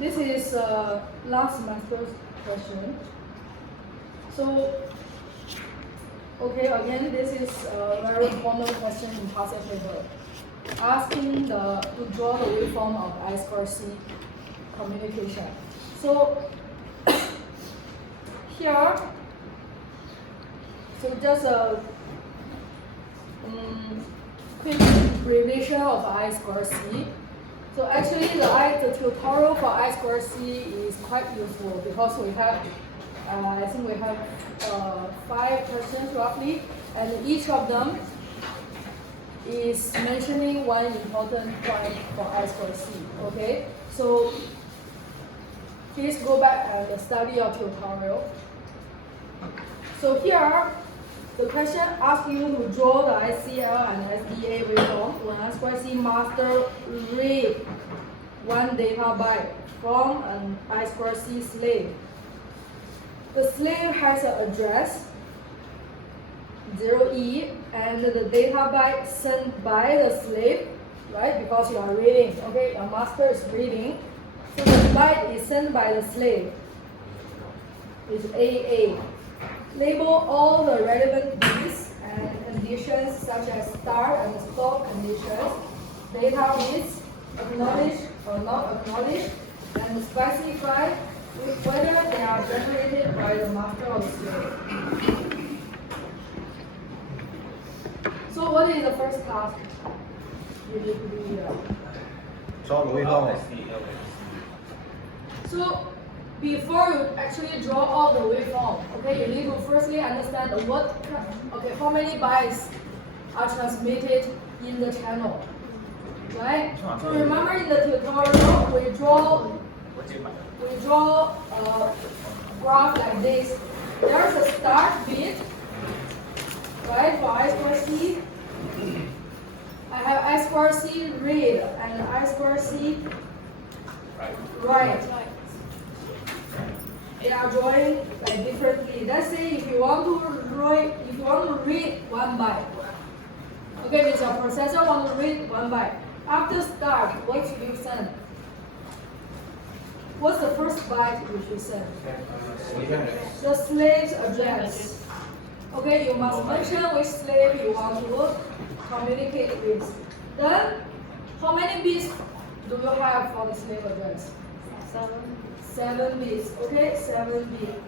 this is last semester's question. So, okay, again, this is a very common question in past paper, asking to draw the waveform of I2C communication. So here, so just a quick abbreviation of I2C. So actually, the tutorial for I2C is quite useful because we have, I think we have 5 questions roughly, and each of them is mentioning one important point for I2C. Okay, so please go back and study your tutorial. So here, the question asks you to draw the ICL and SDA waveform when I2C master read 1 data byte from an I2C slave. The slave has an address 0E and the data byte sent by the slave, right? Because you are reading, okay? Your master is reading. So the byte is sent by the slave. It's AA. Label all the relevant bits and conditions such as start and stop conditions, data bits, acknowledged or not acknowledged, and specify whether they are generated by the master or slave. So what is the first task you need to do here? Draw the waveform. So before you actually draw all the waveform, okay, you need to firstly understand how many bytes are transmitted in the channel, right? So remember in the tutorial, we draw a graph like this. There's a start bit, right, for I2C. I have I2C read and I2C write. They are drawing like differently. Let's say if you want to read 1 byte, okay, means your processor want to read 1 byte. After start, what should you send? What's the first byte you should send? The slave's address. Okay, you must mention which slave you want to communicate with. Then, how many bits do you have for the slave address? 7 bits, okay, 7 bits.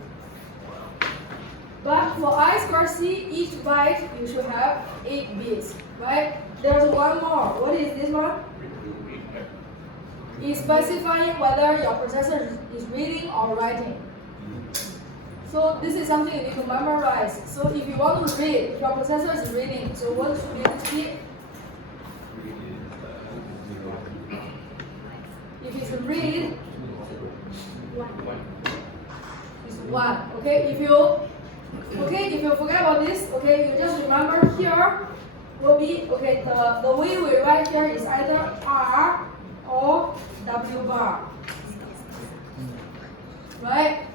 But for I2C, each byte you should have 8 bits, right? There's one more. What is this one? It's specifying whether your processor is reading or writing. So this is something you need to memorize. So if you want to read, your processor is reading. So what should be the speed? If it's read, it's 1. Okay, if you forget about this, okay, you just remember here will be, okay, the way we write here is either R or W bar. Right?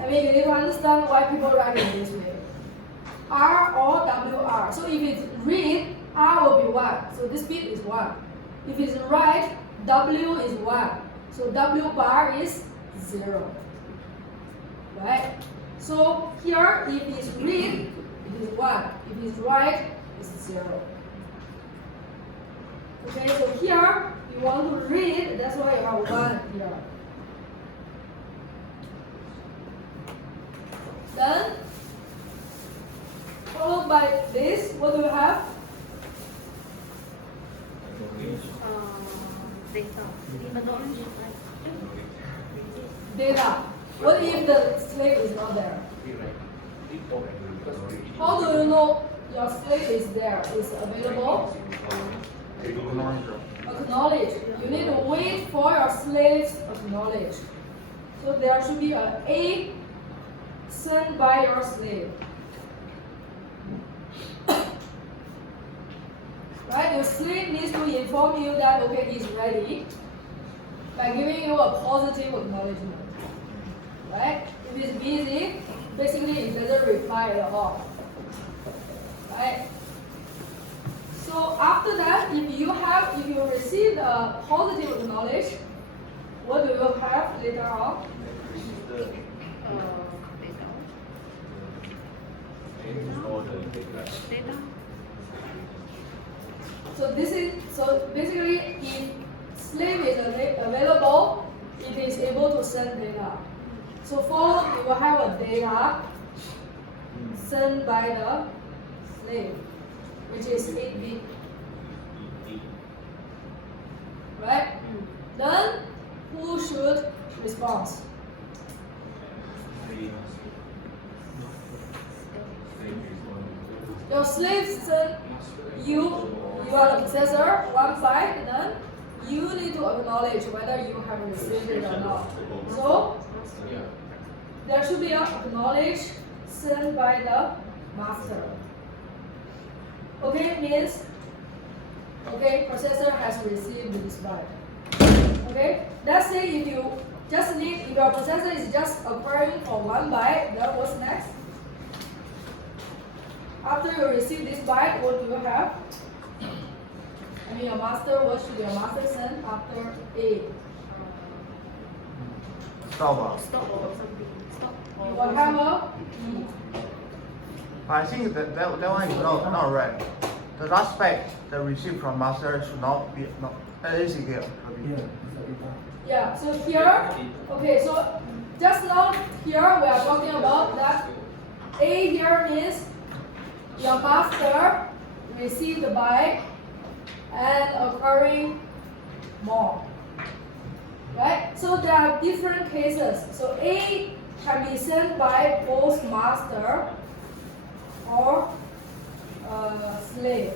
I mean, you need to understand why people write it this way. R or WR. So if it's read, R will be 1. So this bit is 1. If it's write, W is 1. So W bar is 0. Right? So here, if it's read, it is 1. If it's write, it's 0. Okay, so here, you want to read, that's why you have 1 here. Then, followed by this, what do we have? Data. What if the slave is not there? How do you know your slave is there, is available? Acknowledge. You need to wait for your slave's acknowledge. So there should be an A sent by your slave. Right? Your slave needs to inform you that, okay, he's ready by giving you a positive acknowledgement. Right? If it's busy, basically it doesn't reply at all. Right? So after that, if you receive a positive acknowledge, what do you have later on? Data. So basically, if slave is available, it is able to send data. So for you will have a data sent by the slave, which is 8-bit. Right? Then who should respond? Your slave sent you are the processor, 1 byte, then you need to acknowledge whether you have received it or not. So there should be an acknowledge sent by the master. Okay, means processor has received this byte. Okay, let's say if your processor is just acquiring for 1 byte, then what's next? After you receive this byte, what do you have? I mean, your master, what should your master send after A? Stop. Stop or something. Stop. You will have a E. I think that one is not right. The last byte that received from master should not be is here. Yeah, so here, okay, so just now here we are talking about that A here means your master received the byte and acquiring more. Right? So there are different cases. So A can be sent by both master or slave.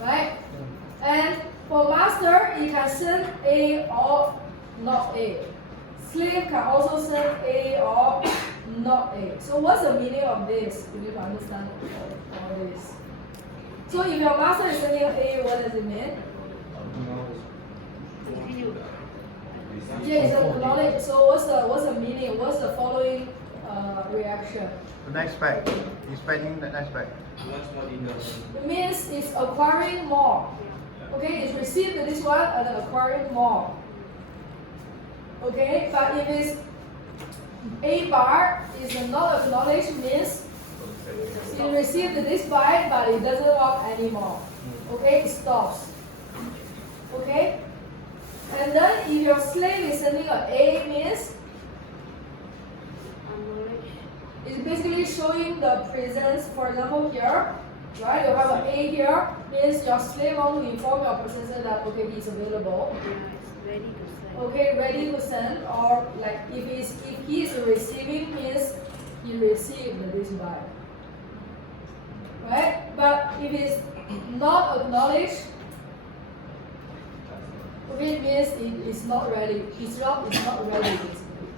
Right? And for master, it can send A or not A. Slave can also send A or not A. So what's the meaning of this? You need to understand all this. So if your master is sending A, what does it mean? Yeah, it's acknowledged. So what's the meaning? What's the following reaction? The next byte. Expecting the next byte. It means it's acquiring more. Okay, it's received this one and acquiring more. Okay, but if it's A bar is not acknowledged, means it received this byte but it doesn't want anymore. Okay, it stops. Okay, and then if your slave is sending an A, means it's basically showing the presence. For example, here, right? You have an A here, means your slave wants to inform your processor that okay, he's available. Ready to send. Okay, ready to send, or like if he is receiving, means he received this byte. Right? But if it's not acknowledged, okay, it means it is not ready. His job is not ready, basically.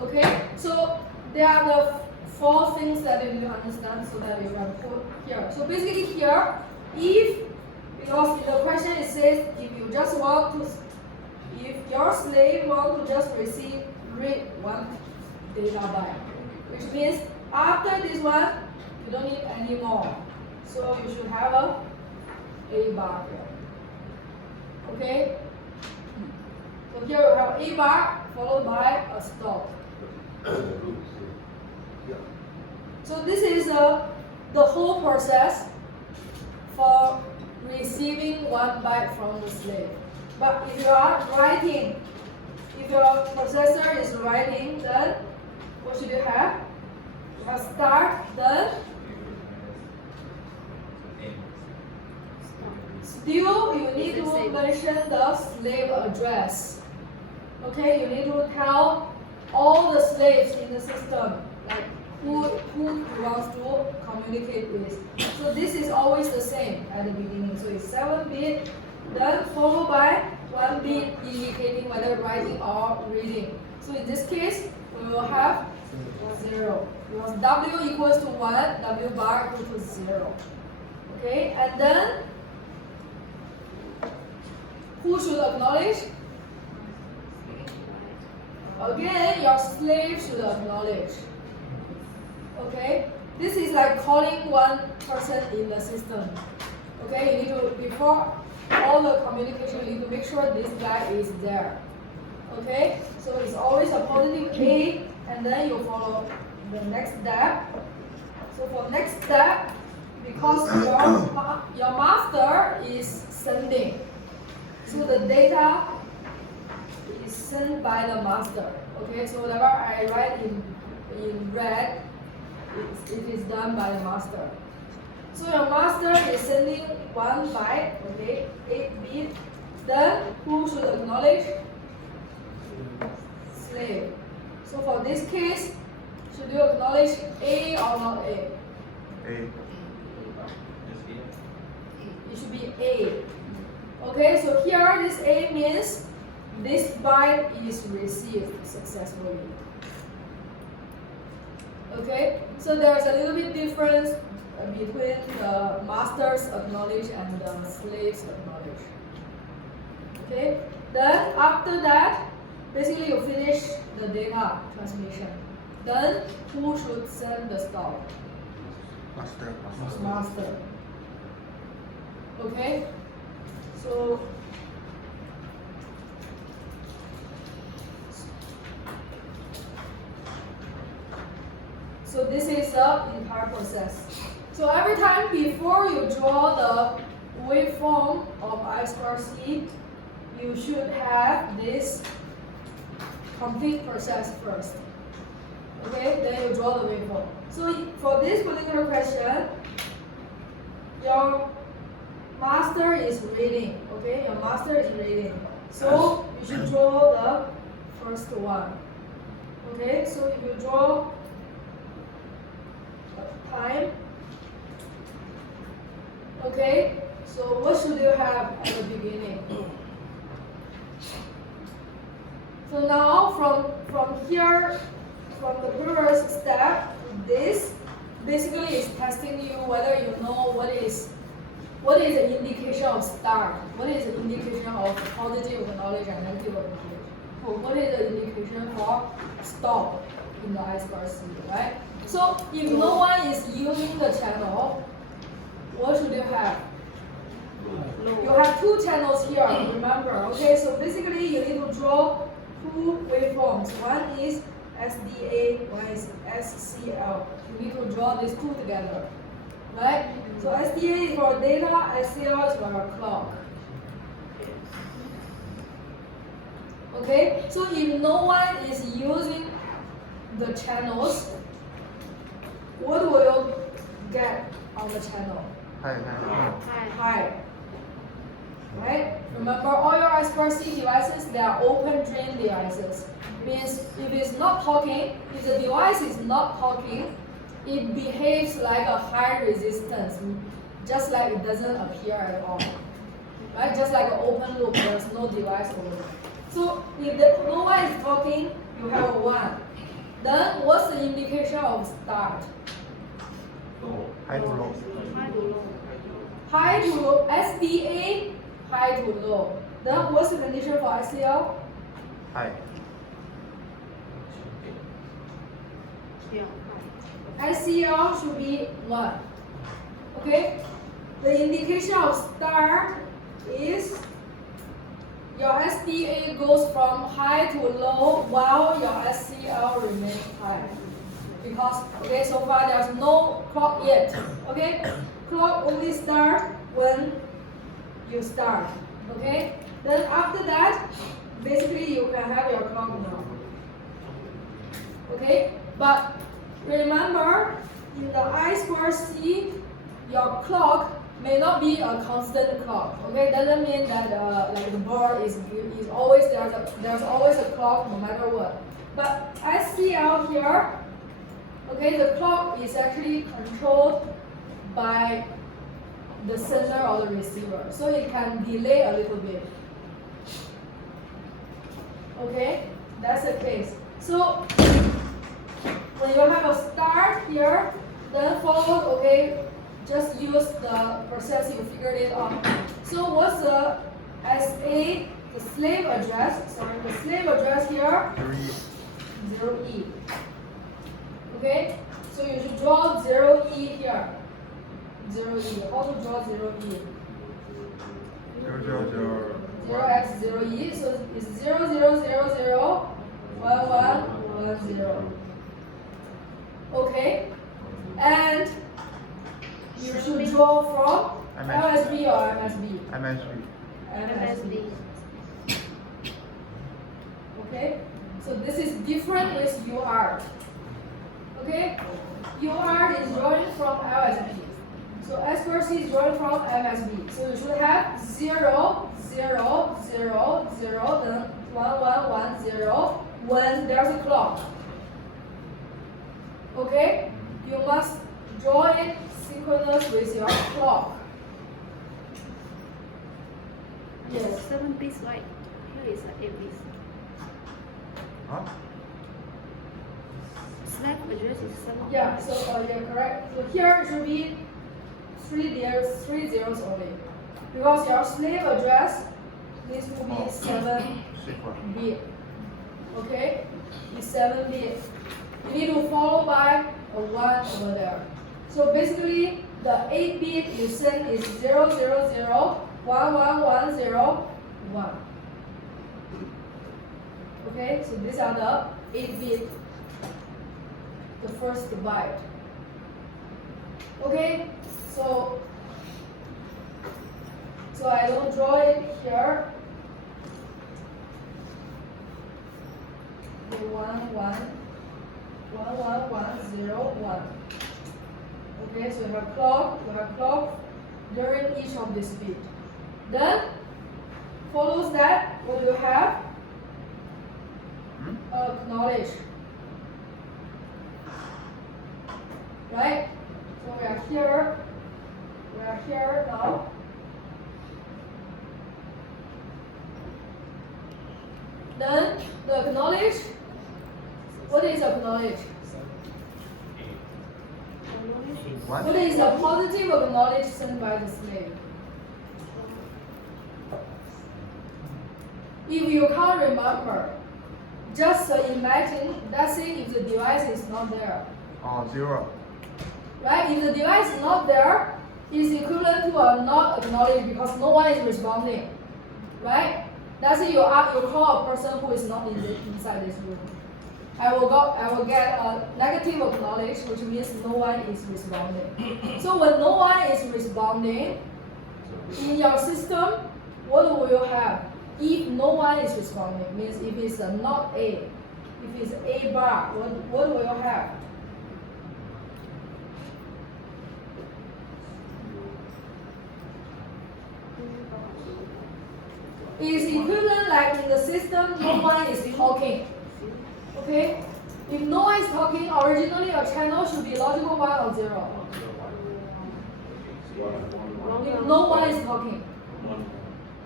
Okay, so there are the 4 things that you need to understand so that you can put here. So basically here, because the question it says if your slave want to just read 1 data byte, which means after this one you don't need any more. So you should have a bar here. Okay? So here you have a bar followed by a stop. So this is the whole process for receiving 1 byte from the slave. But if you are writing, if your processor is writing, then what should you have? You have start, then still you need to mention the slave address. Okay, you need to tell all the slaves in the system, like who wants to communicate with. So this is always the same at the beginning. So it's 7-bit, then followed by 1 bit indicating whether writing or reading. So in this case, we will have 0. Because W equals to 1, W bar equals to 0. Okay, and then who should acknowledge? Again, your slave should acknowledge. Okay, this is like calling one person in the system. Okay, you need to, before all the communication, you need to make sure this guy is there. Okay, so it's always a positive A, and then you follow the next step. So for next step, because your master is sending, so the data is sent by the master. Okay, so whatever I write in red, it is done by the master. So your master is sending 1 byte, okay, 8 bit. Then who should acknowledge? Slave. So for this case, should you acknowledge A or not A? A. It should be A. Okay, so here this A means this byte is received successfully. Okay, so there's a little bit difference between the master's acknowledge and the slave's acknowledge. Okay, then after that, basically you finish the data transmission. Then who should send the stop? Master. Master. Okay, so this is the entire process. So every time before you draw the waveform of I2C, you should have this complete process first. Okay, then you draw the waveform. So for this particular question, your master is reading. Okay, your master is reading. So you should draw the first one. Okay, so if you draw time. Okay, so what should you have at the beginning? So now from here, from the previous step, this basically is testing you whether you know what is the indication of start, what is the indication of positive acknowledge and negative acknowledge. So what is the indication for stop in the I2C, right? So if no one is using the channel, what should you have? You have two channels here, remember, okay? So basically you need to draw two waveforms. One is SDA, one is SCL. You need to draw these two together, right? So SDA is for data, SCL is for clock. Okay, so if no one is using the channels, what will you get on the channel? High. Right? Remember, all your I2C devices, they are open drain devices. Means if it's not talking, if the device is not talking, it behaves like a high resistance, just like it doesn't appear at all. Right? Just like an open loop, there's no device over there. So if no one is talking, you have a 1. Then what's the indication of start? High to low. High to low. SDA, high to low. Then what's the condition for SCL? High. SCL should be 1. Okay? The indication of start is your SDA goes from high to low while your SCL remains high. Because, okay, so far there's no clock yet. Okay? Clock only start when you start. Okay? Then after that, basically you can have your clock now. Okay? But remember, in the I2C, your clock may not be a constant clock. Okay, doesn't mean that like the bird is always there's always a clock no matter what. But SCL here, okay, the clock is actually controlled by the sender or the receiver, so it can delay a little bit. Okay, that's the case. So when you have a start here, then followed, okay, just use the process you figured it out. So what's the SA, the slave address? Sorry, the slave address here? 0E. Okay, so you should draw 0E here. 0E. How to draw 0E? 000. 0x 0E. So it's 0 0 0 0 1 1 1 0. Okay, and you should draw from LSB or MSB? MSB. MSB. Okay, so this is different with UART. Okay, UART is drawing from LSB. So S square C is drawing from MSB. So you should have 0 0 0 0 then 1 1 1 0 when there's a clock. Okay, you must draw it synchronous with your clock. Yes. 7 bits, right? Here is 8 bits. Huh? Slave address is 7 Yeah, bits. so you're correct. So here it should be three zeros only. Because your slave address needs to be 7 bit. Okay? It's 7 bit. You need to follow by a 1 over there. So basically the 8 bit you send is 0 0 0 1 1 1 0 1. Okay, so these are the 8 bit, the first byte. Okay, so I don't draw it here. Okay, 1 1 1 1 1 0 1. Okay, so you have clock during each of these bits. Then follows that what do you have? Acknowledge. Right? So we are here now. Then the acknowledge. What is acknowledge? What is a positive acknowledge sent by the slave? If you can't remember, just imagine, let's say if the device is not there. Oh, 0. Right? If the device is not there, it's equivalent to a not acknowledged because no one is responding. Right? Let's say you call a person who is not inside this room. I will get a negative acknowledge, which means no one is responding. So when no one is responding, in your system, what will you have? If no one is responding, means if it's a not A, if it's A bar, what will you have? It's equivalent like in the system, no one is talking. Okay? If no one is talking, originally your channel should be logical 1 or 0. If no one is talking.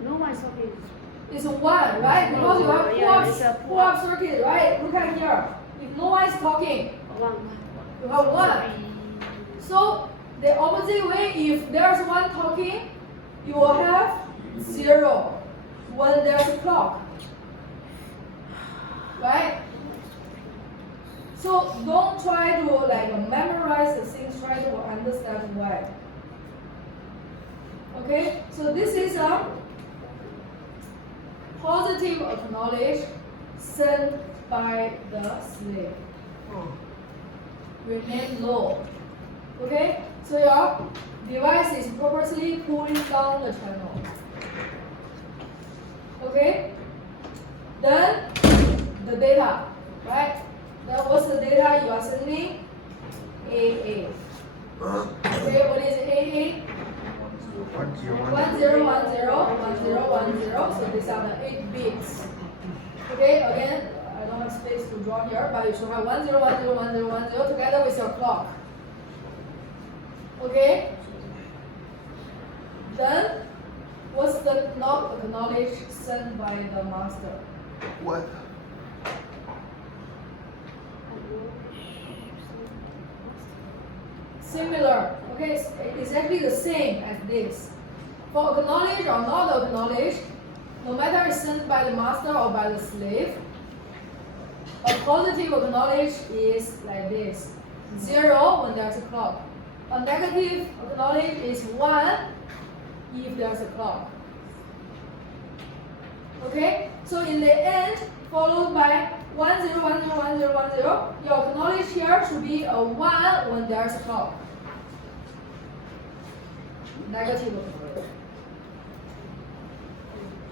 No one is talking. It's 1, right? Because you have pull-up circuit, right? Look at here. If no one is talking, 1. you have 1. So the opposite way, if there's one talking, you will have 0 when there's a clock. Right? So don't try to memorize the things, try to understand why. Okay? So this is a positive acknowledge sent by the slave. Remain low. Okay? So your device is purposely pulling down the channel. Okay? Then the data, right? Then what's the data you are sending? AA. Okay, what is AA? 1010101010. So these are the 8 bits. Okay, again, I don't have space to draw here, but you should have 10101010 together with your clock. Okay? Then what's the not acknowledged sent by the master? What? Similar, okay, it's exactly the same as this. For acknowledge or not acknowledge, no matter it's sent by the master or by the slave, a positive acknowledge is like this. 0 when there's a clock. a negative acknowledge is 1 if there's a clock. Okay, so in the end, followed by 1 0 1 0 1 0 1 0, your acknowledge here should be a 1 when there's a clock. Negative acknowledge.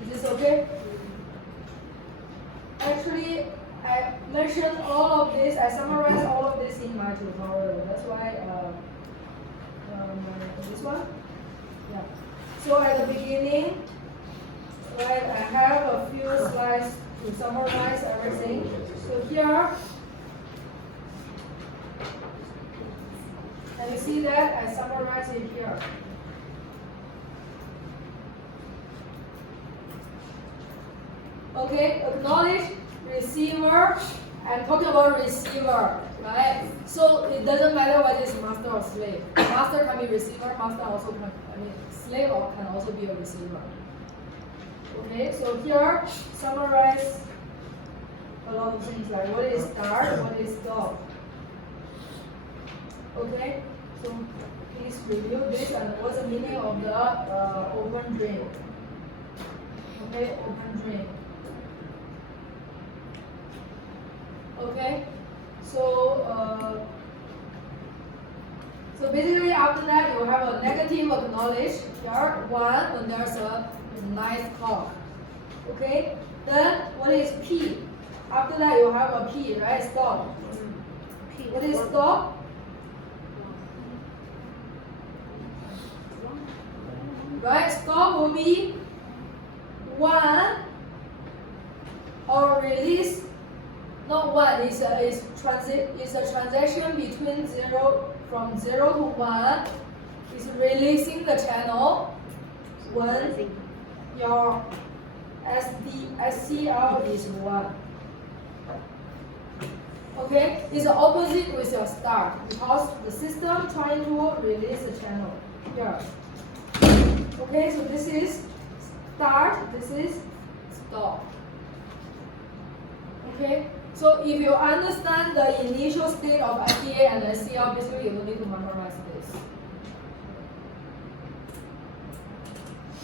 Is this okay? Actually, I mentioned all of this, I summarized all of this in my tutorial. That's why this one. Yeah. So at the beginning, right, I have a few slides to summarize everything. So here, and you see that I summarize it here. Okay, acknowledge receiver. I'm talking about receiver, right? So it doesn't matter whether it's master or slave. Master can be receiver, master also can, slave can also be a receiver. Okay, so here, summarize a lot of things like what is start, what is stop. Okay, so please review this and what's the meaning of the open drain. Okay, open drain. Okay, so basically after that you have a negative acknowledge here, 1 when there's a nice clock. Okay, then what is P? After that you have a P, right? Stop. What is stop? Right, stop will be 1 or release. Not 1, it's a transaction between 0 from 0 to 1. It's releasing the channel when your SCL is 1. Okay, it's the opposite with your start because the system trying to release the channel here. Okay, so this is start, this is stop. Okay, so if you understand the initial state of IPA and SCL, basically you don't need to memorize this.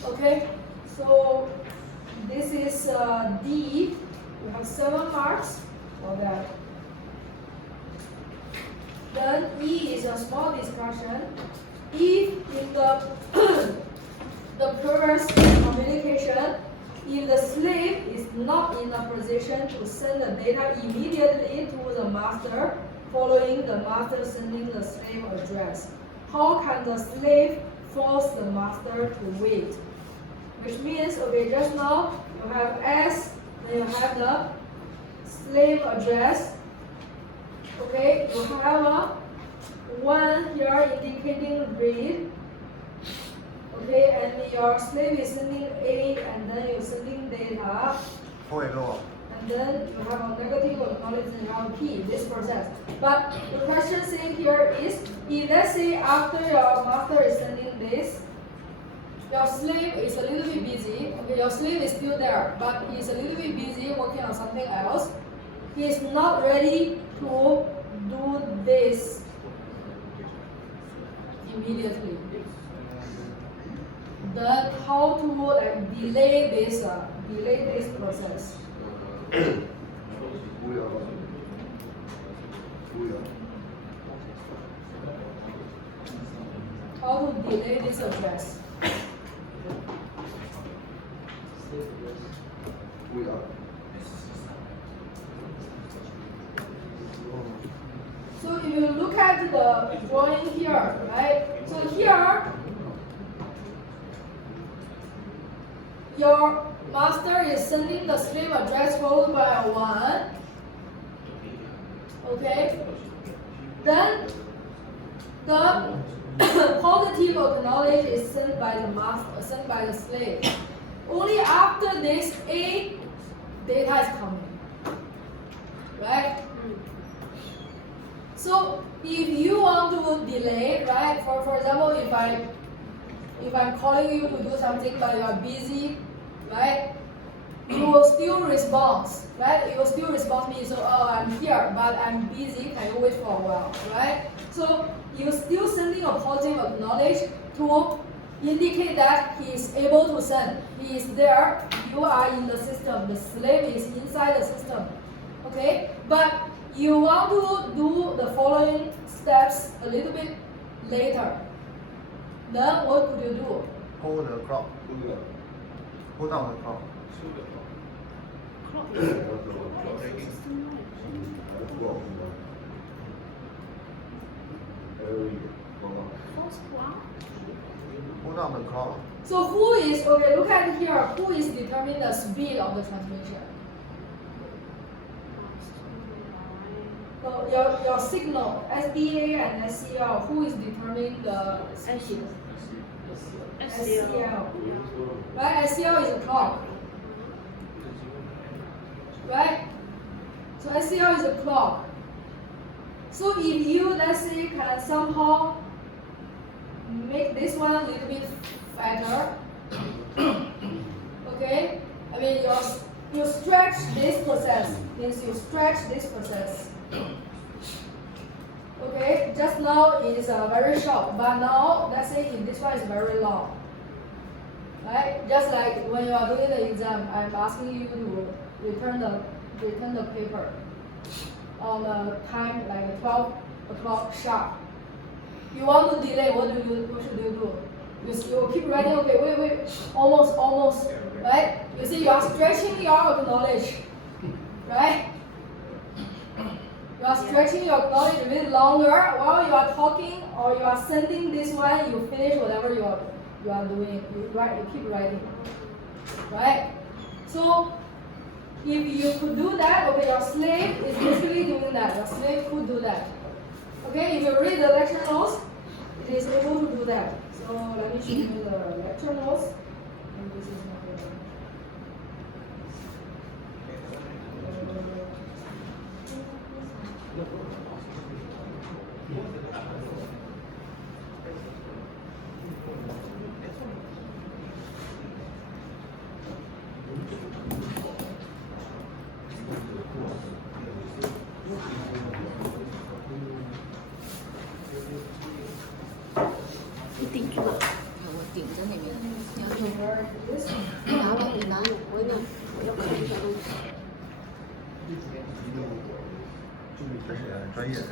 Okay, so this is D. We have 7 marks for that. Then E is a small discussion. If in the the previous communication, if the slave is not in a position to send the data immediately to the master, following the master sending the slave address, how can the slave force the master to wait? Which means, okay, just now you have S, then you have the slave address. Okay, you have a 1 here indicating read. Okay, and your slave is sending A, and then you're sending data. And then you have a negative acknowledgement, you have P, this process. But the question saying here is, if let's say after your master is sending this, your slave is a little bit busy. Okay, your slave is still there, but he's a little bit busy working on something else. He is not ready to do this immediately. Then how to delay this process? How to delay this address? So if you look at the drawing here, right? So here, your master is sending the slave address followed by a 1. Okay? Then the positive acknowledge is sent by the master, sent by the slave. Only after this A data is coming. Right? So if you want to delay, right? For example, if I'm calling you to do something but you are busy, right? You will still respond, right? You will still respond me. So, oh, I'm here, but I'm busy. Can you wait for a while, right? So you're still sending a positive acknowledge to indicate that he is able to send. He is there. You are in the system. The slave is inside the system. Okay? But you want to do the following steps a little bit later. Then what could you do? Hold the clock. Hold down the clock. Clock is system, right? False clock. Hold down the clock. So who is, okay, look at here, who is determining the speed of the transmission? So your signal, SDA and SCL, who is determining the speed? SCL. Right, SCL is a clock. Right? So SCL is a clock. So if you, let's say, can somehow make this one a little bit fatter, okay? I mean, you stretch this process, means you stretch this process. Okay, just now it is very short, but now, let's say if this one is very long. Right? Just like when you are doing the exam, I'm asking you to return the paper on the time like 12 o'clock sharp. You want to delay, what should you do? You keep writing, okay, wait, almost, right? You see, you are stretching your knowledge, right? You are stretching your knowledge a bit longer while you are talking or you are sending this one, you finish whatever you are doing, you keep writing, right? So, if you could do that, okay, your slave is basically doing that. Your slave could do that. Okay, if you read the lecture notes, it is able to do that. So let me show you the lecture notes. And this is my你顶住了。我顶在那边，你要用， where it is. 你拿吧，你拿，我拿，我要看一下东西。这是很专业的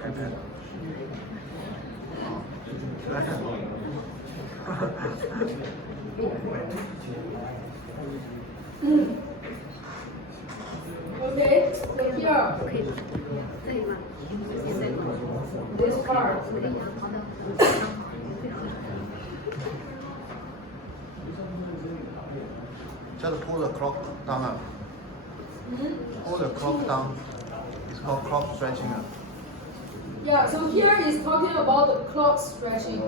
iPad。Okay, so here, 可以，可以吗？现在吗？ this part. 可以啊，好的。 Just pull the clock down. Pull the clock down. It's called clock stretching. Yeah, so here is talking about the clock stretching.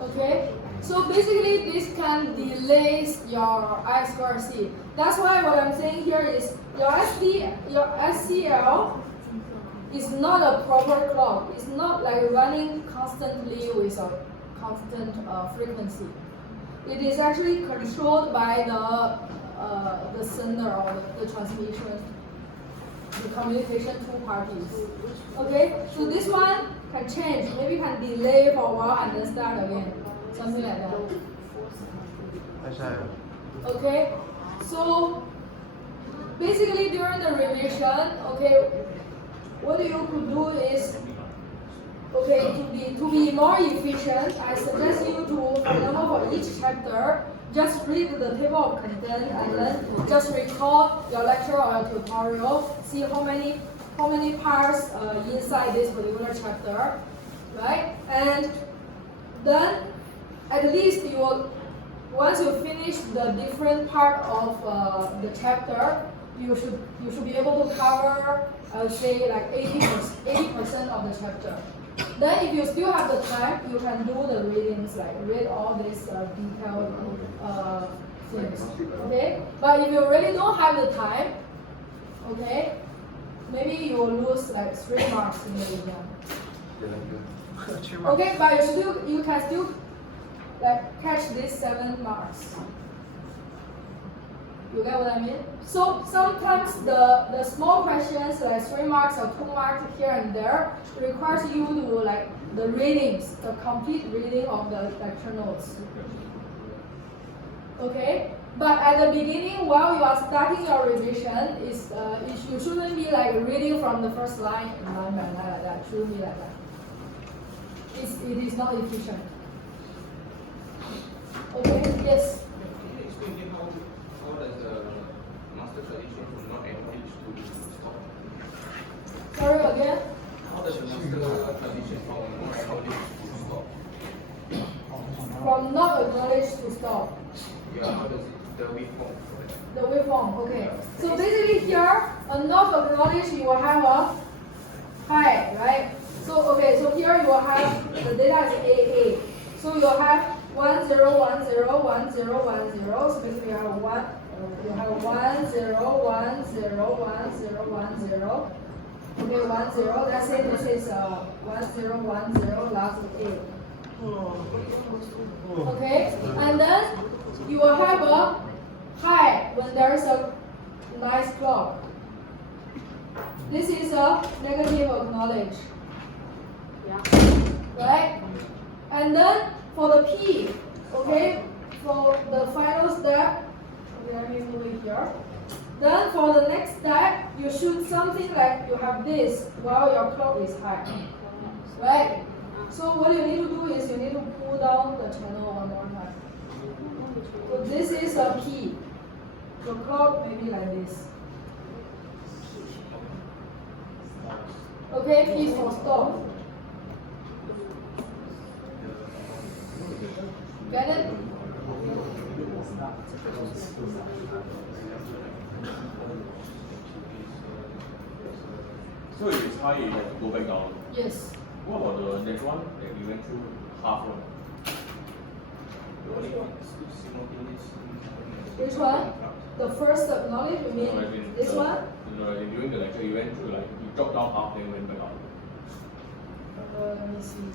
Okay, so basically this can delay your I2C. That's why what I'm saying here is your SCL is not a proper clock. It's not like running constantly with a constant frequency. It is actually controlled by the sender or the transmission, the communication two parties. Okay, so this one can change, maybe can delay for a while and then start again, something like that. Okay, so basically during the revision, okay, what you could do is, okay, to be more efficient, I suggest you to, for example, for each chapter, just read the table of content and then just recall your lecture or your tutorial, see how many parts inside this particular chapter, right? And then at least you will, once you finish the different part of the chapter, you should be able to cover, I would say, like 80% of the chapter. Then if you still have the time, you can do the readings, like read all these detailed things, okay? But if you really don't have the time, okay, maybe you will lose like 3 marks in the exam. Okay, but you can still like catch these 7 marks. You get what I mean? So sometimes the small questions like 3 marks or 2 marks here and there requires you to like the readings, the complete reading of the lecture notes. Okay? But at the beginning, while you are starting your revision, you shouldn't be like reading from the first line by line like that. It shouldn't be like that. It is not efficient. Okay? Yes. Can you explain again how does the master tradition from not acknowledge to stop? Sorry again. How does the master tradition from not acknowledge to stop? From not acknowledged to stop. Yeah, how does it, the waveform for that? The waveform, okay. So basically here, a not acknowledged, you will have a high, right? So okay, so here you will have the data is AA. So you will have 1 0 1 0 1 0 1 0. So basically you have 1 0 1 0 1 0 1 0. Okay, 1 0. Let's say this is 1 0 1 0 last A. Okay, and then you will have a high when there is a nice clock. This is a negative acknowledge. Yeah. Right? And then for the P, okay, for the final step, okay, let me move it here. Then for the next step, you shoot something like you have this while your clock is high. Right? So what you need to do is you need to pull down the channel one more time. So this is a P. The clock may be like this. Okay, P for stop. Get it? So if it's high, you have to go back down. Yes. What about the next one that we went through half one? Which one? The first acknowledge, you mean No, I mean this one? No, during the lecture you went through like you dropped down half then went back up. Let me see.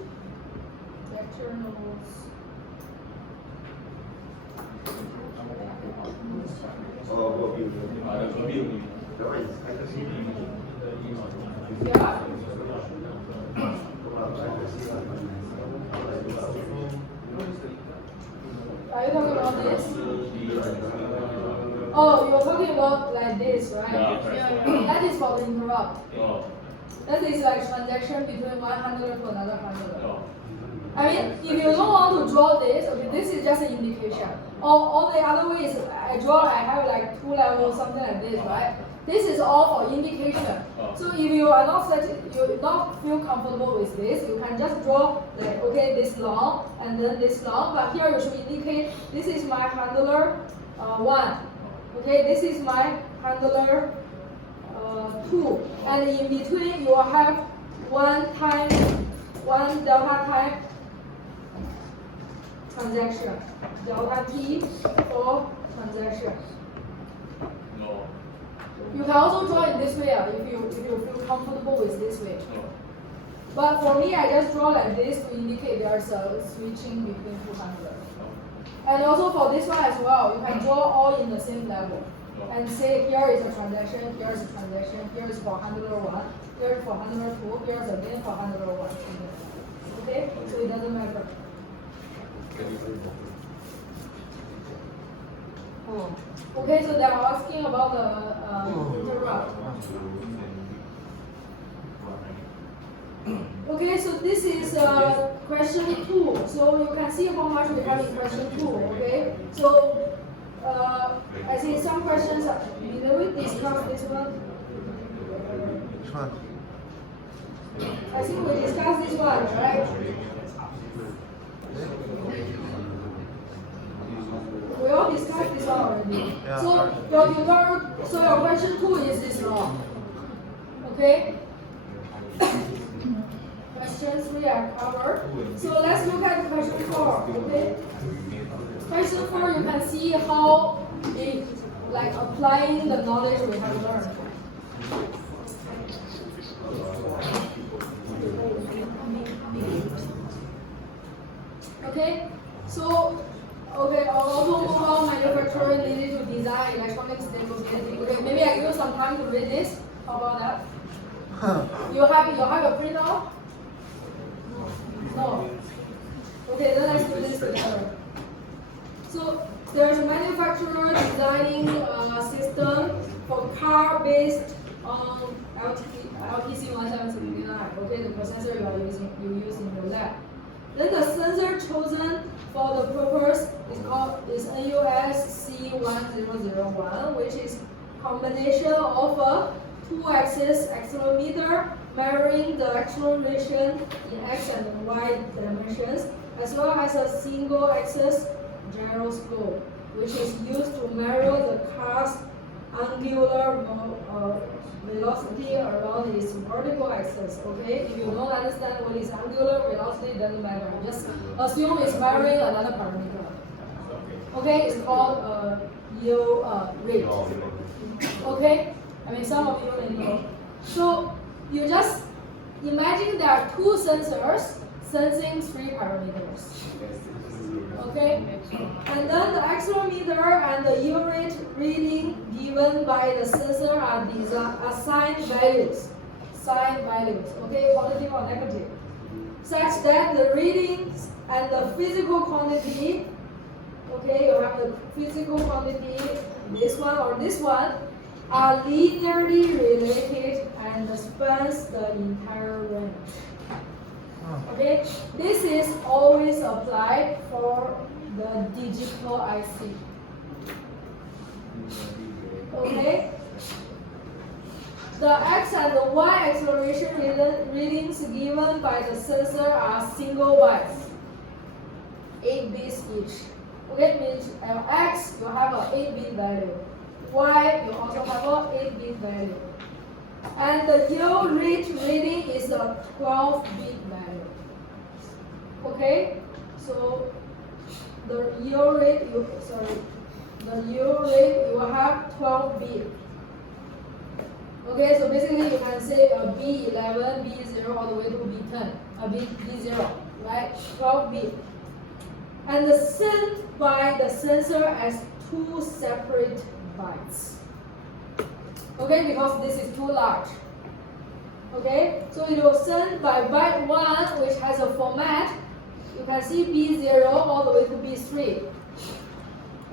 Lecture notes. There's a bit only. Yeah? Are you talking about this? Oh, you're talking about like this, right? Yeah. That is for the interrupt. Oh. That is like transaction between one handler to another handler. Oh. I mean, if you don't want to draw this, okay, this is just an indication. Or the other way is I have like 2 levels, something like this, right? This is all for indication. So if you are not you not feel comfortable with this, you can just draw like okay this long and then this long. But here you should indicate this is my handler 1. Okay, this is my handler 2, and in between you will have 1 delta time transaction, delta t for transaction. No. You can also draw it this way if you feel comfortable with this way. No. But for me, I just draw like this to indicate there's a switching between 2 handlers. And also for this one as well, you can draw all in the same level. And say here is a transaction, here is a transaction, here is for handler 1, here is for handler 2, here is again for handler 1. Okay? So it doesn't matter. Okay, so they are asking about the interrupt. Okay, so this is question 2. So you can see how much we have in question 2. Okay, so I see some questions. Did we discuss this one? Which one? I think we discussed this one, right? We all discussed this one already. Yeah. So your question 2 is this wrong. Okay? Question 3 are covered. So let's look at question 4. Okay? Question 4, you can see how it like applying the knowledge we have learned. Okay, so Okay, automobile manufacturer needed to design electronic stability. Okay, maybe I give you some time to read this. How about that? You have a printout? No. Okay, then let's do this together. So there's a manufacturer designing a system for car based on LTC 1769. Okay, the processor you use in your lab. Then the sensor chosen for the purpose is NUS C1001, which is combination of a two-axis accelerometer measuring the acceleration in x and y dimensions, as well as a single-axis gyroscope, which is used to measure the car's angular velocity around its vertical axis. Okay, if you don't understand what is angular velocity, it doesn't matter. Just assume it's measuring another parameter. Okay, it's called yield rate. Okay, I mean some of you may know. So you just imagine there are two sensors sensing three parameters. Okay, and then the accelerometer and the yield rate reading given by the sensor are assigned values, okay, positive or negative, such that the readings and the physical quantity, okay, you have the physical quantity, this one or this one, are linearly related and spans the entire range. Okay, this is always applied for the digital IC. Okay, the x and the y acceleration readings given by the sensor are single bytes, 8 bits each. Okay, means x you have an 8-bit value, y you also have an 8-bit value, and the yield rate reading is a 12-bit value. Okay, so the yield rate you have 12 bit. Okay, so basically you can say a B11, B0 all the way to B10, a B0, right? 12 bit. And sent by the sensor as two separate bytes. Okay, because this is too large. Okay, so it was sent by byte 1, which has a format. You can see B0 all the way to B3.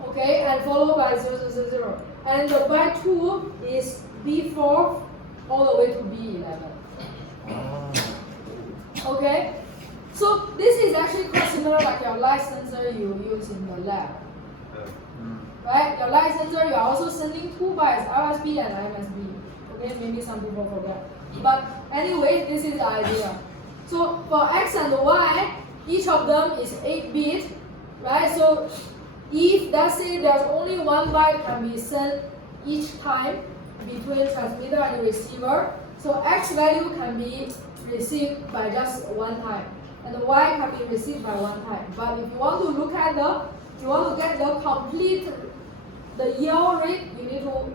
Okay, and followed by 000. And the byte 2 is B4 all the way to B11. Okay, so this is actually quite similar like your light sensor you use in the lab. Right, your light sensor you are also sending 2 bytes, RSB and MSB. Okay, maybe some people forget. But anyway, this is the idea. So for X and Y, each of them is 8-bit, right? So if let's say there's only 1 byte can be sent each time between transmitter and receiver, so X value can be received by just 1 time, and the Y can be received by 1 time. But if you want to look at get the complete yield rate, you need to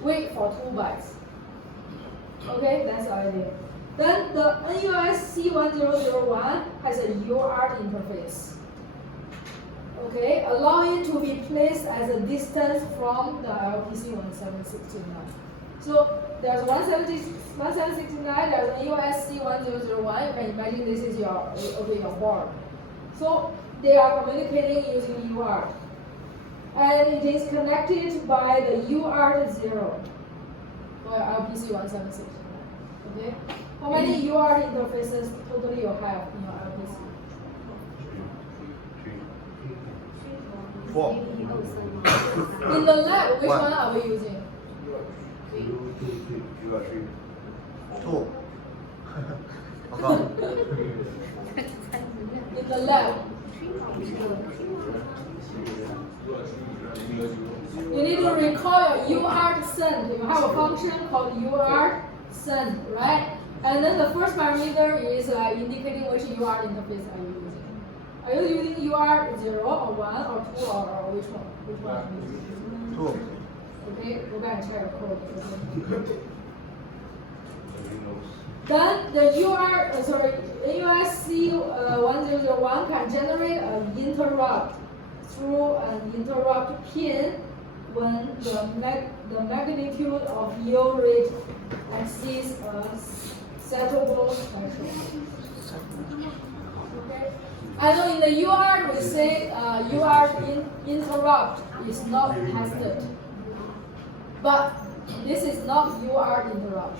wait for 2 bytes. Okay, that's the idea. Then the NUS C1001 has a UART interface. Okay, allowing it to be placed as a distance from the LPC 1769. So there's 1769, there's NUS C1001. You can imagine this is your board. So they are communicating using UART. And it is connected by the UART 0 for LPC 1769. Okay? How many UART interfaces totally you have in your LPC? 4. In the lab, which one are we using? 2. Okay. In the lab. You need to recall your UART send. You have a function called UART send, right? And then the first parameter is indicating which UART interface are you using. Are you using UART 0 or 1 or 2 or which one? Which one are you using? 2. Okay, go back and check your code. Okay. Then the NUS C1001 can generate an interrupt. through an interrupt pin when the magnitude of yield rate exceeds a settable threshold. Okay. I know in the UR we say interrupt is not tested, but this is not UR interrupt.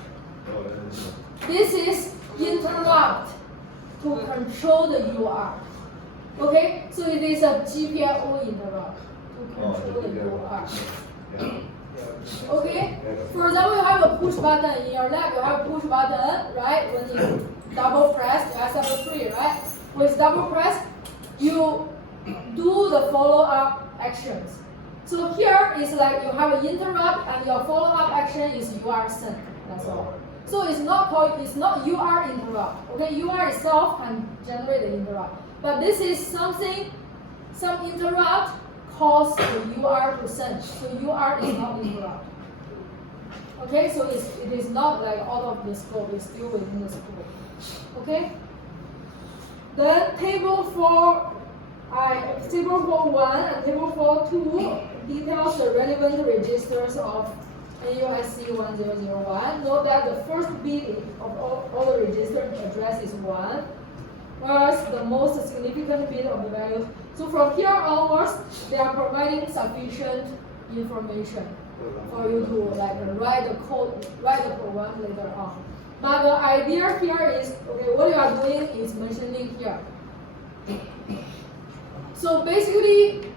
This is interrupt to control the UR. Okay, so it is a GPIO interrupt to control the UR. Okay, for example, you have a push button in your lab. You have a push button, right? When you double press, you have S3, right? With double press, you do the follow-up actions. So here is like you have an interrupt, and your follow-up action is UR send. That's all. So it's not UR interrupt. Okay, UR itself can generate the interrupt, but this is some interrupt cause the UR to send. So UR is not interrupt. Okay, so it is not like out of the scope. It's still within the scope. Okay. Then table 4.1 and table 4.2 details the relevant registers of NUSC 1001. Note that the first bit of all the register address is 1, whereas the most significant bit of the values. So from here onwards, they are providing sufficient information for you to like write the program later on. But the idea here is, okay, what you are doing is mentioning here. So basically,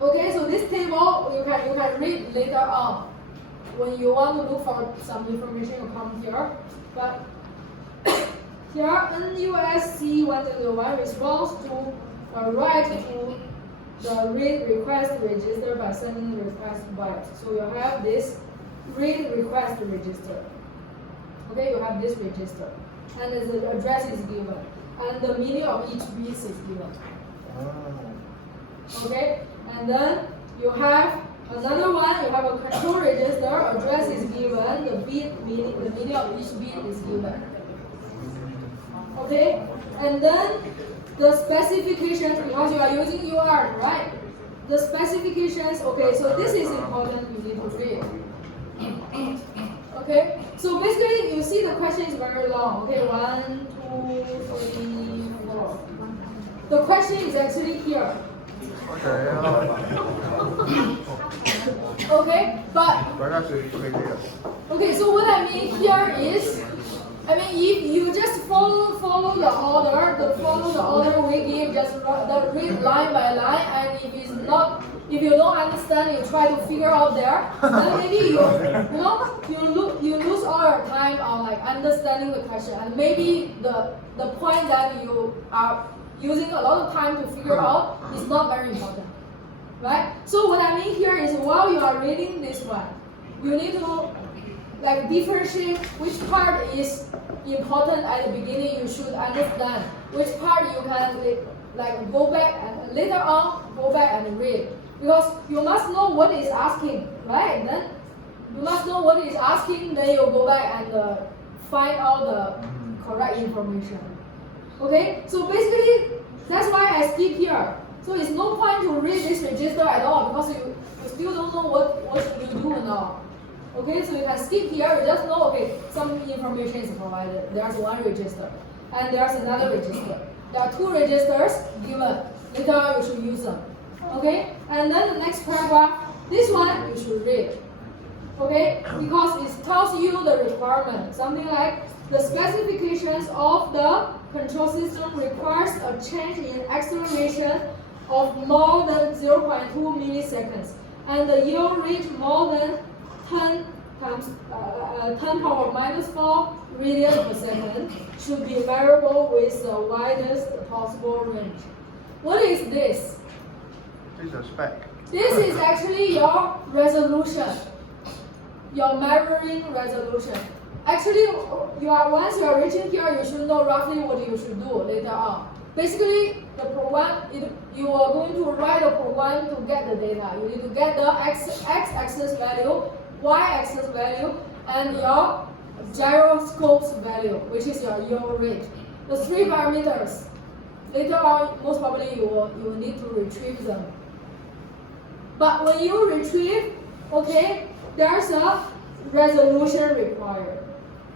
okay, so this table you can read later on when you want to look for some information. You come here, but here NUSC 1001 responds to a write to the read request register by sending the request byte. So you have this read request register. Okay, you have this register, and the address is given, and the meaning of each bit is given. Okay, and then you have another one. You have a control register. Address is given. The meaning of each bit is given. Okay, and then the specifications, because you are using UR, right? The specifications. Okay, so this is important. You need to read. Okay, so basically you see the question is very long. Okay, 1, 2, 3, 4. The question is actually here. Okay, but okay, so what I mean here is, if you just follow the order we give, just read line by line, and if you don't understand, you try to figure out there, then maybe you lose all your time on like understanding the question, and maybe the point that you are using a lot of time to figure out is not very important, right? So what I mean here is, while you are reading this one, you need to like differentiate which part is important at the beginning. You should understand which part you can like go back and later on go back and read, because you must know what is asking, right? Then you must know what is asking, then you go back and find out the correct information. Okay, so basically that's why I skip here. So it's no point to read this register at all, because you still don't know what should you do now. Okay, so you can skip here. You just know, okay, some information is provided. There's one register, and there's another register. There are two registers given. Later on, you should use them. Okay, and then the next paragraph, this one you should read. Okay, because it tells you the requirement. Something like the specifications of the control system requires a change in acceleration of more than 0.2 milliseconds, and the yield rate more than 10 power minus 4 radians per second should be variable with the widest possible range. What is this? This is a spec. This is actually your resolution, your measuring resolution. Actually, once you are reaching here, you should know roughly what you should do later on. Basically, the program, you are going to write a program to get the data. You need to get the x-axis value, y-axis value, and your gyroscope's value, which is your yield rate. The three parameters. later on, most probably you will need to retrieve them. But when you retrieve, okay, there's a resolution required.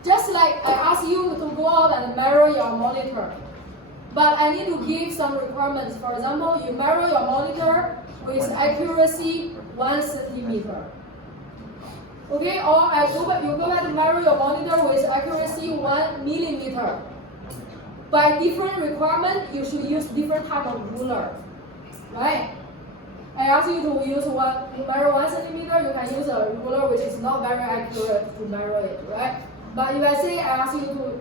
Just like I asked you to go out and mirror your monitor. But I need to give some requirements. For example, you mirror your monitor with accuracy 1 centimeter. Okay, or you go back to mirror your monitor with accuracy 1 millimeter. By different requirement, you should use different type of ruler, right? I ask you to mirror 1 centimeter, you can use a ruler which is not very accurate to mirror it, right? But if I say I ask you to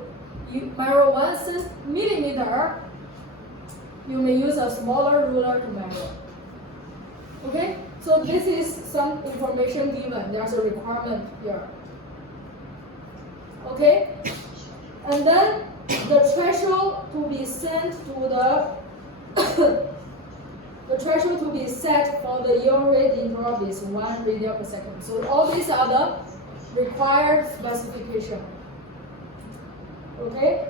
mirror 1 millimeter, you may use a smaller ruler to measure. Okay? So this is some information given. There's a requirement here. Okay? And then the threshold to be sent to the threshold to be set for the yield rate interval is 1 radian per second. So all these are the required specification. Okay?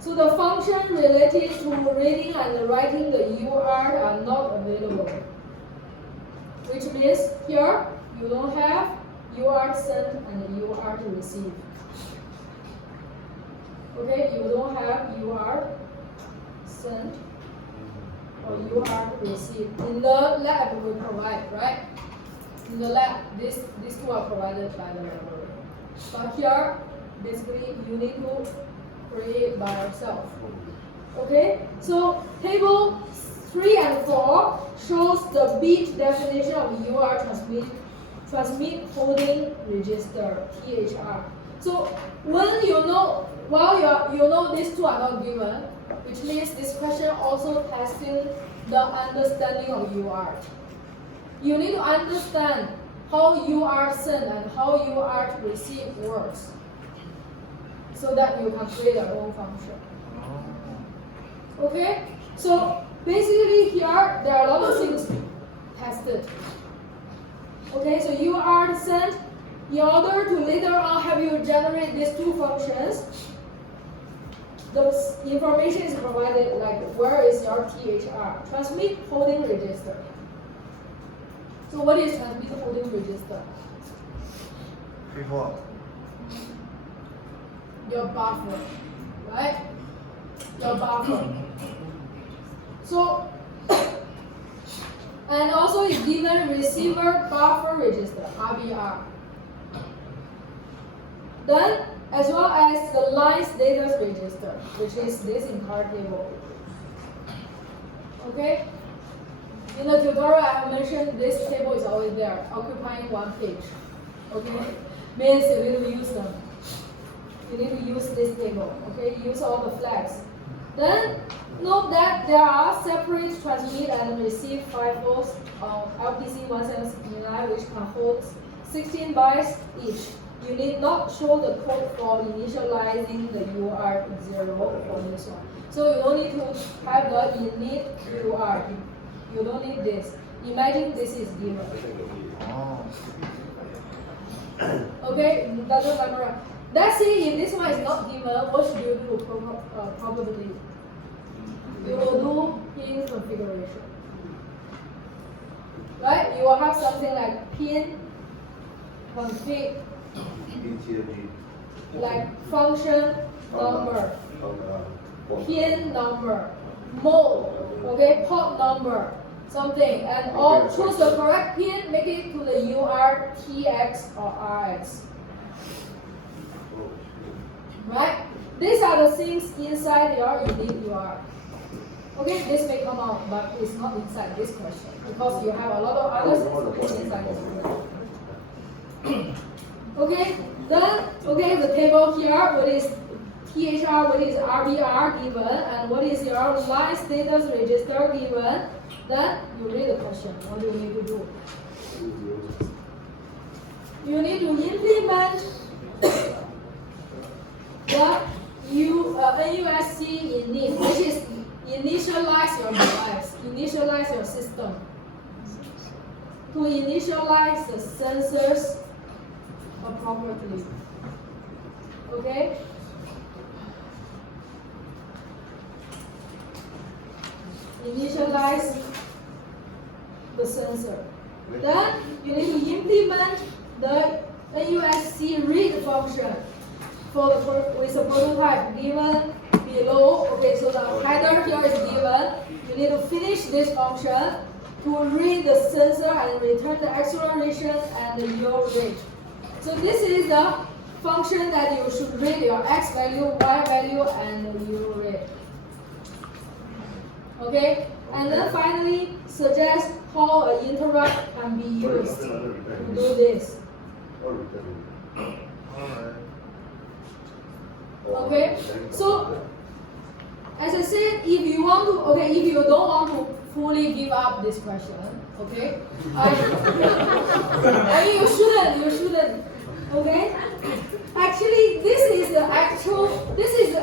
So the function related to reading and writing the UART are not available. Which means here you don't have UART sent and UART receive. Okay, you don't have UART sent or UART receive. In the lab we provide, right? In the lab, these two are provided by the library. But here, basically, you need to create by yourself. Okay, so table 3 and 4 shows the bit definition of UART transmit holding register (THR). So when you know, while you know these two are not given, which means this question also testing the understanding of UART. You need to understand how UART send and how UART receive works, so that you can create your own function. Okay? So basically here there are a lot of things tested. Okay, so UART send, in order to later on have you generate these two functions, the information is provided like where is your THR? Transmit holding register. So what is transmit holding register? Before. Your buffer, right? Your buffer. So, and also is given receiver buffer register, RBR. Then, as well as the line status register, which is this entire table. Okay? In the tutorial, I have mentioned this table is always there, occupying 1 page. Okay? Means you need to use them. You need to use this table. Okay? Use all the flags. Then, note that there are separate transmit and receive FIFOs on LPC 1769, which can hold 16 bytes each. You need not show the code for initializing the UART 0 for this one. So you don't need to have the init UART. You don't need this. Imagine this is given. Okay, doesn't memorize. Let's see if this one is not given, what should you do probably? You will do pin configuration. Right? You will have something like pin config, like function number, pin number, mode, okay, port number, something, and all choose the correct pin, make it to the UART, TX or RX. Right? These are the things inside your init UART. Okay, this may come out, but it's not inside this question because you have a lot of other things inside this question. Okay, then the table here, what is THR, what is RBR given, and what is your line status register given. Then you read the question. What do you need to do? You need to implement the NUSC init, which is initialize your device, initialize your system. To initialize the sensors appropriately. Okay? initialize the sensor. Then you need to implement the NUSC read function for the with the prototype given below. Okay, so the header here is given. You need to finish this function to read the sensor and return the acceleration and the yield rate. So this is the function that you should read your x value, y value, and the yield rate. Okay, and then finally suggest how an interrupt can be used to do this. Alright. Okay, so as I said, if you want to, okay, if you don't want to fully give up this question, okay, I mean you shouldn't, okay. Actually, this is the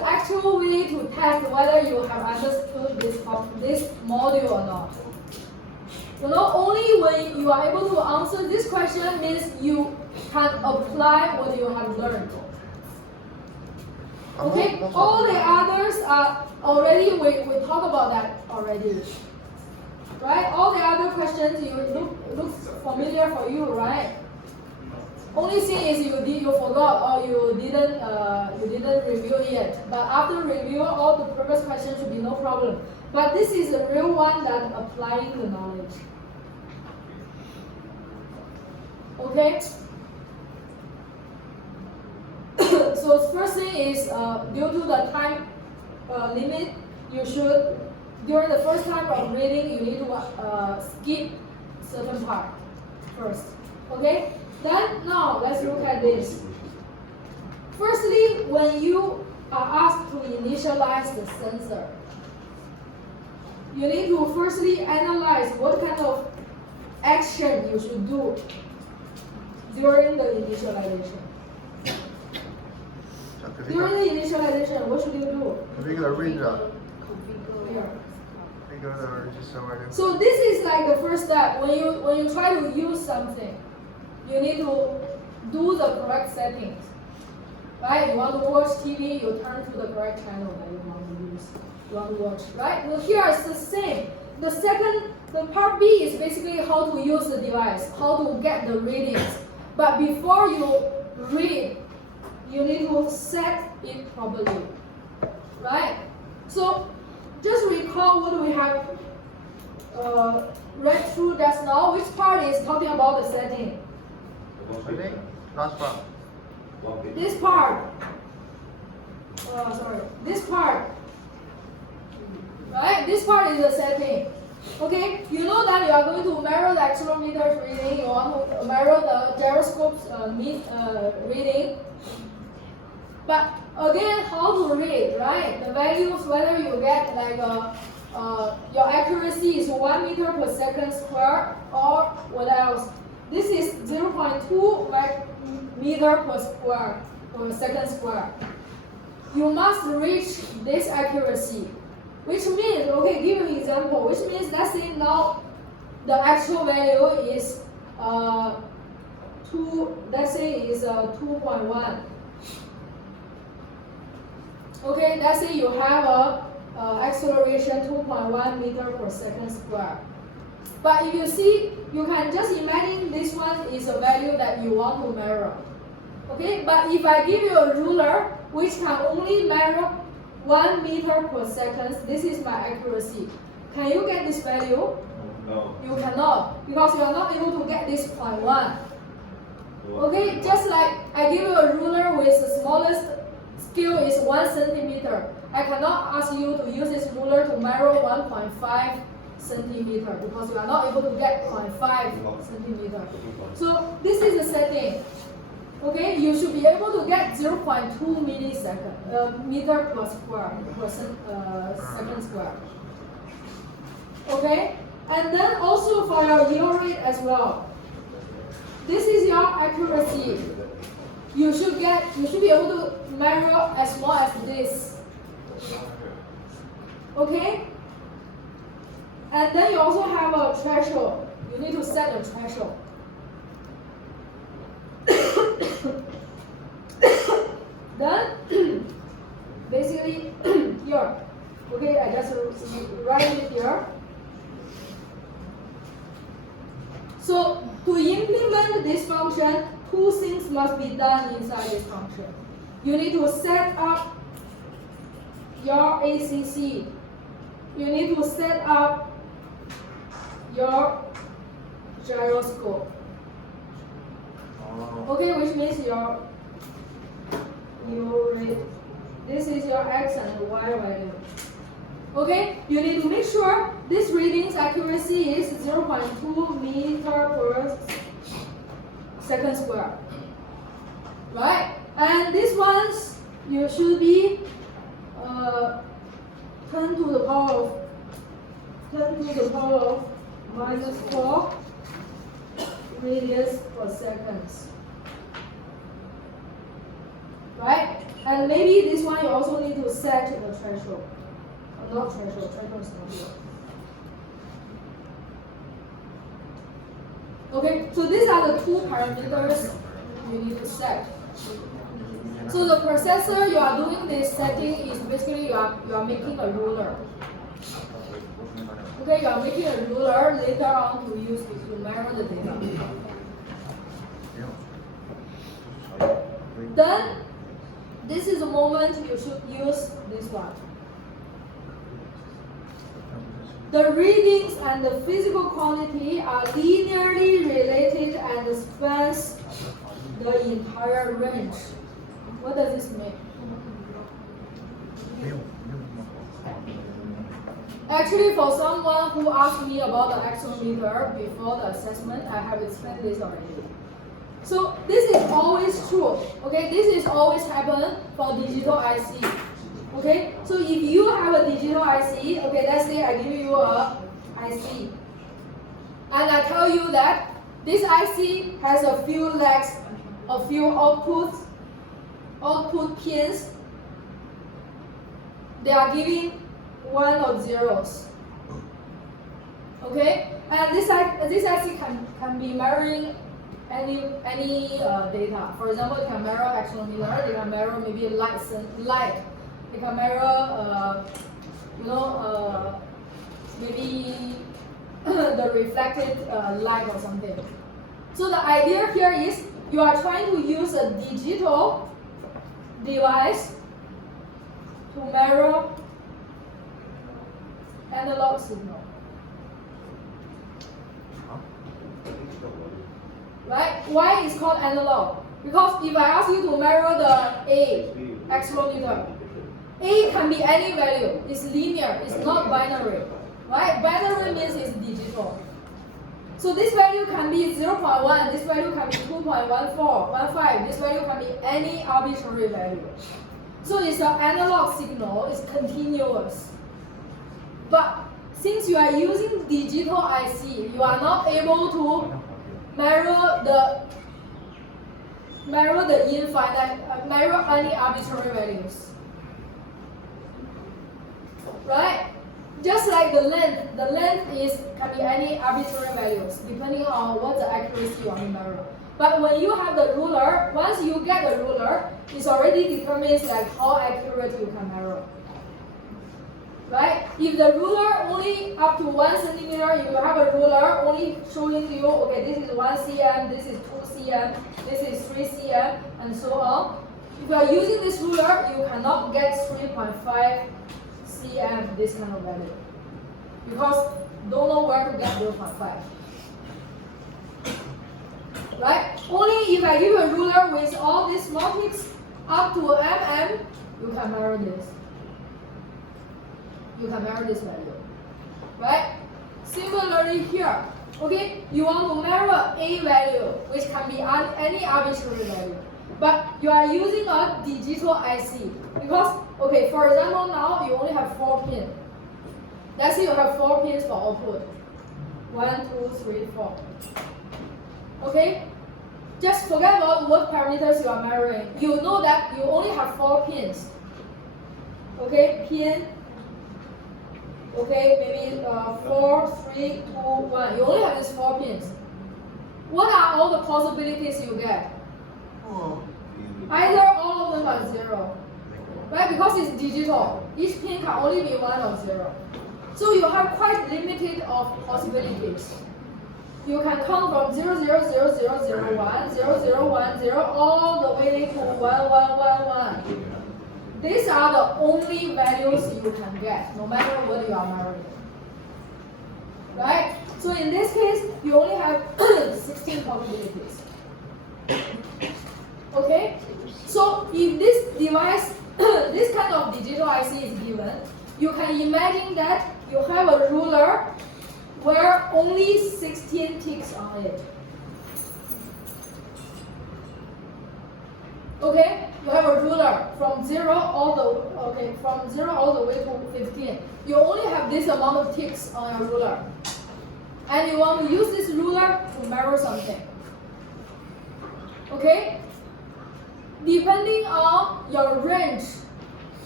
actual way to test whether you have understood this module or not. You know, only when you are able to answer this question means you can apply what you have learned. Okay, all the others are already, we talked about that already. Right? All the other questions you look familiar for you, right? Only thing is you forgot or you didn't review yet. But after review, all the previous questions should be no problem. But this is the real one that applying the knowledge. Okay. So first thing is due to the time limit, you should during the first time of reading you need to skip certain part first. Okay. Then now let's look at this. Firstly, when you are asked to initialize the sensor, you need to firstly analyze what kind of action you should do during the initialization. During the initialization, what should you do? Configure the reader. Here. Configure the register. So this is like the first step. When you try to use something, you need to do the correct settings. Right? You want to watch TV, you turn to the correct channel that you want to use. You want to watch. Right? Well, here it's the same. The part B is basically how to use the device, how to get the readings. But before you read, you need to set it properly. Right? So just recall what we have read through just now. Which part is talking about the setting? I think last part. This part. Sorry. This part. Right? This part is the setting. Okay? You know that you are going to measure the accelerometer reading. You want to measure the gyroscope's reading. But again, how to read, right? The values, whether you get like your accuracy is 1 meter per second square or what else? This is 0.2 meter per second square. You must reach this accuracy, which means, okay, give you an example, which means let's say now the actual value is 2.1. Okay, let's say you have a acceleration 2.1 meter per second square. But if you see, you can just imagine this one is a value that you want to measure. Okay, but if I give you a ruler which can only measure 1 meter per second, this is my accuracy. Can you get this value? No. You cannot, because you are not able to get this 0.1. Okay, just like I give you a ruler with the smallest scale is 1 centimeter. I cannot ask you to use this ruler to measure 1.5 centimeter because you are not able to get 0.5 centimeter. So this is the setting. Okay, you should be able to get 0.2 meter per second square. Okay, and then also for your yield rate as well. This is your accuracy. You should be able to measure as small as this. Okay? And then you also have a threshold. You need to set a threshold. Then, basically, here. Okay, I just write it here. So to implement this function, two things must be done inside this function. You need to set up your ACC. You need to set up your gyroscope. Okay, which means this is your x and y value. Okay, you need to make sure this reading's accuracy is 0.2 meter per second square. Right? And these ones you should be 10 to the power of -4 radians per second. Right? And maybe this one you also need to set the threshold. Not threshold is not here. Okay, so these are the two parameters you need to set. So the processor you are doing this setting is basically you are making a ruler. Okay, you are making a ruler later on to use it to measure the data. Then this is the moment you should use this one. The readings and the physical quantity are linearly related and spans the entire range. What does this mean? Actually, for someone who asked me about the accelerometer before the assessment, I have explained this already. So this is always true. Okay, this is always happen for digital IC. Okay, so if you have a digital IC, okay, let's say I give you a IC, and I tell you that this IC has a few legs, a few output pins. They are giving 1 or zeros. Okay, and this IC can be measuring any data. For example, it can measure accelerometer. It can measure maybe light. It can measure, maybe the reflected light or something. So the idea here is you are trying to use a digital device to measure analog signal. Right? Why is called analog? Because if I ask you to measure the A accelerometer, A can be any value. It's linear. It's not binary. Right? Binary means it's digital. So this value can be 0.1. This value can be 2.14, This value can be any arbitrary value. So it's an analog signal. It's continuous. But since you are using digital IC, you are not able to measure any arbitrary values. Right? Just like the length can be any arbitrary values depending on what the accuracy you want to measure. But when you have the ruler, once you get the ruler, it already determines like how accurate you can measure. Right? If the ruler only up to 1 centimeter, you have a ruler only showing you, okay, this is 1 cm, this is 2 cm, this is 3 cm, and so on. If you are using this ruler, you cannot get 3.5 cm, this kind of value, because don't know where to get 0.5. Right? Only if I give you a ruler with all these small peaks up to mm, you can measure this. You can measure this value. Right? Similarly here, okay, you want to measure a value, which can be any arbitrary value. But you are using a digital IC because, okay, for example, now you only have 4 pins. Let's say you have 4 pins for output. 1, 2, 3, 4. Okay? Just forget about what parameters you are measuring. You know that you only have 4 pins. Okay, pin. Okay, maybe 4, 3, 2, 1. You only have these 4 pins. What are all the possibilities you get? Either all of them are 0, right? Because it's digital. Each pin can only be 1 or 0. So you have quite limited of possibilities. you can count from 0, 0, 0, 0, 0, 1, 0, 0, 1, 0, all the way to 1, 1, 1, 1. These are the only values you can get, no matter what you are measuring. Right? So in this case, you only have 16 possibilities. Okay? So if this device, this kind of digital IC is given, you can imagine that you have a ruler where only 16 ticks on it. Okay? You have a ruler from 0 all the way to 15. You only have this amount of ticks on your ruler. And you want to use this ruler to measure something. Okay? Depending on your range,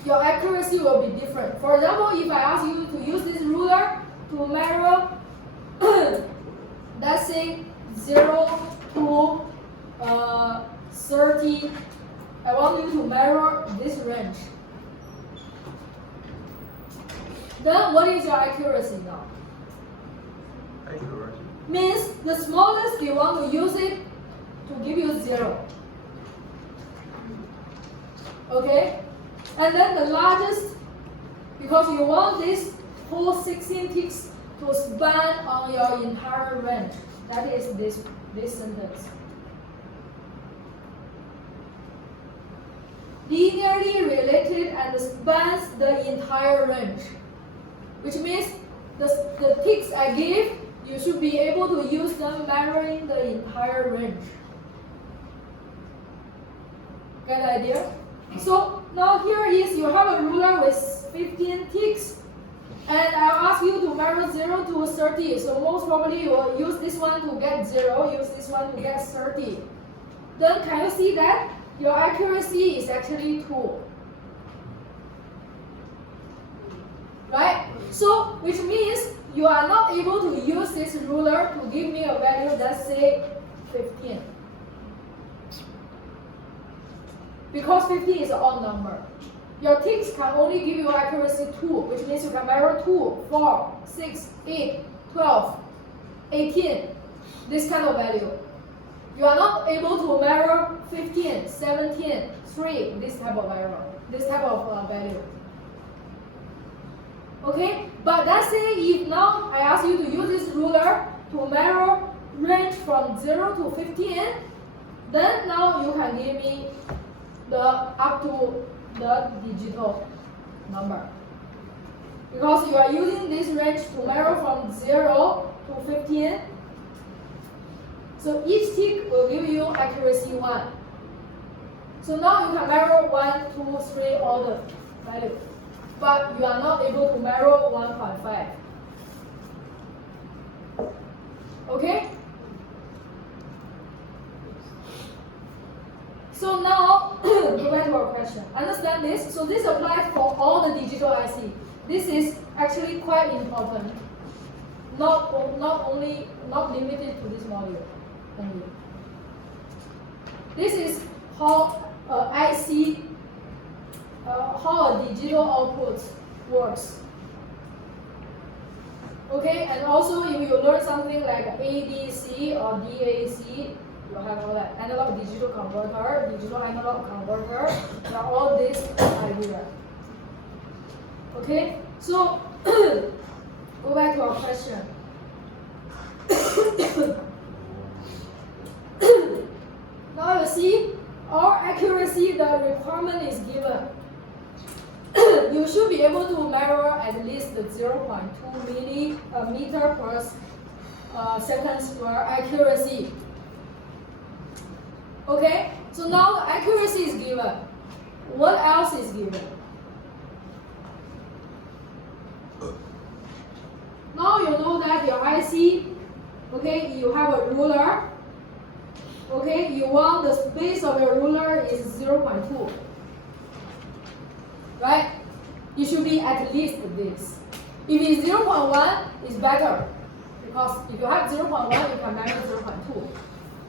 your accuracy will be different. For example, if I ask you to use this ruler to measure, let's say 0 to 30, I want you to measure this range. Then what is your accuracy now? Accuracy. Means the smallest you want to use it to give you 0. Okay? And then the largest, because you want this whole 16 ticks to span on your entire range. That is this sentence. Linearly related and spans the entire range. Which means the ticks I give, you should be able to use them measuring the entire range. Get the idea? So now here is you have a ruler with 15 ticks, and I'll ask you to measure 0 to 30. So most probably you will use this one to get 0, use this one to get 30. Then can you see that your accuracy is actually 2? Right? So which means you are not able to use this ruler to give me a value, let's say 15. Because 15 is an odd number. Your ticks can only give you accuracy 2, which means you can measure 2, 4, 6, 8, 12, 18, this kind of value. You are not able to measure 15, 17, 3, this type of value. Okay? But let's say if now I ask you to use this ruler to measure range from 0 to 15, then now you can give me up to the digital number. Because you are using this range to measure from 0 to 15. So each tick will give you accuracy 1. So now you can measure 1, 2, 3, all the values. But you are not able to measure 1.5. Okay? So now, go back to our question. Understand this? So this applies for all the digital IC. This is actually quite important. Not limited to this module only. This is how IC, how a digital output works. Okay, and also if you learn something like ADC or DAC, you have all that analog digital converter, digital analog converter, they are all this idea. Okay, so go back to our question. Now you see our accuracy, the requirement is given. You should be able to measure at least the 0.2 millimeter per second square accuracy. Okay, so now the accuracy is given. What else is given? Now you know that your IC, okay, you have a ruler. Okay, you want the space of your ruler is 0.2. Right? It should be at least this. If it's 0.1, it's better. Because if you have 0.1, you can measure 0.2.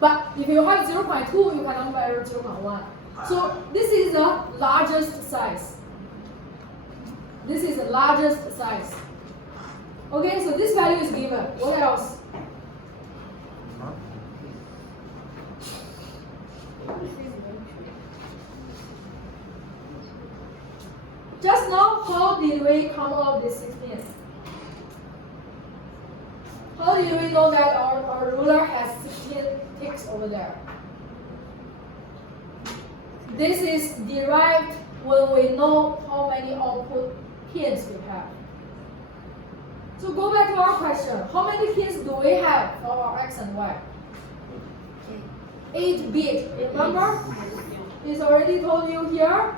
But if you have 0.2, you cannot measure 0.1. So this is the largest size. This is the largest size. Okay, so this value is given. What else? Just now, how did we come up with 16? How did we know that our ruler has 16 ticks over there? This is derived when we know how many output pins we have. So go back to our question. How many pins do we have for our X and Y? 8 bit. Remember? It's already told you here.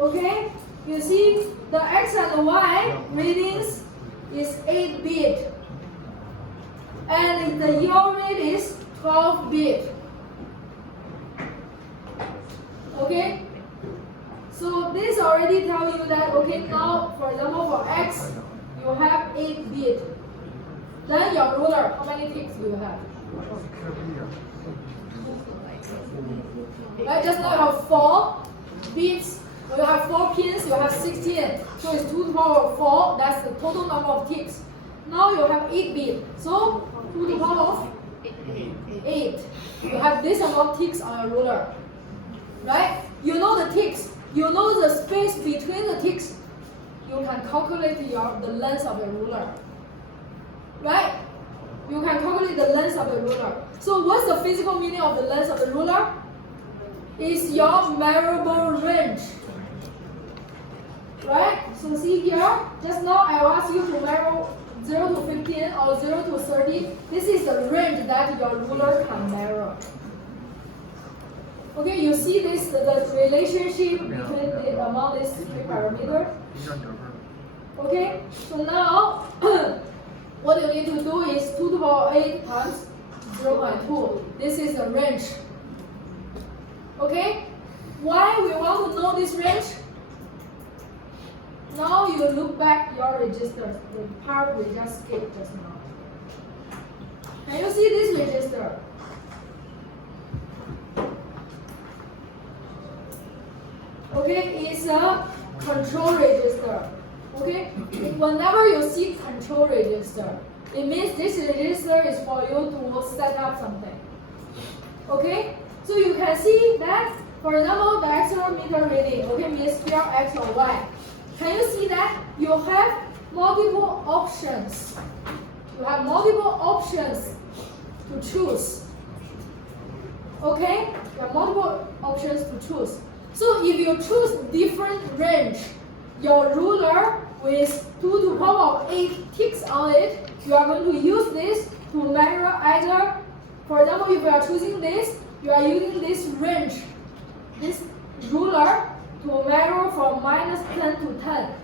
Okay? You see the X and Y readings is 8 bit. And the yield rate is 12 bit. Okay? So this already tell you that, okay, now for example for X, you have 8 bit. Then your ruler, how many ticks do you have? Right, just now you have 4 bits, you have 4 pins, you have 16. So it's 2 to the power of 4, that's the total number of ticks. Now you have 8 bit, so 2 to the power of 8. You have this amount of ticks on your ruler. Right? You know the ticks. You know the space between the ticks. You can calculate the length of your ruler. Right? You can calculate the length of the ruler. So what's the physical meaning of the length of the ruler? It's your measurable range. Right? So see here, just now I asked you to measure 0 to 15 or 0 to 30. This is the range that your ruler can measure. Okay, you see this, the relationship between among these 3 parameters? Okay, so now what you need to do is 2 to the power 8 times 0.2. This is the range. Okay, why we want to know this range? Now you look back your registers, the part we just skipped just now. Can you see this register? Okay, it's a control register. Okay, whenever you see control register, it means this register is for you to set up something. Okay, so you can see that, for example, the accelerometer reading, okay, means here X or Y. Can you see that you have multiple options? You have multiple options to choose. Okay, you have multiple options to choose. So if you choose different range, your ruler with 2 to the power of 8 ticks on it, you are going to use this to measure either, for example, if you are choosing this, you are using this range, this ruler, to measure from -10 to 10.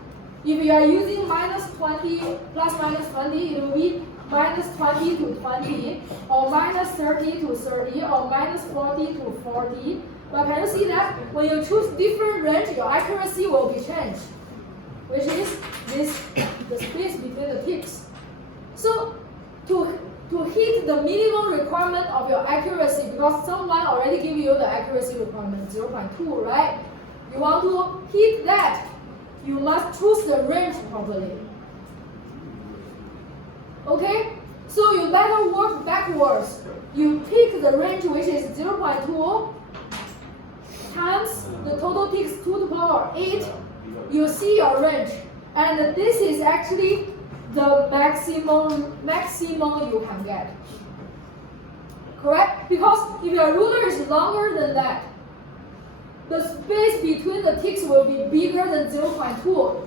If you are using -20, plus -20, it will be -20 to 20, or -30 to 30, or -40 to 40. But can you see that when you choose different range, your accuracy will be changed, which is this, the space between the ticks. So to hit the minimum requirement of your accuracy, because someone already gave you the accuracy requirement 0.2, right? You want to hit that, you must choose the range properly. Okay? So you better work backwards. You pick the range which is 0.2 times the total ticks 2 to the power 8. You see your range. And this is actually the maximum you can get. Correct? Because if your ruler is longer than that, the space between the ticks will be bigger than 0.2.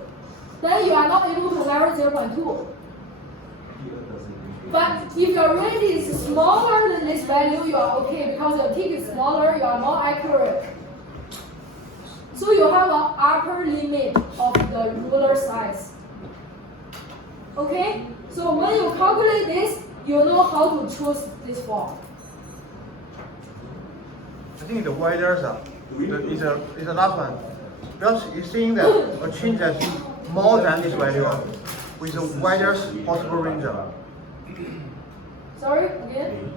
Then you are not able to measure 0.2. But if your range is smaller than this value, you are okay because your tick is smaller, you are more accurate. So you have an upper limit of the ruler size. Okay? So when you calculate this, you know how to choose this form. I think the widers is the last one. Because it's saying that a change that's more than this value with the widest possible range. Sorry, again?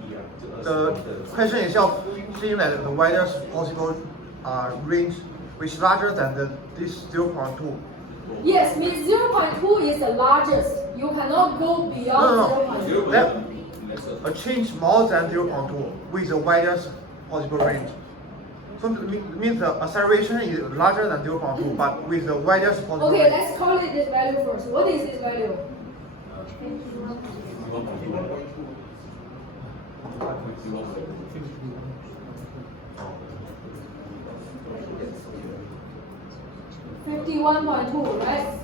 The question itself saying that the widest possible range which is larger than this 0.2. Yes, means 0.2 is the largest. You cannot go beyond No. 0.2. a change more than 0.2 with the widest possible range. So it means the acceleration is larger than 0.2, but with the widest possible Okay, range. let's call it this value first. What is this value? $51.2, right?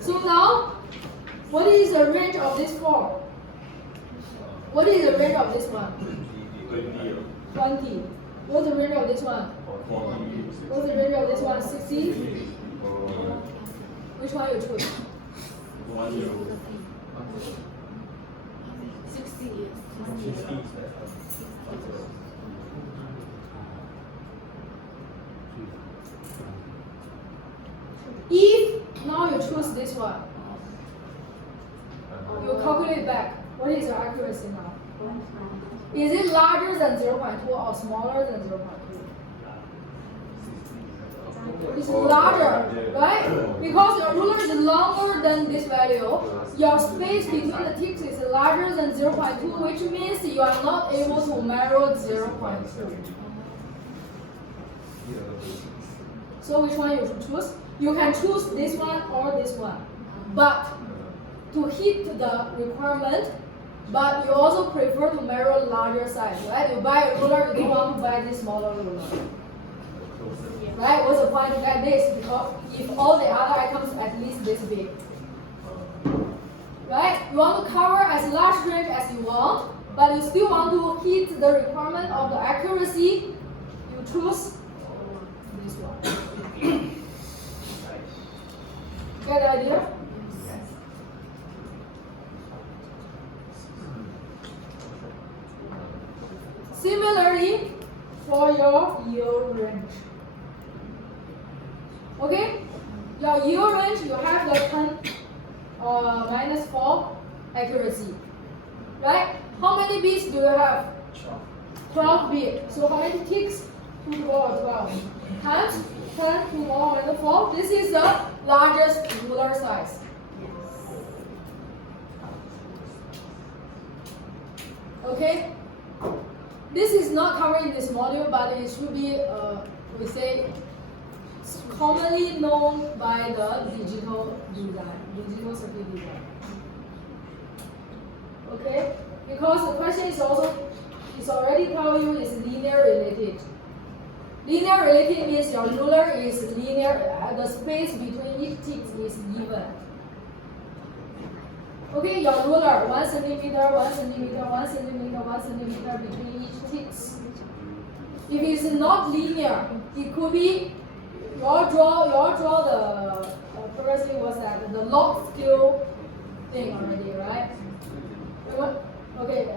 So now, what is the range of this form? What is the range of this one? 20. What's the range of this one? What's the range of this one? 60? Which one you choose? 60 years. If now you choose this one, you calculate back. What is your accuracy now? Is it larger than 0.2 or smaller than 0.2? It's larger, right? Because your ruler is longer than this value, your space between the ticks is larger than 0.2, which means you are not able to measure 0.2. So which one you should choose? You can choose this one or this one. But to hit the requirement, but you also prefer to measure larger size, right? You buy a ruler, you don't want to buy this smaller ruler. Right? What's the point to get this? Because if all the other items at least this big. Right? You want to cover as large range as you want, but you still want to hit the requirement of the accuracy, you choose this one. Get the idea? Similarly, for your yield range. Okay? Your yield range, you have the 10 minus 4 accuracy. Right? How many bits do you have? 12 bits. So how many ticks? 2 to the power 12. Times 10 to the power minus 4. This is the largest ruler size. Okay? This is not covered in this module, but it should be, we say, commonly known by the digital design, digital circuit design. Okay? Because the question is also, it's already tell you it's linear related. Linear related means your ruler is linear, the space between each tick is given. Okay, your ruler, 1 centimeter, 1 centimeter, 1 centimeter, 1 centimeter between each ticks. If it's not linear, it could be your draw the previously was that the log scale thing already, right? Okay,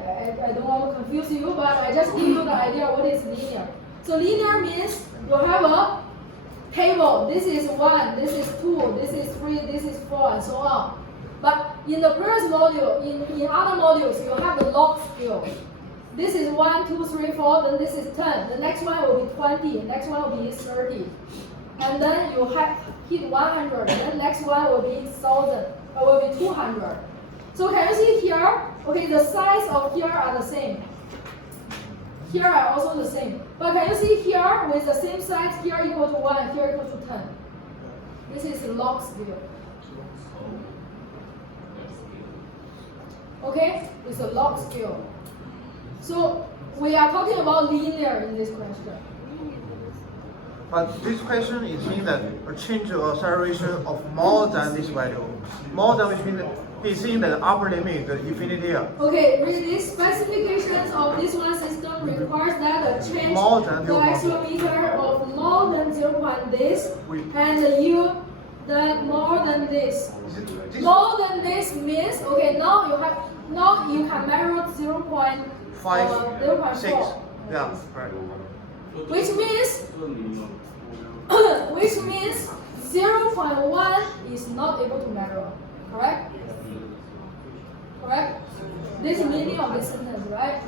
I don't want to confuse you, but I just give you the idea what is linear. So linear means you have a table. This is 1, this is 2, this is 3, this is 4, and so on. But in the previous module, in other modules, you have the log scale. This is 1, 2, 3, 4, then this is 10. The next one will be 20, the next one will be 30. And then you have hit 100, and then next one will be 1,000, or will be 200. So can you see here? Okay, the size of here are the same. Here are also the same. But can you see here with the same size, here equal to 1, here equal to 10. This is the log scale. Okay, it's a log scale. So we are talking about linear in this question. But this question is saying that a change of acceleration of more than this value. More than which means he's saying that the upper limit, the infinity. Okay, read these specifications of this one system requires that a change More than the 0.2. accelerometer of more than 0.1 this and the yield that more than this. More than this means okay now you can measure 0.5 6. Yeah, right. which means 0.1 is not able to measure, correct? Correct? This is the meaning of this sentence, right?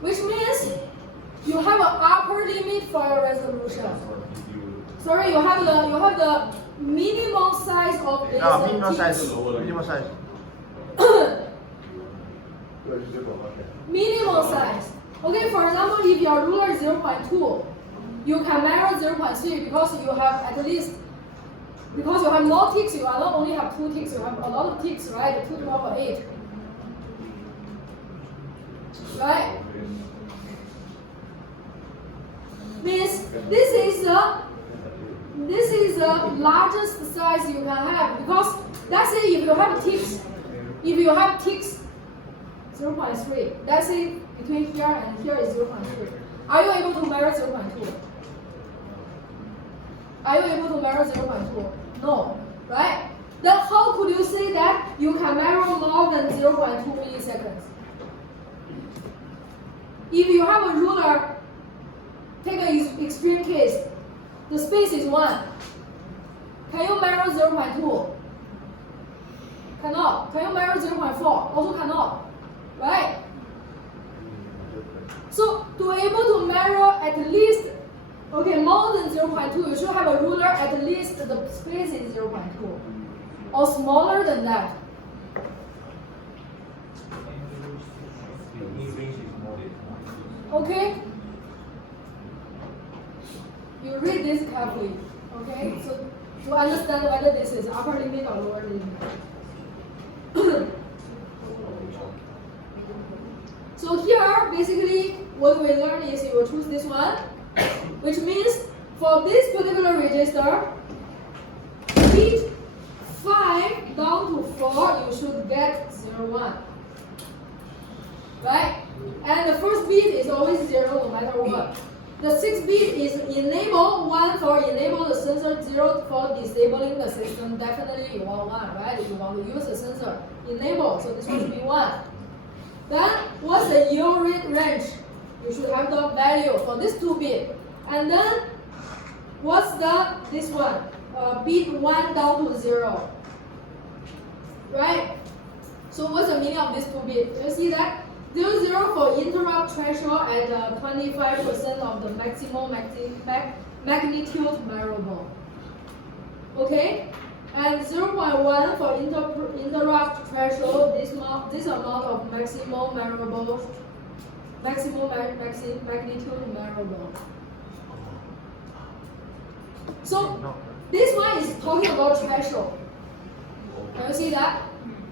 Which means you have an upper limit for your resolution. Sorry, you have the minimum size of this. minimum size. Minimum size. Minimum size. Okay, for example, if your ruler is 0.2, you can measure 0.3 because you have at least, because you have more ticks, you not only have 2 ticks, you have a lot of ticks, right? 2 to the power 8. Right? Means this is the largest size you can have, because let's say if you have ticks 0.3, let's say between here and here is 0.3. Are you able to measure 0.2? Are you able to measure 0.2? No, right? Then how could you say that you can measure more than 0.2 milliseconds? If you have a ruler, take an extreme case, the space is 1. Can you measure 0.2? Cannot. Can you measure 0.4? Also cannot. Right? So to be able to measure at least, okay, more than 0.2, you should have a ruler at least the space is 0.2 or smaller than that. Okay? You read this carefully. Okay? So to understand whether this is upper limit or lower limit. So here, basically, what we learn is you will choose this one, which means for this particular register, bit 5 down to 4, you should get 0, 1. Right? And the first bit is always 0 no matter what. The 6th bit is enable, 1 for enable the sensor, 0 for disabling the system. Definitely you want 1, right? You want to use the sensor. Enable, so this one should be 1. Then what's the yield rate range? You should have the value for this 2 bit. And then what's this one? Bit 1 down to 0. Right? So what's the meaning of this 2 bit? You see that? 0, 0 for interrupt threshold at 25% of the maximum magnitude measurable. Okay? And 0.1 for interrupt threshold, this amount of maximum measurable, magnitude measurable. So this one is talking about threshold. Can you see that?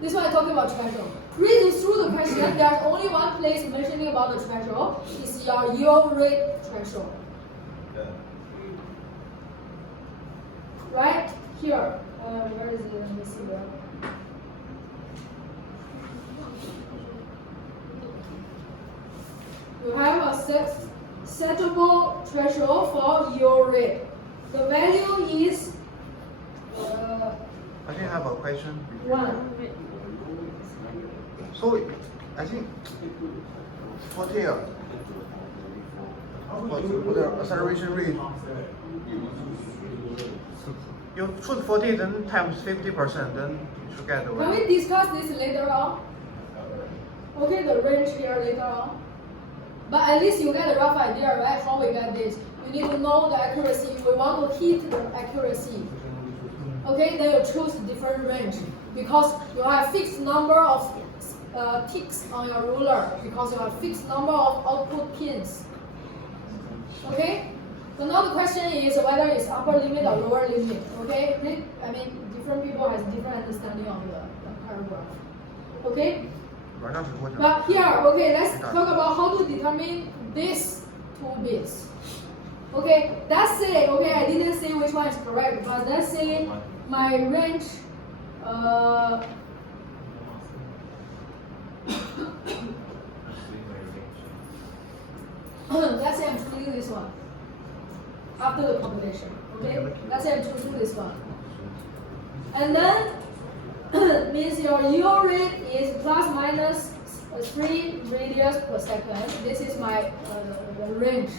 This one is talking about threshold. Reading through the question, there's only one place mentioning about the threshold. It's your yield rate threshold. Right? Here. Where is it? Let me see that. You have a settable threshold for yield rate. The value is I think I have a question. 1. So I think 40 for the acceleration rate. You put 40 then times 50%, then you should get the Can value. we discuss this later on? Okay, the range here later on. But at least you get a rough idea, right? How we get this. You need to know the accuracy. We want to hit the accuracy. Okay, then you choose different range because you have fixed number of ticks on your ruler because you have fixed number of output pins. Okay? So now the question is whether it's upper limit or lower limit. Okay? I mean, different people has different understanding of the paragraph. Okay? But here, okay, let's talk about how to determine these 2 bits. Okay, let's say, okay, I didn't say which one is correct, but let's say my range, let's say I'm choosing this one after the computation. Okay, let's say I'm choosing this one, and then means your yield rate is plus minus 3 radians per second. This is my the range.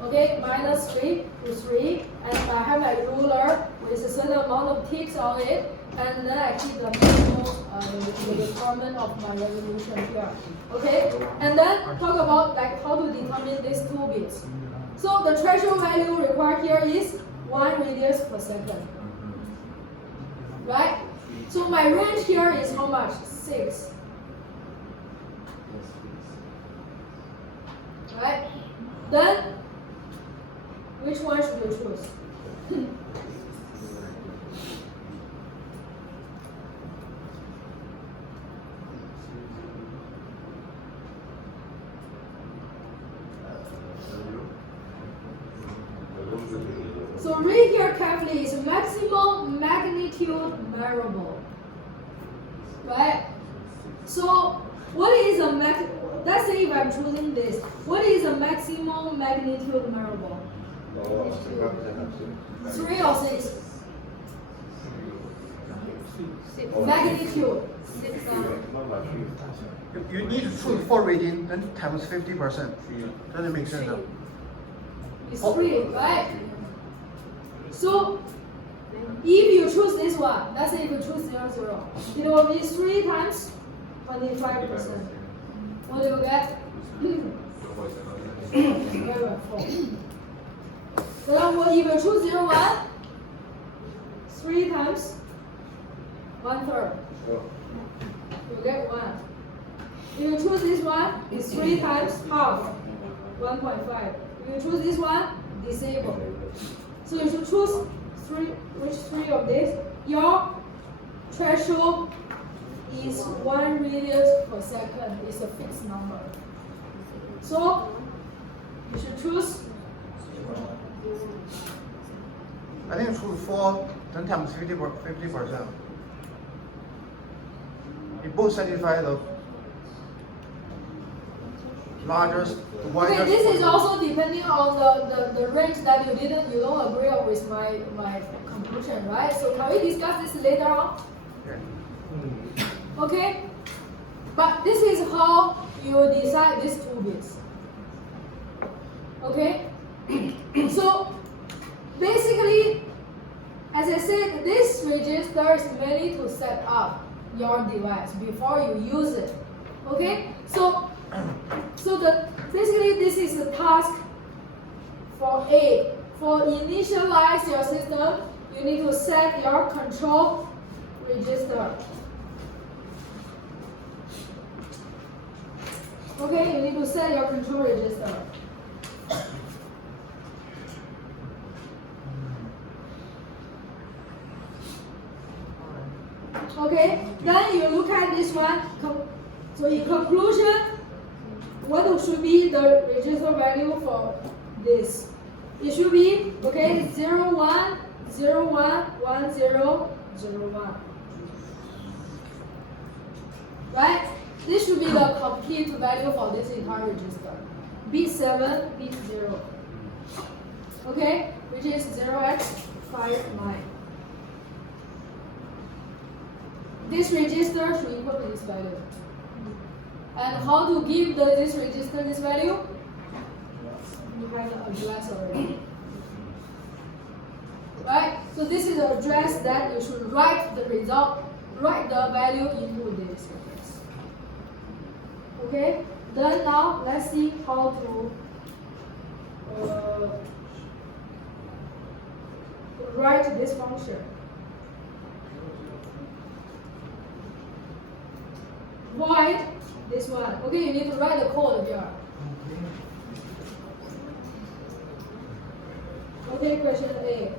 Okay, minus 3 to 3, and I have my ruler with a certain amount of ticks on it, and then I hit the minimum the requirement of my resolution here. Okay, and then talk about like how to determine these 2 bits. So the threshold value required here is 1 radius per second. Right? So my range here is how much? 6. Right? Then, which one should we choose? So read here carefully, is maximum magnitude variable. Right? So what is a let's say if I'm choosing this, what is a maximum magnitude variable? 3 or 6? Magnitude. 6. You need to choose 4 reading, then times 50%. Doesn't make sense. It's 3, right? So if you choose this one, let's say if you choose 0, 0, it will be 3 times 25%. What do you get? 4. So if you choose 0, 1, 3 times 1/3. You get 1. If you choose this one, it's 3 times half, 1.5. If you choose this one, disable. So you should choose which 3 of these. Your threshold is 1 radius per second. It's a fixed number. So you should choose. I think choose 4, then times 50%. It both satisfy the largest, the widest. Okay, this is also depending on the range that you don't agree with my conclusion, right? So can we discuss this later on? Okay. Okay? But this is how you decide these 2 bits. Okay? So basically, as I said, this register is mainly to set up your device before you use it. Okay? So basically this is the task for A. For initialize your system, you need to set your control register. Okay, you need to set your control register. Okay, then you look at this one. So in conclusion, what should be the register value for this? It should be, okay, 0, 1, 0, 1, 1, 0, 0, 1. Right? This should be the complete value for this entire register. Bit 7, bit 0. Okay, which is 0x59. This register should equal to this value. And how to give this register this value? You have the address already. Right? So this is the address that you should write the result, write the value into this address. Okay? Then now let's see how to write this function. Void this one. Okay, you need to write the code here. Okay, question A.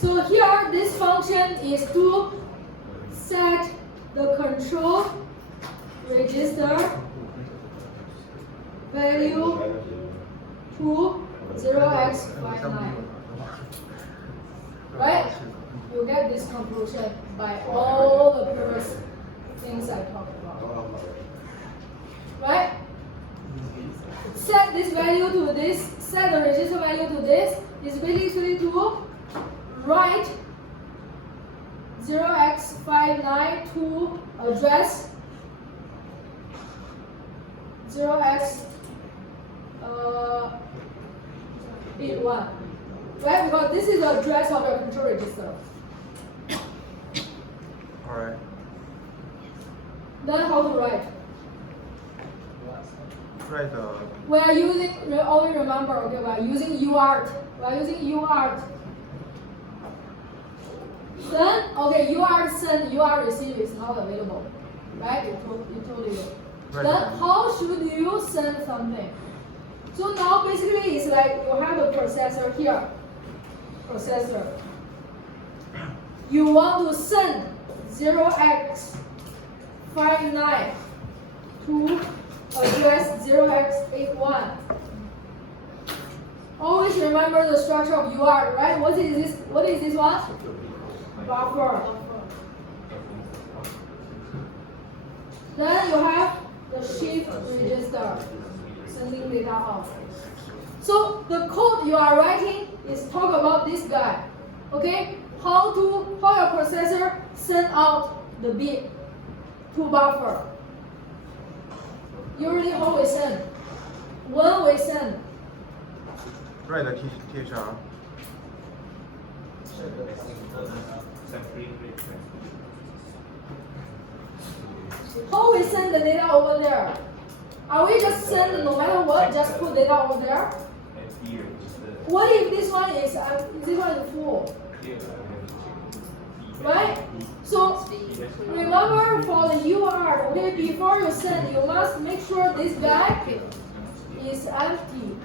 So here, this function is to set the control register value to 0x59. Right? You get this conclusion by all the previous things I talked about. Right? Set this value to this, set the register value to this is basically to write 0x59 to address 0x 81. Right? Because this is the address of your control register. Alright. Then how to write? Right. We are using, always remember, okay, we are using UART. We are using UART. Then, okay, UART send, UART receive is not available. Right? It told you. Right. Then how should you send something? So now basically it's like you have a processor here. Processor. You want to send 0x59 to address 0x81. Always remember the structure of UART, right? What is this? What is this one? Buffer. Then you have the shift register, sending data out. So the code you are writing is talk about this guy. Okay? How your processor send out the bit to buffer. Usually how we send? When we send. Right. THR. How we send the data over there? Are we just send no matter what, just put data over there? What if this one is full? Right? So remember for the UART, okay, before you send, you must make sure this guy is empty.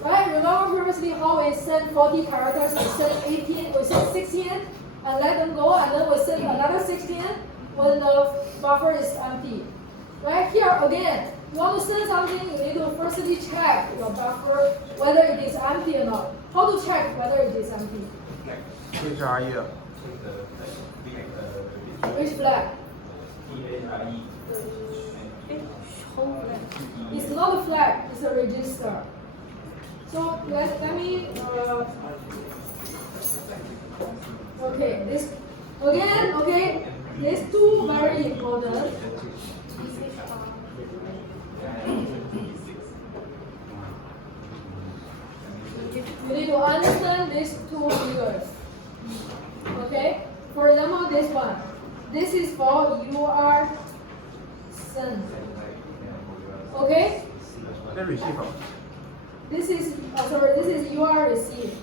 Right? Remember previously how we send 40 characters, we send 18, we send 16, and let them go, and then we send another 16 when the buffer is empty. Right? Here again, you want to send something, you need to firstly check your buffer whether it is empty or not. How to check whether it is empty? THRE. Which flag? It's not a flag, it's a register. So let me okay, this again, okay, these two very important. You need to understand these two figures. Okay? For example, this one. This is for UART send. Okay? The receiver. This is this is UART receive.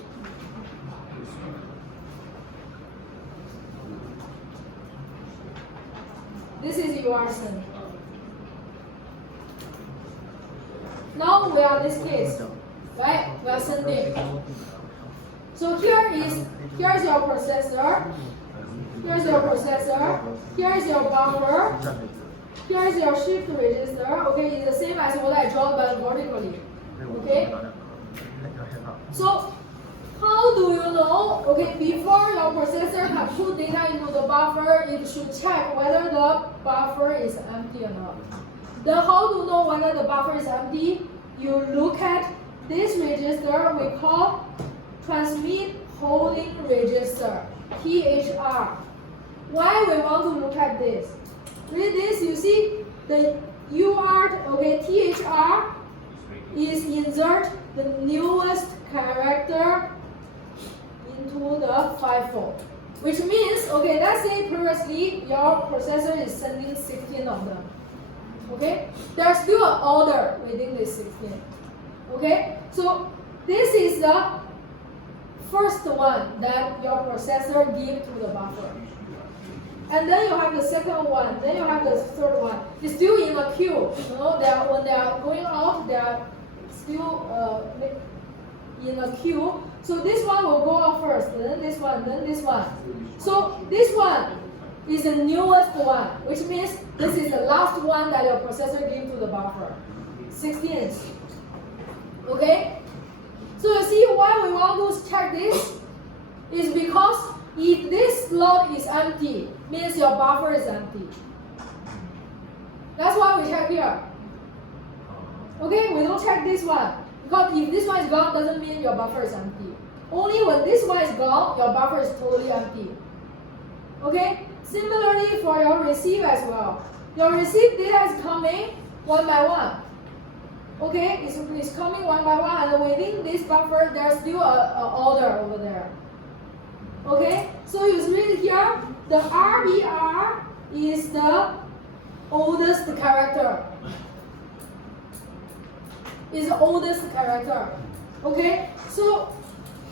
This is UART send. Now we are this case, right? We are sending. So here's your processor. Here's your processor. Here's your buffer. Here's your shift register. Okay, it's the same as what I drawn but vertically. Okay. So how do you know? Okay, before your processor can put data into the buffer, it should check whether the buffer is empty or not. Then how to know whether the buffer is empty? You look at this register we call transmit holding register, THR. Why we want to look at this? Read this, you see the UART, okay, THR is insert the newest character into the FIFO. Which means, okay, let's say previously your processor is sending 16 of them. Okay? There's still an order within this 16. Okay? So this is the first one that your processor gives to the buffer. And then you have the second one, then you have the third one. It's still in a queue. You know, when they are going out, they are still in a queue. So this one will go out first, then this one, then this one. So this one is the newest one, which means this is the last one that your processor gave to the buffer. 16. Okay? So you see why we want to check this? Is because if this slot is empty, means your buffer is empty. That's why we check here. Okay, we don't check this one. Because if this one is gone, doesn't mean your buffer is empty. Only when this one is gone, your buffer is totally empty. Okay? Similarly for your receive as well. Your receive data is coming one by one. Okay, it's coming one by one, and within this buffer, there's still a order over there. Okay, so you read here, the RBR is the oldest character. Is the oldest character. Okay, so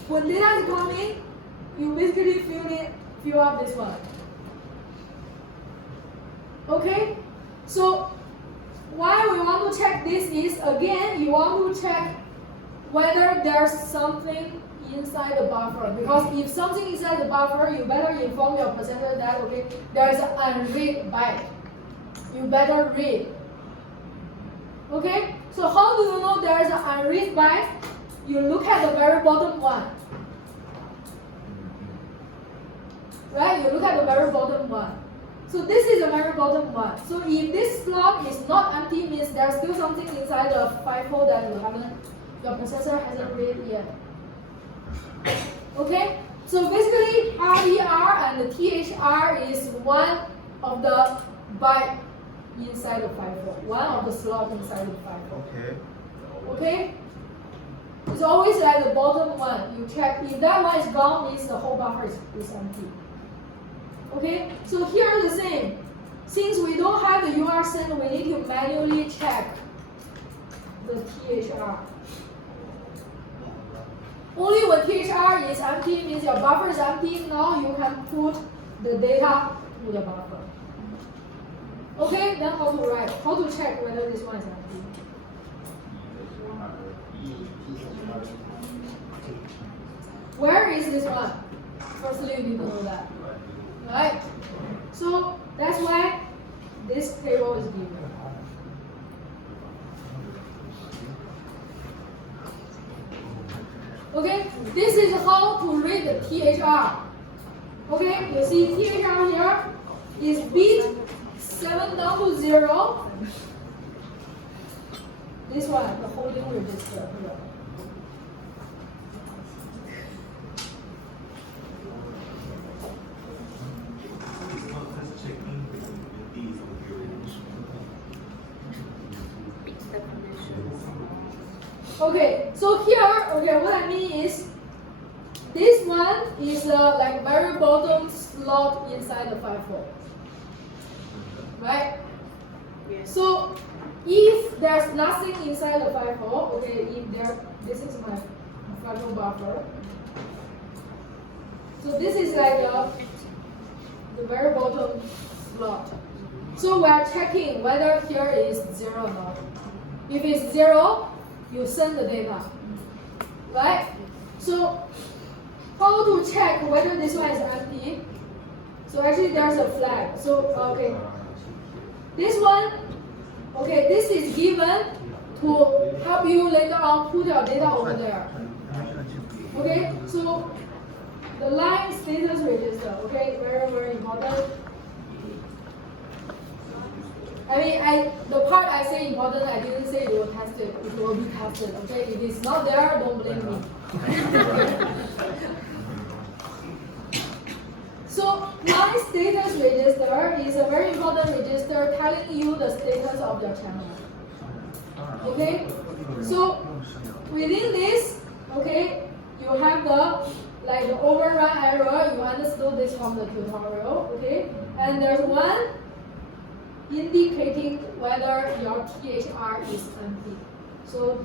when data is coming, you basically fill up this one. Okay, so why we want to check this is, again, you want to check whether there's something inside the buffer. Because if something inside the buffer, you better inform your processor that, okay, there is an unread byte. You better read. Okay, so how do you know there is an unread byte? You look at the very bottom one. Right, you look at the very bottom one. So this is the very bottom one. So if this slot is not empty, means there's still something inside the FIFO that your processor hasn't read yet. Okay? So basically RBR and the THR is one of the byte inside the FIFO. One of the slot inside the FIFO. Okay. Okay? It's always at the bottom one. You check if that one is gone, means the whole buffer is empty. Okay, so here the same. Since we don't have the UR send, we need to manually check the THR. Only when THR is empty, means your buffer is empty, now you can put the data to the buffer. Okay, then how to write? How to check whether this one is empty? Where is this one? Firstly, you need to know that. Right? So that's why this table is given. Okay, this is how to read the THR. Okay, you see THR here is bit 7 down to 0. This one, the holding register here. Okay, so here, okay, what I mean is, this one is like very bottom slot inside the FIFO, right? Yes. So if there's nothing inside the FIFO, okay, this is my FIFO buffer. So this is like the very bottom slot. So we are checking whether here is 0 or not. If it's 0, you send the data, right? So how to check whether this one is empty? So actually there's a flag. So okay, this one, okay, this is given to help you later on put your data over there. Okay, so the line status register, okay, very, very important. I mean, the part I say important, I didn't say it will test it. It will be tested, okay? If it's not there, don't blame me. So, line status register is a very important register telling you the status of your channel. Okay? So, within this, okay, you have the overrun error. You understood this from the tutorial, okay? And there's one indicating whether your THR is empty. So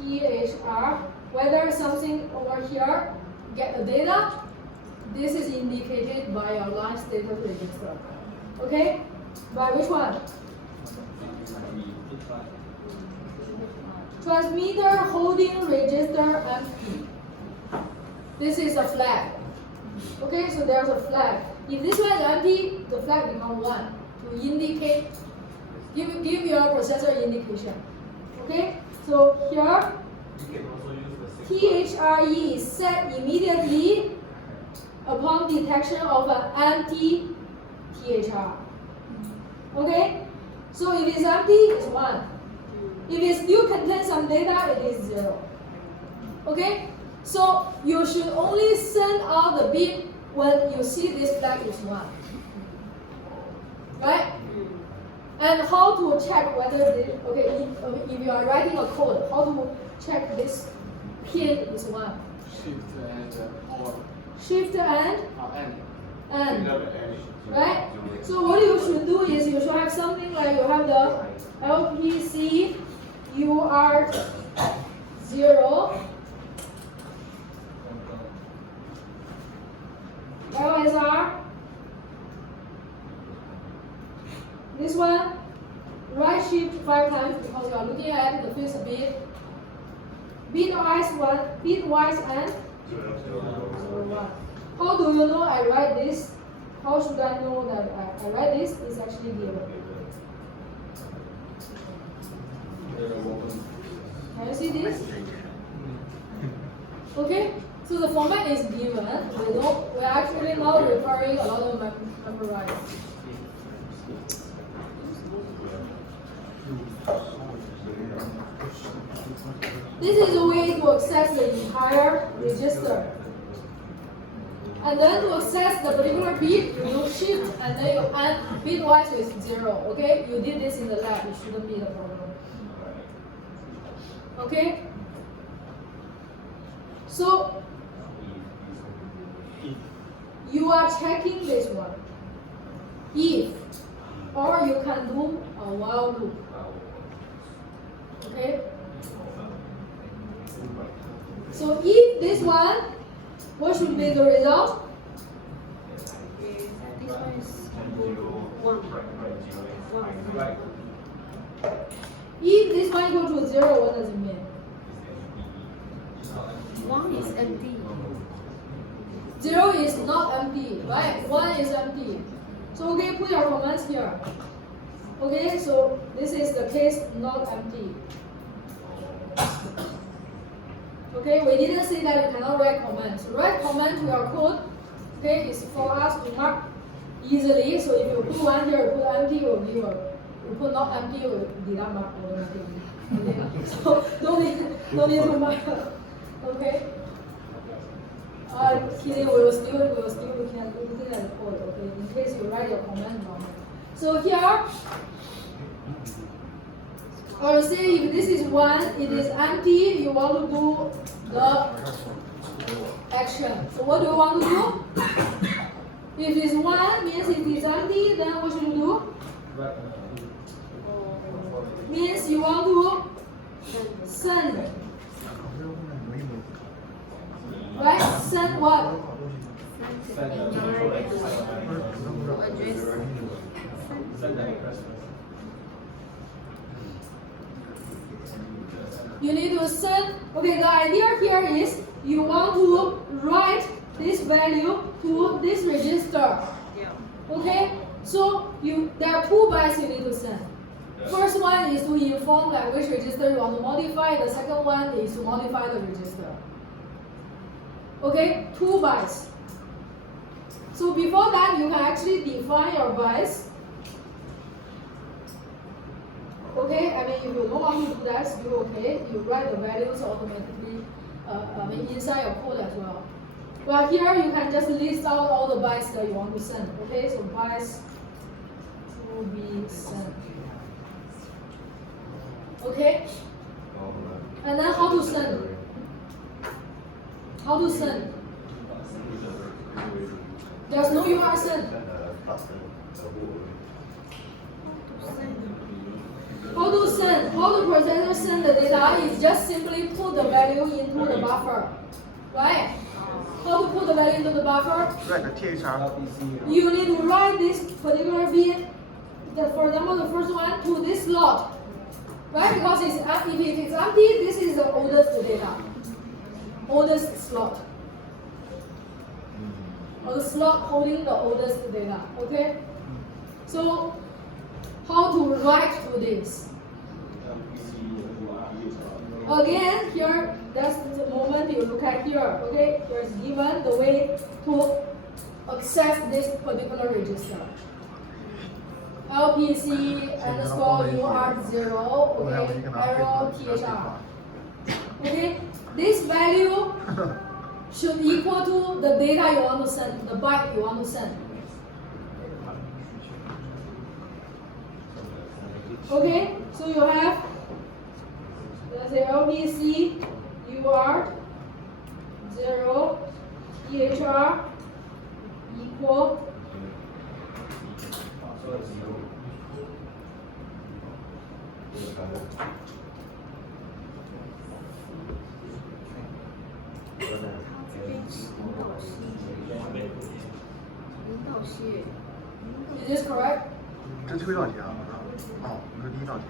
THR, whether something over here get the data, this is indicated by your line status register. Okay? By which one? Transmitter holding register empty. This is a flag. Okay, so there's a flag. If this one is empty, the flag becomes 1. To indicate, give your processor indication. Okay, so here THRE is set immediately upon detection of an empty THR. Okay, so if it's empty, it's 1. If it still contains some data, it is 0. Okay, so you should only send out the bit when you see this flag is 1. Right? And how to check whether this, okay, if you are writing a code, how to check this pin is 1? Shift and or Shift and and. right? So what you should do is you should have something like you have the LPC UR 0, LSR, this one, right shift 5 times because you are looking at the fifth bit. Bitwise and 1. How do you know I write this? How should I know that I write this is actually given? Can you see this? Okay, so the format is given. We're actually not requiring a lot of memorize. This is a way to access the entire register. And then to access the particular bit, you do shift and then you add bitwise with 0. Okay, you did this in the lab, it shouldn't be the problem. Okay? So you are checking this one. If, or you can do a while loop. Okay? So if this one, what should be the result? This one is 1. If this one equal to 0, what does it mean? 1 is empty. 0 is not empty, right? 1 is empty. So okay, put your comments here. Okay, so this is the case not empty. Okay, we didn't say that you cannot write comments. Write comment to your code, okay, is for us to mark easily. So if you put 1 here, you put empty, or you put not empty, you did not mark automatically. Okay, so no need to mark. Okay. Kidding, we will still looking at the code. Okay, in case you write your comment wrong. So here, or say if this is 1, it is empty, you want to do the action. So what do you want to do? If it's 1, means it is empty, then what should you do? Means you want to send. Right? Send what? You need to send. Okay, the idea here is you want to write this value to this register. Okay, so there are 2 bytes you need to send. First one is to inform like which register you want to modify. The second one is to modify the register. Okay, 2 bytes. So before that, you can actually define your bytes. Okay, I mean, if you don't want to do that, still okay. You write the values automatically inside your code as well. But here you can just list out all the bytes that you want to send. Okay, so bytes to be sent. Okay, and then how to send? How to send? There's no UR send. How to send? How the processor send the data is just simply put the value into the buffer, right? How to put the value into the buffer? Write the THR. You need to write this particular bit, for example, the first one to this slot, right? Because if it is empty, this is the oldest data, oldest slot, or the slot holding the oldest data. Okay. So how to write to this? Again, here, that's the moment you look at here, okay? Here's given the way to access this particular register. LPC underscore UR0, okay, arrow THR. Okay, this value should equal to the data you want to send, the byte you want to send. Okay, so you have, let's say LBC, UR, 0, THR, equal, is this correct? 这最后一道题啊？哦，这是第一道题。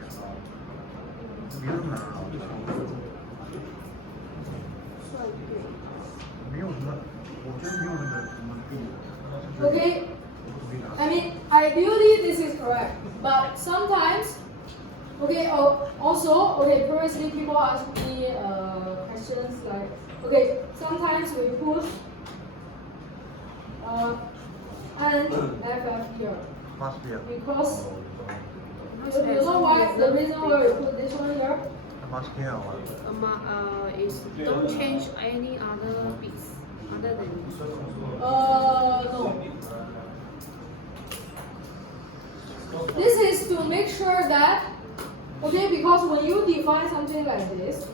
没有这么难啊。没有什么，我觉得没有那个什么必的。 Okay, I mean, ideally this is correct, but sometimes, okay, also, okay, previously people asked me questions like, okay, sometimes we put an FF here Must be. because you know why the reason why we put this one here? Must be. Is don't change any other bits other than No. This is to make sure that, okay, because when you define something like this,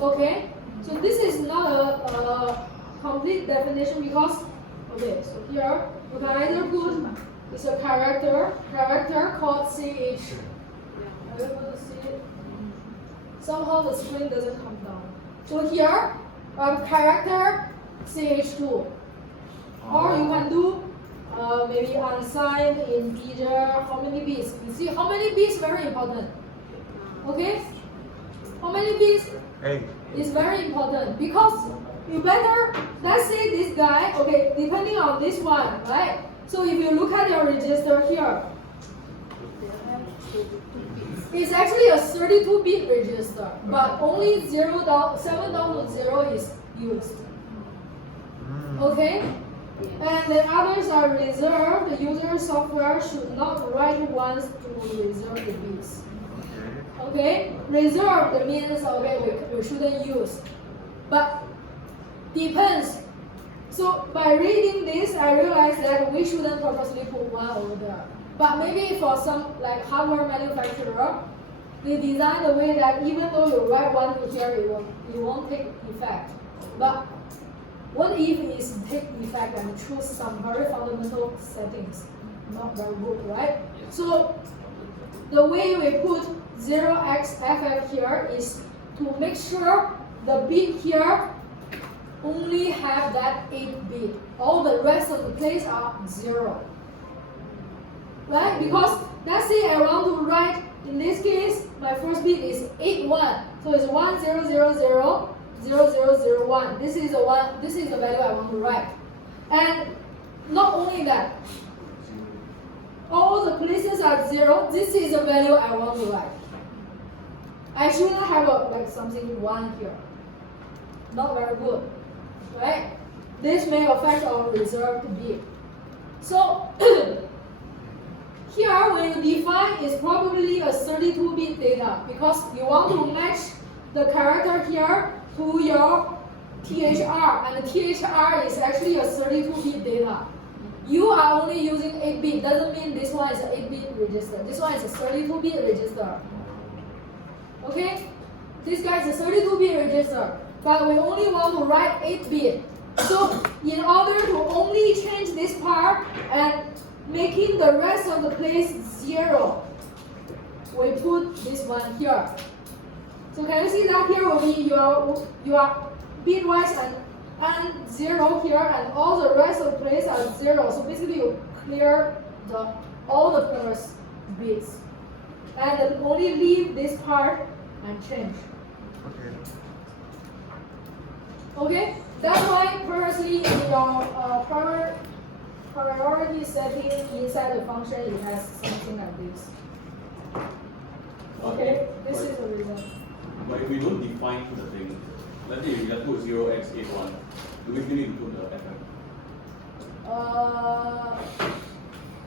okay, so this is not a complete definition because, okay, so here you can either put, it's a character called CH. Are you able to see it? Somehow the screen doesn't come down. So here, character CH2. Or you can do maybe unsigned integer, how many bits? You see, how many bits very important. Okay? How many bits 8. is very important because you better, let's say this guy, okay, depending on this one, right? So if you look at your register here, it's actually a 32-bit register, but only 7 down to 0 is used. Okay? And the others are reserved. The user software should not write once to reserve the bits. Okay? Reserved means, okay, we shouldn't use. But depends. So by reading this, I realized that we shouldn't purposely put 1 over there. But maybe for some like hardware manufacturer, they design the way that even though you write 1 to here, it won't take effect. But what if it take effect and choose some very fundamental settings? Not very good, right? So the way we put 0xFF here is to make sure the bit here only have that 8 bit. All the rest of the place are 0. Right? Because let's say I want to write, in this case, my first bit is 81. So it's 1000. 0001. This is the value I want to write. And not only that, all the places are 0. This is the value I want to write. I shouldn't have like something 1 here. Not very good, right? This may affect our reserved bit. So here, when you define, it's probably a 32-bit data because you want to match the character here to your THR, and the THR is actually a 32-bit data. You are only using 8-bit, doesn't mean this one is an 8-bit register. This one is a 32-bit register. Okay? This guy is a 32-bit register, but we only want to write 8-bit. So in order to only change this part and making the rest of the place 0, we put this one here. So can you see that here will be your bitwise and 0 here, and all the rest of the place are 0. So basically you clear all the first bits, and then only leave this part and change. Okay. Okay, that's why previously in your priority setting inside the function, it has something like this. Okay, this is the reason. But if we don't define the thing, let's say we just put 0x81, do we still need to put the FM?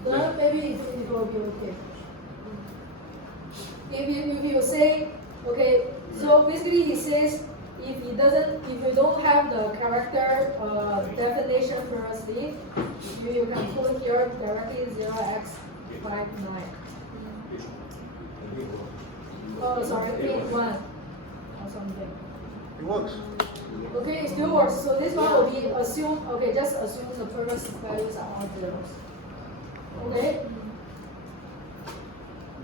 Then maybe it will be okay. If you say, okay, so basically it says if you don't have the character definition previously, you can put here directly 0x59. Oh, sorry, 81 or something. It works. Okay, it still works. So this one will be assume. Okay, just assume the previous values are all zeros. Okay.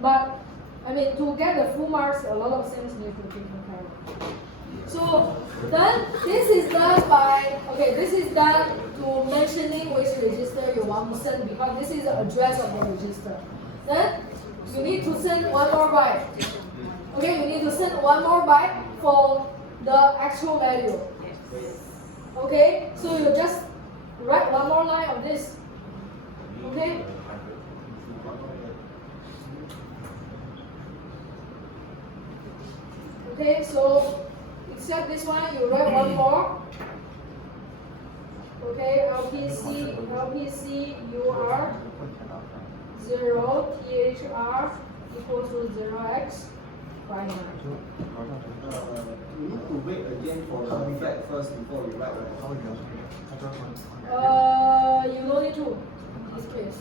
But I mean, to get the full marks, a lot of things need to be compared. So then this is done by, okay, this is done to mentioning which register you want to send because this is the address of the register. Then you need to send one more byte. Okay, you need to send one more byte for the actual value. Okay, so you just write one more line of this. Okay. Okay, so except this one, you write one more. Okay, LPC UR 0 THR equals to 0x 59. We need to wait again for the flag first before we write, right? You don't need to in this case.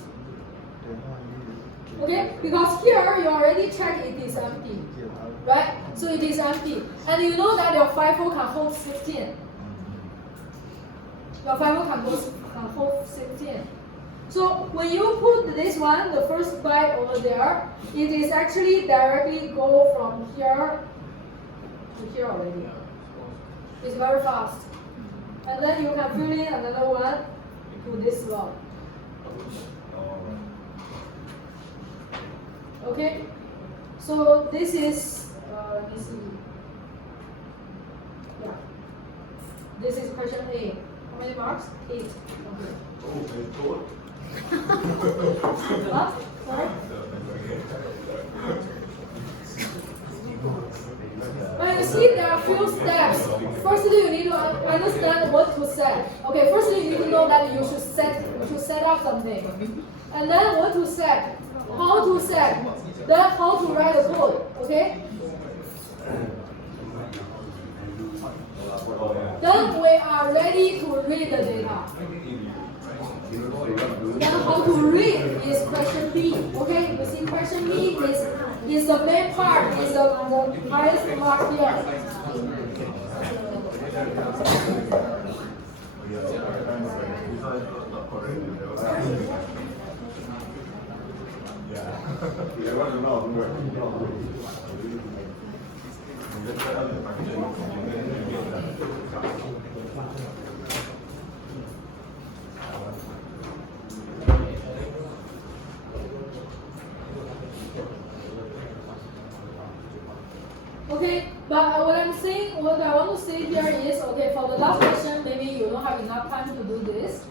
Okay, because here you already checked it is empty, right? So it is empty, and you know that your FIFO can hold 16. Your FIFO can hold 16. So when you put this one, the first byte over there, it is actually directly go from here to here already. It's very fast. And then you can fill in another one to this slot. Okay? So this is, let me see. Yeah. This is question A. How many marks? 8. Okay. Huh? Sorry? When you see there are few steps, firstly you need to understand what to set. Okay, firstly you need to know that you should set up something. And then what to set, how to set, then how to write the code. Okay? Then we are ready to read the data. Then how to read is question B. Okay, you see question B is the main part, is the highest mark here. Okay, but what I want to say here is, okay, for the last question, maybe you don't have enough time to do this.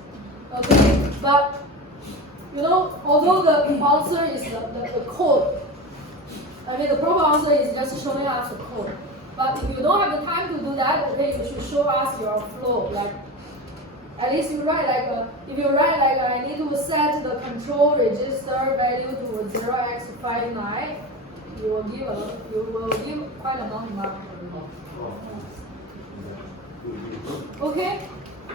Okay, but you know, although the answer is the code, I mean the proper answer is just showing us the code. But if you don't have the time to do that, okay, you should show us your flow. Like, at least you write like, if you write like, I need to set the control register value to 0x59, you will give quite a long mark. Okay,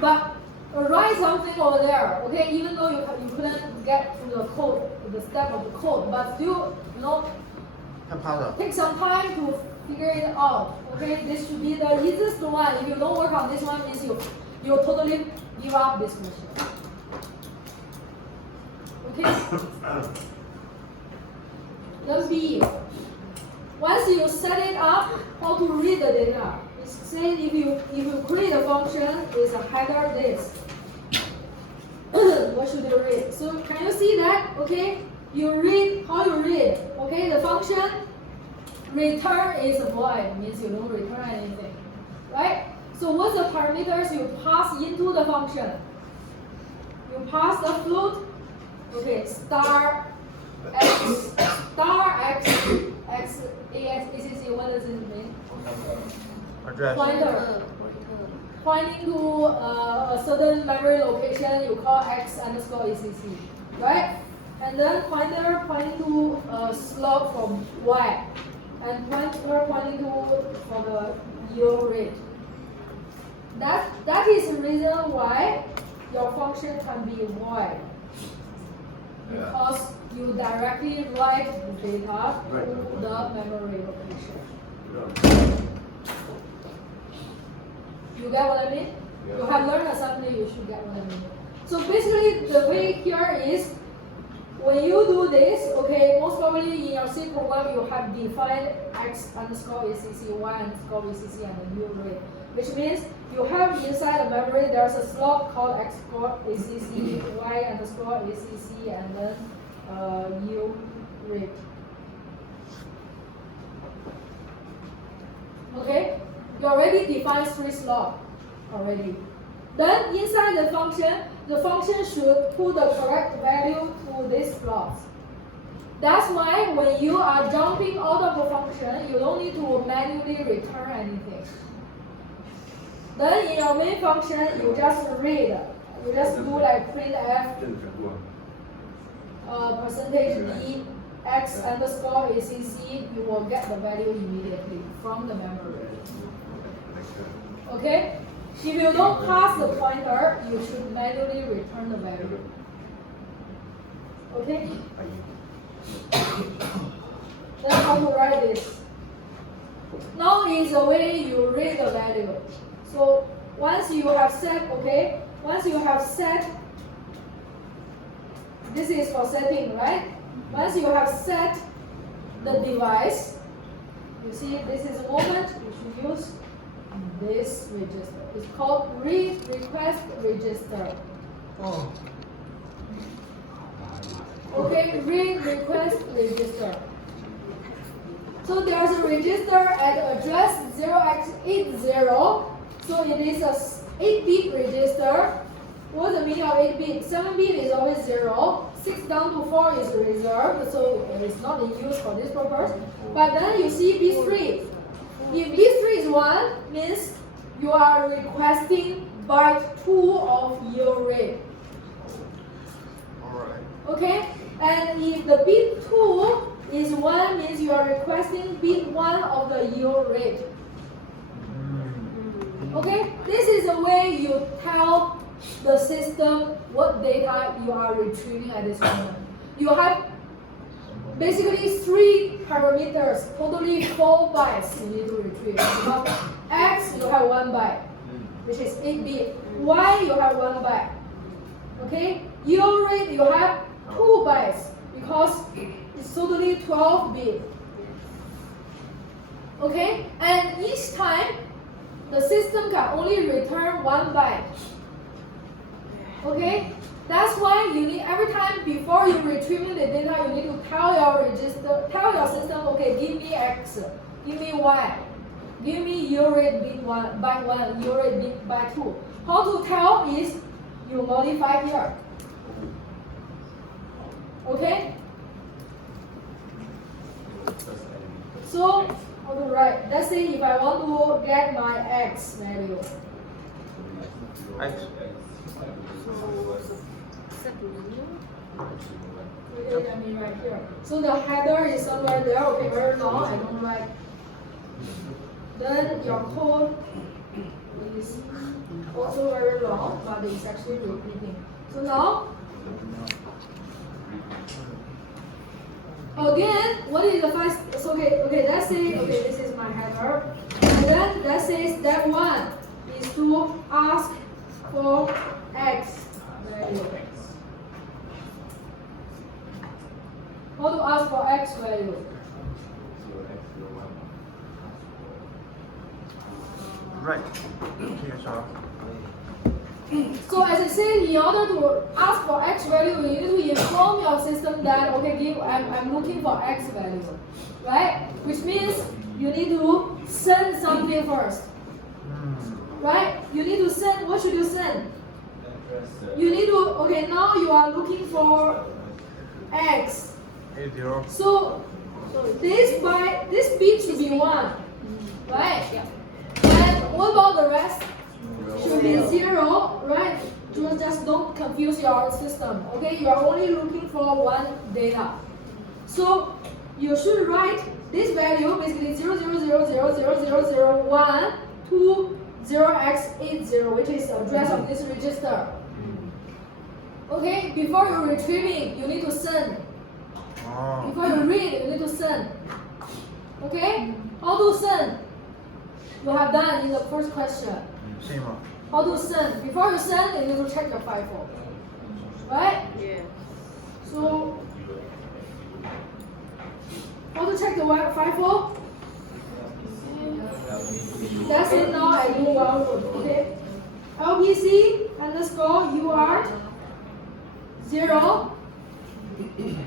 but write something over there. Okay, even though you couldn't get to the code, to the step of the code, but still, you know, take some time to figure it out. Okay, this should be the easiest one. If you don't work on this one, means you totally give up this question. Okay. Then B. Once you set it up, how to read the data? It's saying if you create a function with a header this, what should you read? So can you see that? Okay, you read how you read. Okay, the function return is void, means you don't return anything, right? So what's the parameters you pass into the function? You pass the float. Okay, star x AX, what does it mean? Address. Pointer. Pointing to a certain memory location, you call x underscore ECC, right? And then pointer pointing to a slot from y, and pointer pointing to for the yield rate. That is the reason why your function can be void. Because you directly write the data to the memory location. You get what I mean? You have learned assembly, you should get what I mean. So basically, the way here is, when you do this, okay, most probably in your C program, you have defined x underscore ACC, y underscore ACC, and the U rate. Which means you have inside the memory, there's a slot called x underscore ACC, y underscore ACC, and then U rate. Okay? You already defined 3 slots already. Then inside the function should put the correct value to these slots. That's why when you are jumping out of the function, you don't need to manually return anything. Then in your main function, you just read. You just do like printf percentage d x underscore ACC. You will get the value immediately from the memory. Okay? If you don't pass the pointer, you should manually return the value. Okay? Then how to write this? Now is the way you read the value. So once you have set, okay, once you have set, this is for setting, right? Once you have set the device, you see this is a moment, you should use this register. It's called read request register. Oh. Okay, read request register. So there's a register at address 0x80. So it is a 8-bit register. What's the meaning of 8-bit? 7-bit is always 0. 6 down to 4 is reserved, so it's not in use for this purpose. But then you see B3. If B3 is 1, means you are requesting byte 2 of your rate. Alright. Okay? And if the bit 2 is 1, means you are requesting bit 1 of the yield rate. Okay? This is the way you tell the system what data you are retrieving at this moment. You have basically 3 parameters, totally 4 bytes you need to retrieve. Because X, you have 1 byte, which is 8-bit. Y, you have 1 byte. Okay? Yield rate, you have 2 bytes, because it's totally 12-bit. Okay? And each time, the system can only return 1 byte. Okay? That's why you need, every time before you retrieving the data, you need to tell your system, okay, give me X, give me Y, give me yield rate bit 1, byte 1, yield rate bit byte 2. How to tell is you modify here. Okay? So, how to write? Let's say if I want to get my X value. X. Okay, I mean right here. So the header is somewhere there. Okay, very long. I don't write. Then your code is also very long, but it's actually repeating. So now, again, what is the first? So okay, let's say this is my header, and then let's say step 1 is to ask for X value. How to ask for X value? Right. Okay, so. So as I said, in order to ask for X value, you need to inform your system that, okay, I'm looking for X value, right? Which means you need to send something first, right? You need to send, what should you send? You need to, okay, now you are looking for X. 80. So this bit should be 1, right? Yeah. And what about the rest? Should be 0, right? Just don't confuse your system. Okay, you are only looking for 1 data. So you should write this value basically 0, 0, 0, 0, 0, 0, 0, 1 to 0x80, which is the address of this register. Okay, before you retrieving, you need to send. Oh. Before you read, you need to send. Okay? How to send? You have done in the first question. Same. How to send? Before you send, you need to check your FIFO. Right? Yeah. So, how to check the FIFO? That's it now, I do one word, okay? LPC underscore UR 0.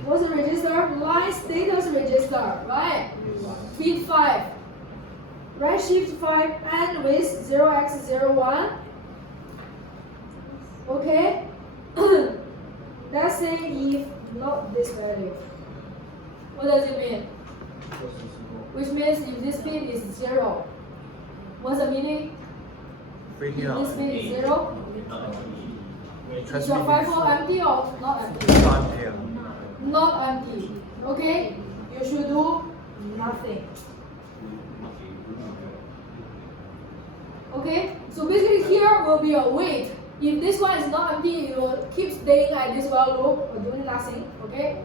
What's the register? Line status register, right? Feed 5. Right shift 5 and with 0x01. Okay? Let's say if not this value. What does it mean? Which means if this pin is 0. What's the meaning? If this pin is 0, is your FIFO empty or not empty? Not empty. Okay? You should do nothing. Okay? So basically here will be a wait. If this one is not empty, you will keep staying at this while loop or doing nothing. Okay?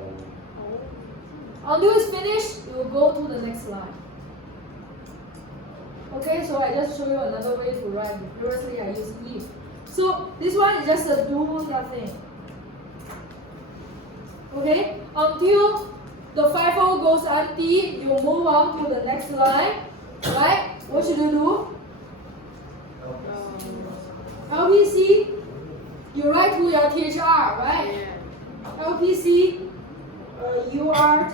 Until it's finished, you will go to the next line. Okay, so I just show you another way to write. Previously I used if. So this one is just a do nothing. Okay? Until the FIFO goes empty, you move on to the next line. Right? What should you do? LPC, you write to your THR, right? Yeah. LPC, UR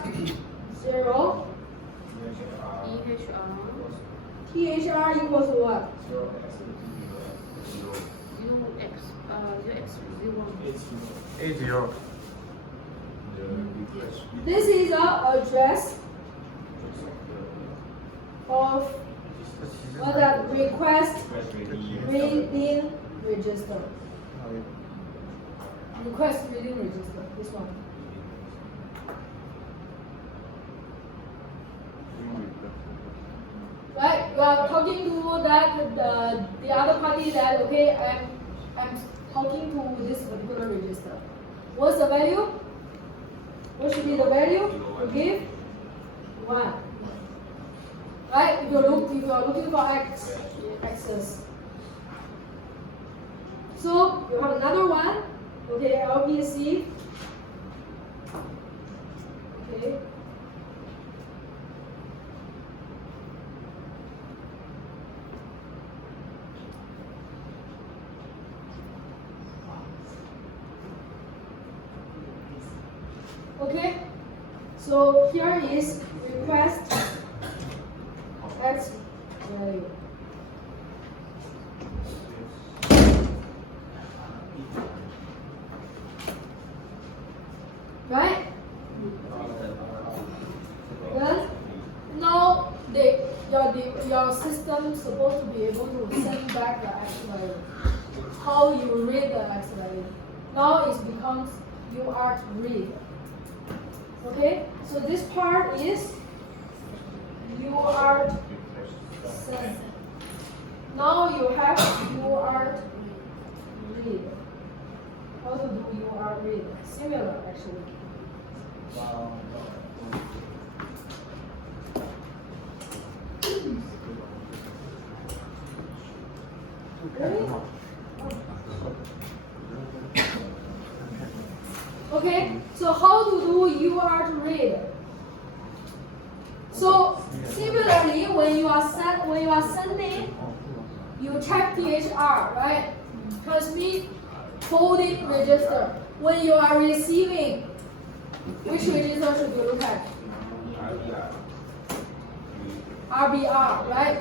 0, THR equals to what? 80. This is the address of the request reading register. Request reading register, this one. Right, you are talking to that the other party that okay, I'm talking to this particular register. What's the value? What should be the value? You give 1. Right? If you are looking for access. So you have another one. Okay, LPC. Okay. Okay, so here is request X value. Right? Then now your system is supposed to be able to send back the X value. How you read the X value. Now it becomes you are to read. Okay, so this part is you are send. Now you have you are read. How to do you are read? Similar actually. Really? Okay, so how to do you are to read? So similarly, when you are sending, you check THR, right? Transmit holding register. When you are receiving, which register should you look at? RBR, right?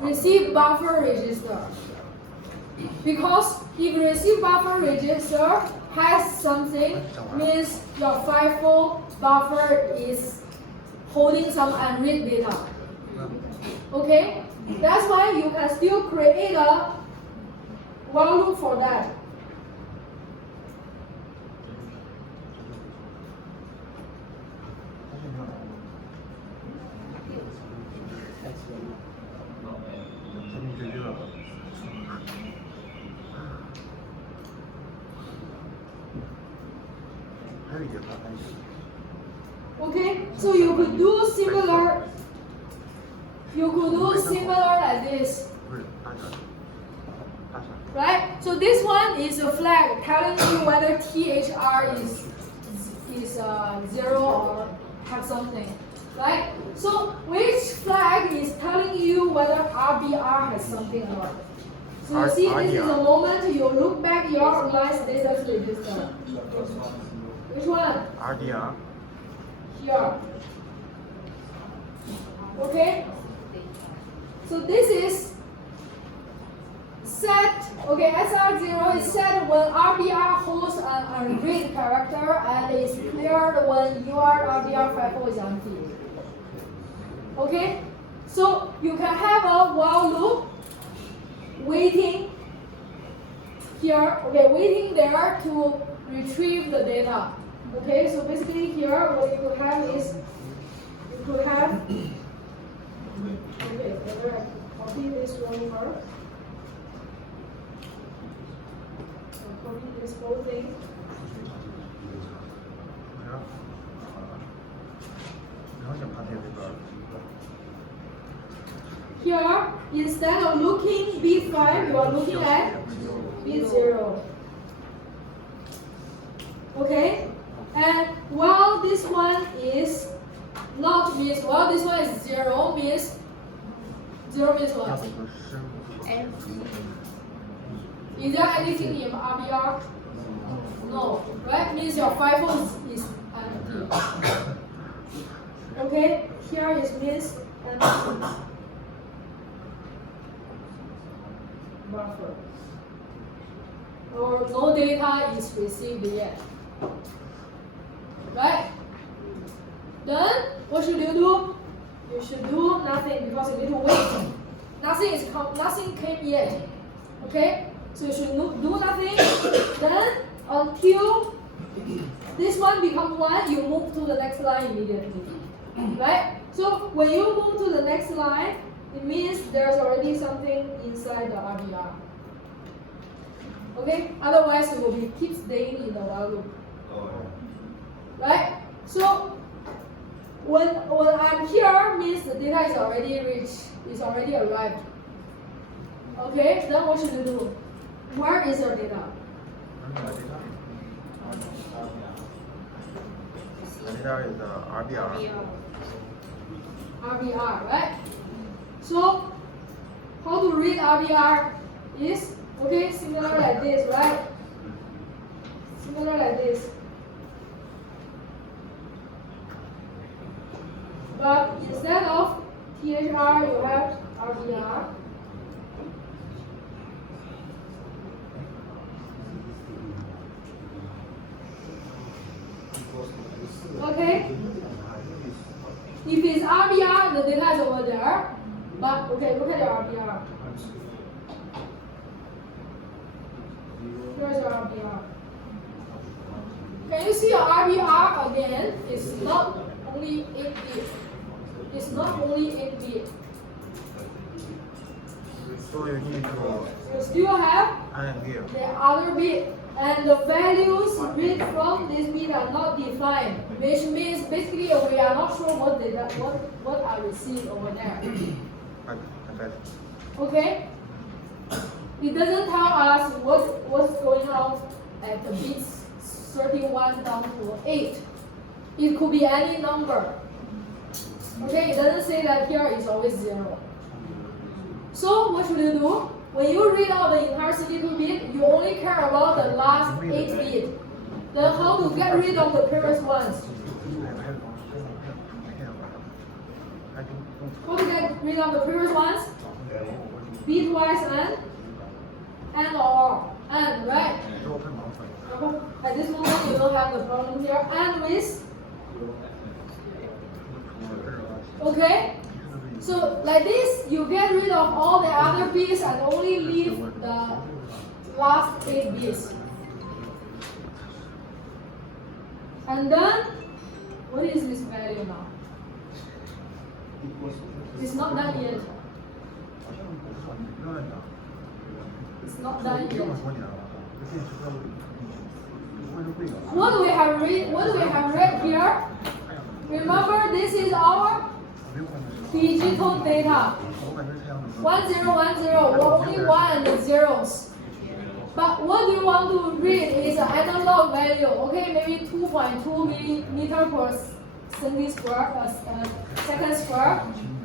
Receive buffer register. Because if receive buffer register has something, means your FIFO buffer is holding some unread data. Okay? That's why you can still create a while loop for that. Okay, so you could do similar. You could do similar like this, 不是大小，大小。 right? So this one is a flag telling you whether THR is zero or have something, right? So which flag is telling you whether RBR has something or not? So you see, this is a moment you look back your lines data register. Which one? RDR Here. Okay? So this is set, okay, SR0 is set when RBR holds an unread character and is cleared when your RBR50 is empty. Okay? So you can have a while loop waiting here, okay, waiting there to retrieve the data. Okay, so basically here what you could have is, you could have, okay, whether I copy this one first. Copy this whole thing. Here, instead of looking B5, you are looking at B0. Okay? And while this one is not means, while this one is 0 means what? Is there anything in RBR? No, right? Means your FIFO is empty. Okay, here is means empty. Buffer. Or no data is received yet. Right? Then what should you do? You should do nothing because you need to wait. Nothing came yet. Okay? So you should do nothing. Then until this one becomes 1, you move to the next line immediately. Right? So when you move to the next line, it means there's already something inside the RBR. Okay? Otherwise you will keep staying in the while loop. Right? So when I'm here means the data is already reached, is already arrived. Okay, then what should you do? Where is your data? Data is RBR. RBR, right? So how to read RBR is, okay, similar like this, right? Similar like this. But instead of THR, you have RBR. Okay? If it's RBR, the data is over there. But, okay, look at your RBR. Here's your RBR. Can you see your RBR again? It's not only 8 bit. It's not only 8 bit. So you need to You still have unveil. the other bit. And the values read from this bit are not defined, which means basically we are not sure what data, what are received over there. Okay? It doesn't tell us what's going on at the bits 31 down to 8. It could be any number. Okay, it doesn't say that here is always 0. So what should you do? When you read out the entire 32 bit, you only care about the last 8 bit. Then how to get rid of the previous ones? How to get rid of the previous ones? Bitwise and or and, right? At this moment you don't have the problem here. And with, okay? So like this, you get rid of all the other bits and only leave the last 8 bits. And then, what is this value now? It's not done yet. It's not done yet. What do we have read here? Remember, this is our digital data. 1010, only 1 and zeros. But what you want to read is an analog value, okay? Maybe 2.2 millimeter per second square,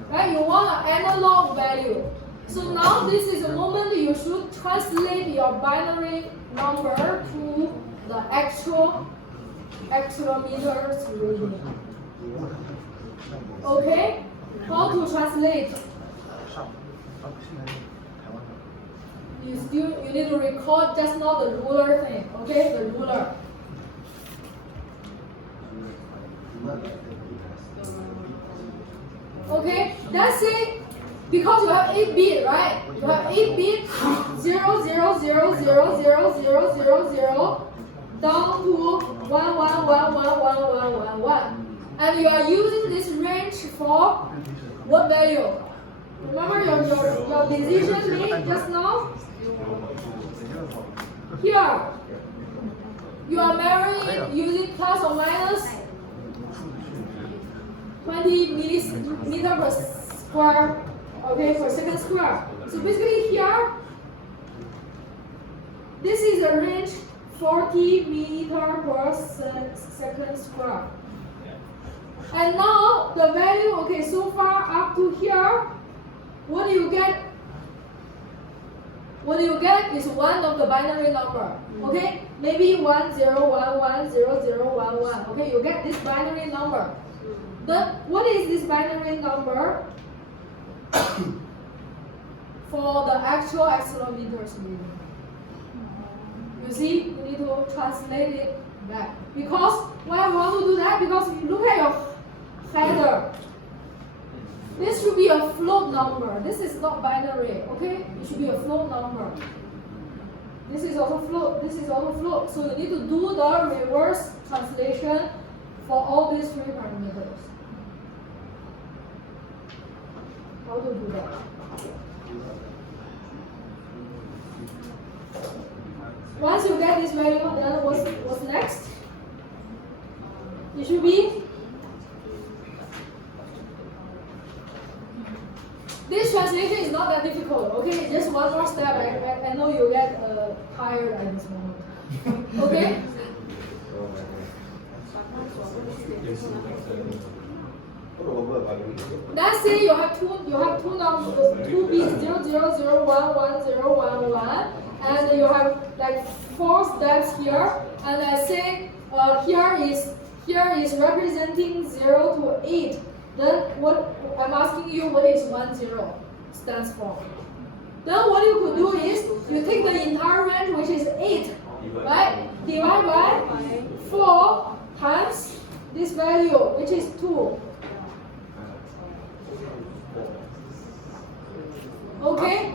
right? You want an analog value. So now this is the moment you should translate your binary number to the actual meters reading. Okay? How to translate? You need to record just now the ruler thing, okay? The ruler. Okay, let's say because you have 8 bit, right? You have 8 bit 0 0 0 0 0 0 0 0 down to 1 1 1 1 1 1 1 1. And you are using this range for what value? Remember your decision made just now? Here, you are measuring using plus or minus 20 millimeter per square, okay, per second square. So basically here, this is a range 40 millimeter per second square. And now the value, okay, so far up to here, what do you get? What you get is one of the binary number, okay? Maybe 1 0 1 1 0 0 1 1. Okay, you get this binary number. Then what is this binary number for the actual accelerometers reading? You see, you need to translate it back. Because why I want to do that? Because if you look at your header, this should be a float number. This is not binary, okay? It should be a float number. This is also float. This is also float. So you need to do the reverse translation for all these 3 parameters. How to do that? Once you get this value, then what's next? It should be this translation is not that difficult, okay? Just one more step. I know you get tired at this moment. Okay? Let's say you have two numbers, 2 bits 0 0 0 1 1 0 1 1, and you have like 4 steps here. And let's say here is representing 0 to 8. Then what I'm asking you, what is 1 0 stands for? Then what you could do is you take the entire range, which is 8, right? Divide by 4 times this value, which is 2. Okay?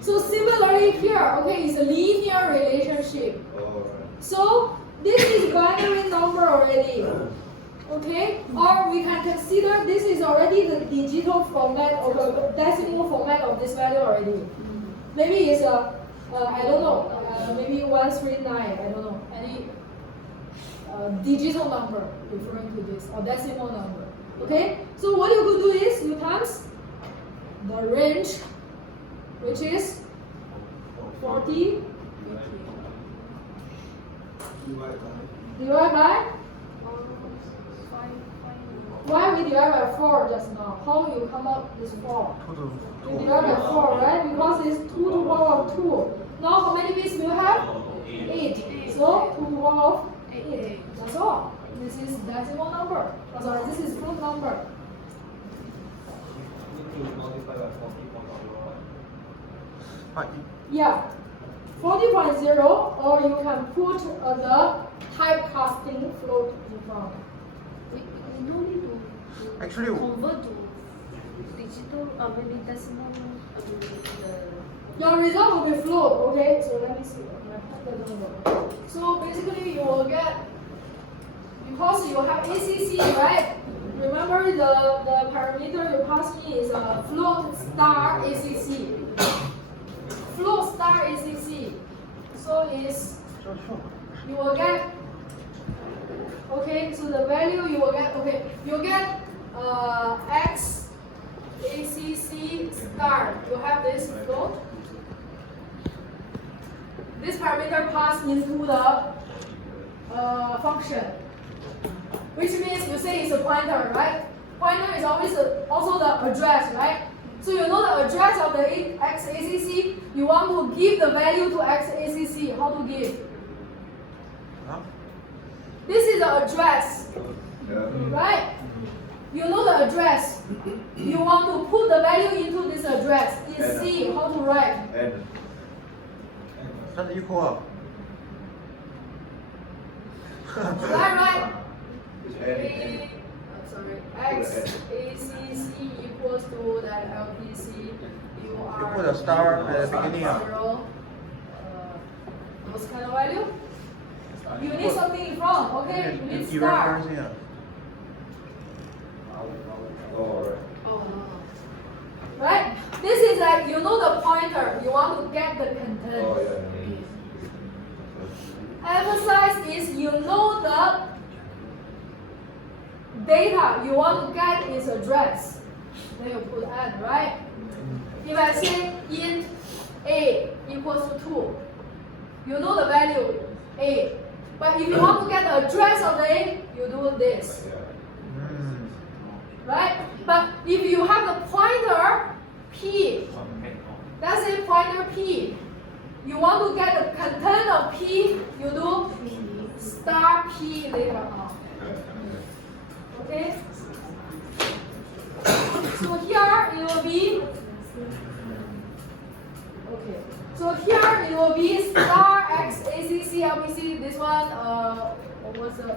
So similarly here, okay, it's a linear relationship. So this is binary number already. Okay? Or we can consider this is already the digital format or the decimal format of this value already. Maybe it's a, I don't know, maybe 139, I don't know, any digital number referring to this, or decimal number. Okay? So what you could do is you times the range, which is 40, divide by, why we divide by 4 just now? How you come up with 4? You divide by 4, right? Because it's 2 to the power of 2. Now how many bits do you have? 8. So 2 to the power of 8. That's all. This is decimal number. Oh, sorry, this is float number. Yeah. 40.0, or you can put the typecasting float in front. We don't need to Actually, convert to digital, maybe decimal. Your result will be float, okay? So let me see. So basically you will get, because you have ACC, right? Remember the parameter you passed me is a float star ACC. Float star ACC. So it's you will get, okay, so the value you will get, okay, you get x ACC star. You have this float. This parameter passed into the function, which means you say it's a pointer, right? Pointer is always also the address, right? So you know the address of the XACC. You want to give the value to XACC. How to give? Huh? This is the address, right? You know the address. You want to put the value into this address. In C, how to write? That's equal. Right. X ACC equals to that LPC. You put a star at the beginning. Zero. Those kind of value. You need something in front, okay? You need star. Right? This is like, you know the pointer. You want to get the content. Emphasize is you know the data you want to get is address. Then you put n, right? If I say int a equals to 2, you know the value a. But if you want to get the address of the a, you do this. Right? But if you have the pointer p, let's say pointer p, you want to get the content of p, you do star p later on. Okay? So here it will be, okay. So here it will be star x ACC LPC. This one, what's the?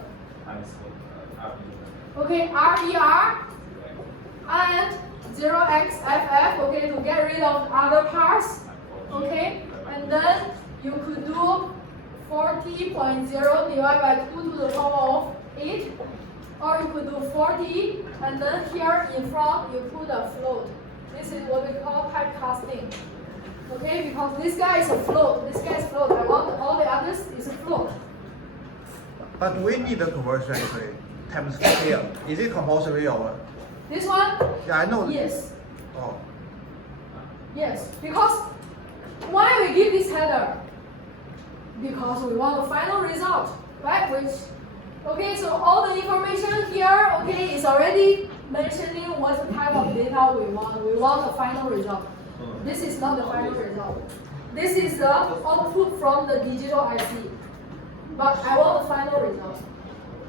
Okay, RER and 0xFF. Okay, to get rid of other parts. Okay, and then you could do 40.0 divided by 2 to the power of 8. Or you could do 40, and then here in front you put a float. This is what we call typecasting. Okay, because this guy is a float, this guy is float. I want all the others is a float. But we need the conversion actually. Times 4 here. Is it compulsory or what? This one? Yeah, I know. Yes. Oh. Yes. Because why we give this header? Because we want the final result, right? Which, okay, so all the information here, okay, is already mentioning what type of data we want. We want the final result. This is not the final result. This is the output from the digital IC. But I want the final result.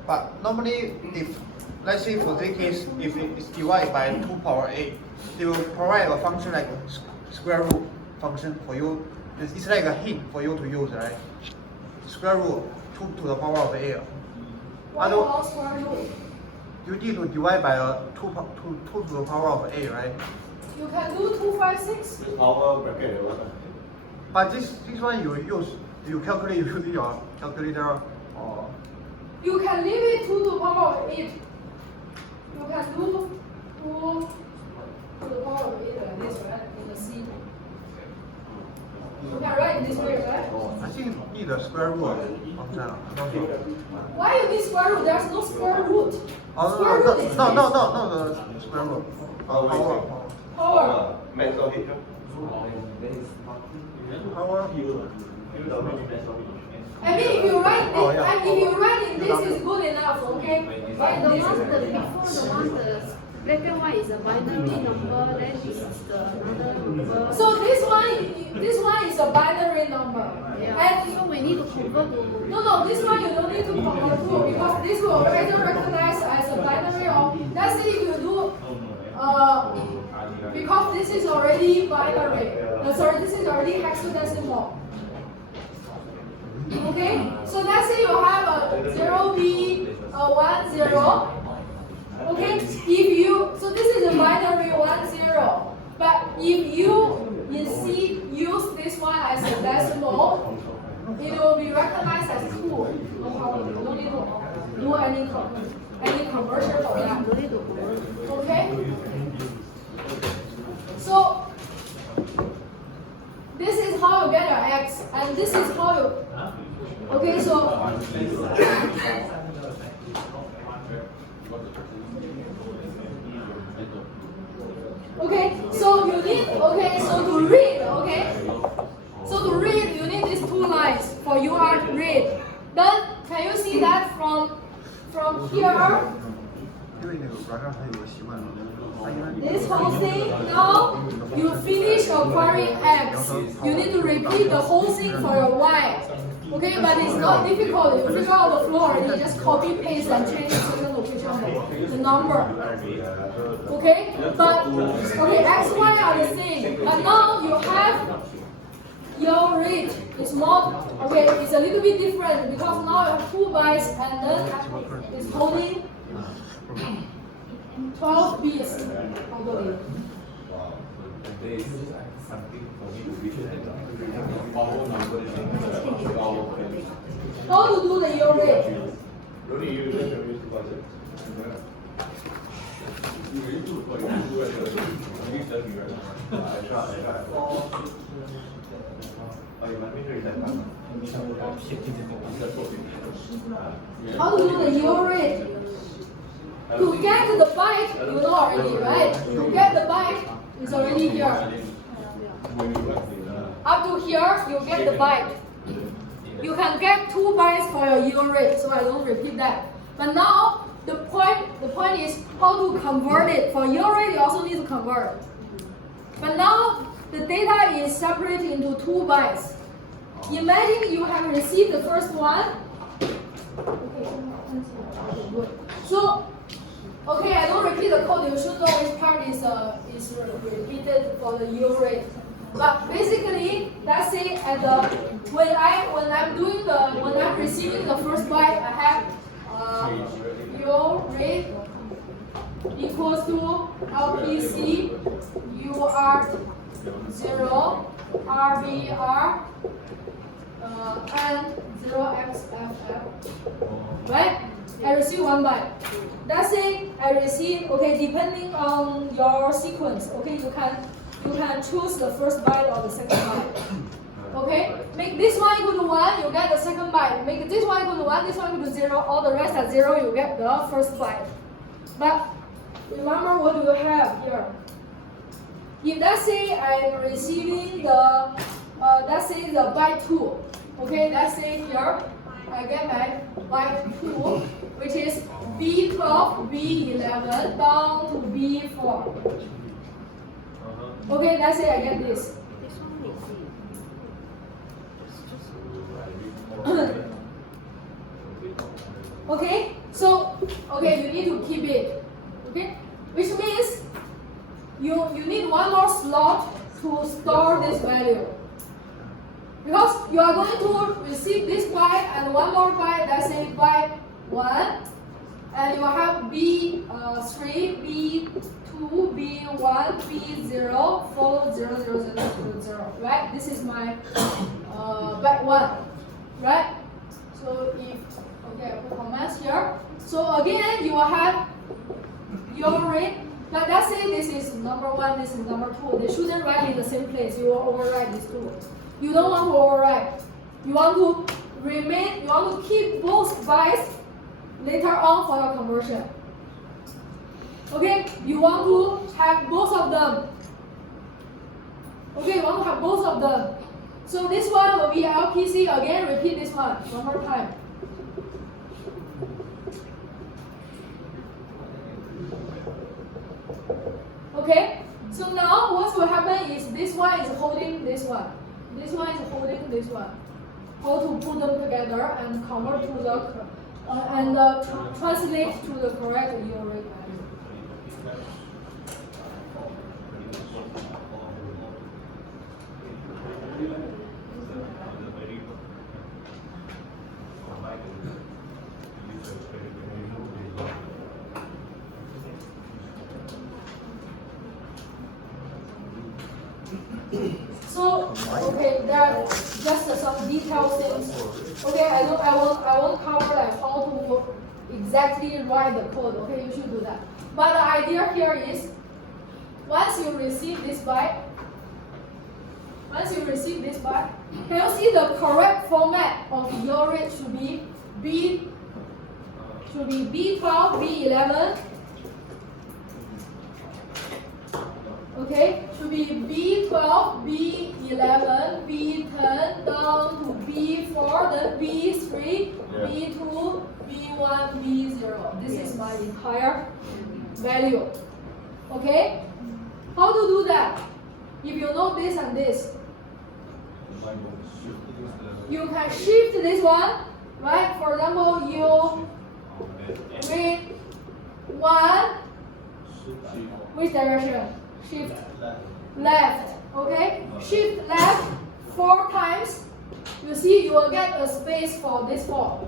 But normally, if let's say for this case, if it is divided by 2 power 8, they will provide a function like a square root function for you. It's like a hint for you to use, right? Square root 2 to the power of 8. What about square root? You need to divide by 2 to the power of 8, right? You can do 256. Our bracket. But this one you calculate using your calculator or You can leave it 2 to the power of 8. You can do 2 to the power of 8 like this, right? In the C. You can write in this way, right? I think need a square root function. Why you need square root? There's no square root. Oh, Square root is no, this. the square root. Power. Power. Power. I mean, if you write this, Oh, yeah. if you write in this is good enough, okay? But the master, before the master, black and white is a binary number, then this is the another number. So this one is a binary number. Yeah. And So we need to convert to. no, this one you don't need to convert to because this will already recognize as a binary or let's say if you do because this is already binary. This is already hexadecimal. Okay, so let's say you have a 0B 1 0. Okay, so this is a binary 1 0. But if you instead use this one as a decimal, it will be recognized as 2. No problem. You don't need to do any conversion for that. Okay? So this is how you get your x, and this is how you. Okay, so Okay, so you need, so to read, so to read, you need these two lines for UR to read. Then, can you see that from here, 因为那个软件它有个习惯，它一般 this whole thing, now you finish acquiring X. You need to repeat the whole thing for your Y. Okay, but it's not difficult. You figure out the floor, you just copy, paste, and change the certain location of the number. Okay, but X, Y are the same. But now you have your rate is more, it's a little bit different because now you have 2 bytes and then it's holding 12 bits. How to do the yield rate? How to do the yield rate? To get the byte, you know already, right? To get the byte, it's already here. Up to here, you get the byte. You can get 2 bytes for your yield rate, so I don't repeat that. But now, the point is how to convert it. For yield rate, you also need to convert. But now, the data is separated into 2 bytes. Imagine you have received the first one. So, I don't repeat the code. You should know which part is repeated for the yield rate. But basically, let's say at the when I'm receiving the first byte, I have yield rate equals to LPC UR 0 RBR and 0XFF. Right? I receive 1 byte. Let's say I receive, depending on your sequence, you can choose the first byte or the second byte. Make this one equal to 1, you get the second byte. Make this one equal to 1, this one equal to 0, all the rest are 0, you get the first byte. But remember what do you have here? If let's say I'm receiving the, let's say the byte 2, let's say here, I get my byte 2, which is B12, B11 down to B4. Let's say I get this. You need to keep it. Which means you need one more slot to store this value. Because you are going to receive this byte and one more byte, let's say byte 1, and you have B3, B2, B1, B0, followed 0, 0, 0, 0, 0, right? This is my byte 1, right? So if, I put comments here. So again, you will have your rate, but let's say this is number 1, this is number 2. They shouldn't write in the same place. You will override these two. You don't want to override. You want to keep both bytes later on for your conversion. You want to have both of them. You want to have both of them. So this one will be LPC. Again, repeat this one more time. So now what will happen is this one is holding this one. This one is holding this one. How to put them together and convert to the translate to the correct yield rate value. So, there are just some detailed things. I won't cover like how to exactly write the code. You should do that. But the idea here is, once you receive this byte, can you see the correct format of your rate should be B, should be B12, B11. Okay, should be B12, B11, B10 down to B4, then B3, B2, B1, B0. This is my entire value. Okay? How to do that? If you know this and this, you can shift this one, right? For example, you read 1, which direction? Shift left, okay? Shift left 4 times. You see, you will get a space for this 4.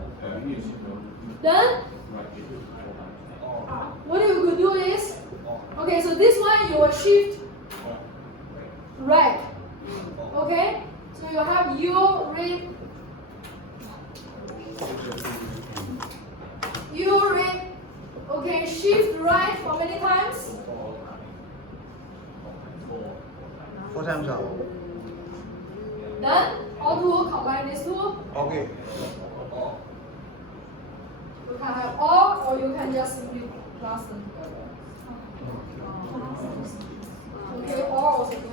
Then, what you could do is, okay, so this one you will shift right, okay? So you have you read, okay, shift right how many times? 4 times up. Then, how to combine these two? Okay. You can have or you can just simply plus them together. Okay, or also can.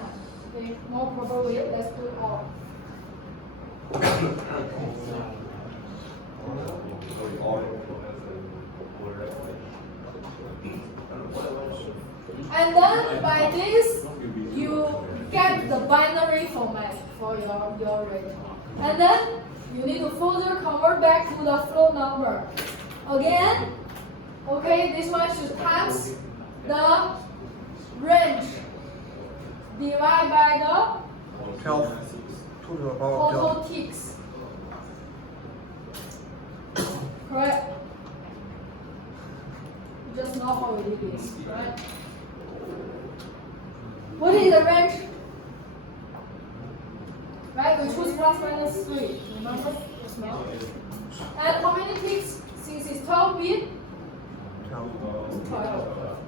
Okay, more proper way, let's do or. And then by this, you get the binary format for your rate. And then you need to further convert back to the float number. Again, okay, this one should times the range divided by the 12 to the power of total 12. ticks. Correct? You just know how it is, right? What is the range? Right, we choose plus minus 3. Remember? Just now. And how many ticks? Since it's 12 bit? 12.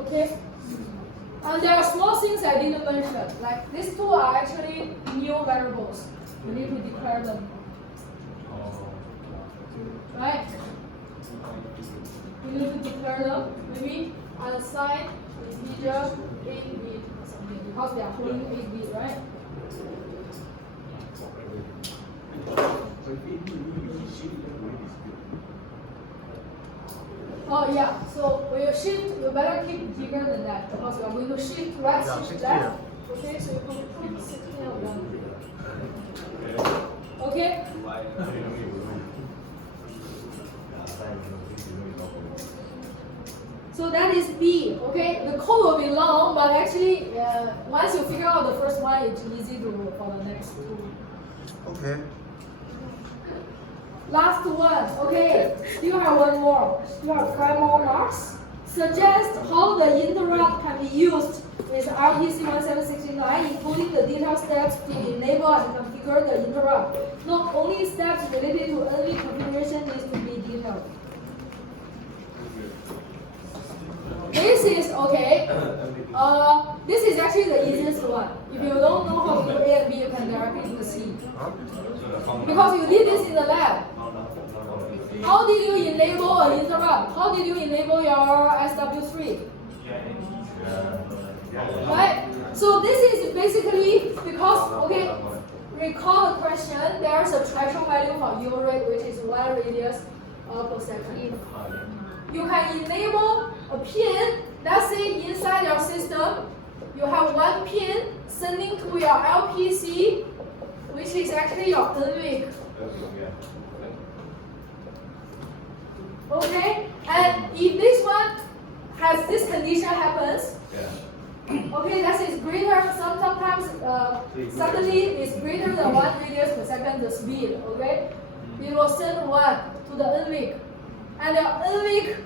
Okay. And there are small things I didn't mention. Like these two are actually new variables. You need to declare them. Right? You need to declare them. Maybe unsigned integer 8 bit or something. Because they are holding 8 bit, right? Oh yeah, so when you shift, you better keep bigger than that because you are going to shift right, Yeah, shift 60, left. yeah. Okay, so you can put 16 of them. Okay? So that is B, okay? The code will be long, but actually, once you figure out the first one, it's easy to for the next two. Okay. Last one, okay, still have one more, still have 5 more marks. Suggest how the interrupt can be used with RPC 1769, including the detailed steps to enable and configure the interrupt. Not only steps related to NV configuration needs to be detailed. This is, okay, this is actually the easiest one. If you don't know how to do A and B, you can directly do C. Because you did this in the lab. How did you enable an interrupt? How did you enable your SW3? Right? So this is basically because, okay, recall the question, there's a threshold value for U rate, which is 1 radius per second. You can enable a pin, let's say inside your system, you have one pin sending to your LPC, which is actually your NVIC. Okay, and if this one has this condition happens, okay, that is greater, sometimes suddenly it's greater than 1 radius per second the speed, okay? It will send 1 to the NVIC. And the NVIC,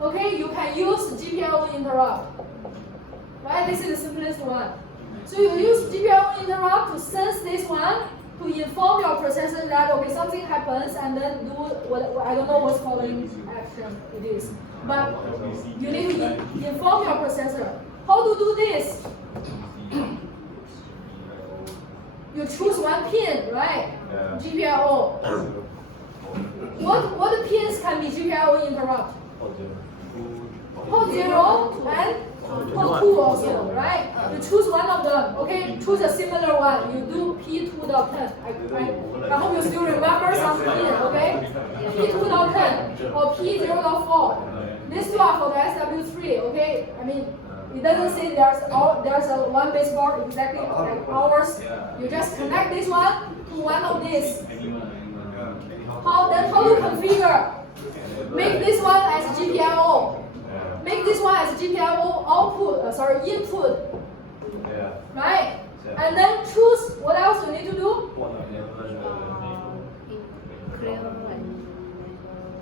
okay, you can use GPIO interrupt. Right, this is the simplest one. So you use GPIO interrupt to sense this one, to inform your processor that, okay, something happens, and then do what I don't know what's following action it is. But you need to inform your processor. How to do this? You choose one pin, right? GPIO. What pins can be GPIO interrupt? Port 0 and port 2 also, right? You choose one of them, okay? Choose a similar one. You do P2.10. I hope you still remember some pin, okay? P2.10 or P0.4. These two are for the SW3, okay? I mean, it doesn't say there's a one baseboard exactly like ours. You just connect this one to one of these. How to configure? Make this one as GPIO. Make this one as GPIO input. Right? And then choose what else you need to do.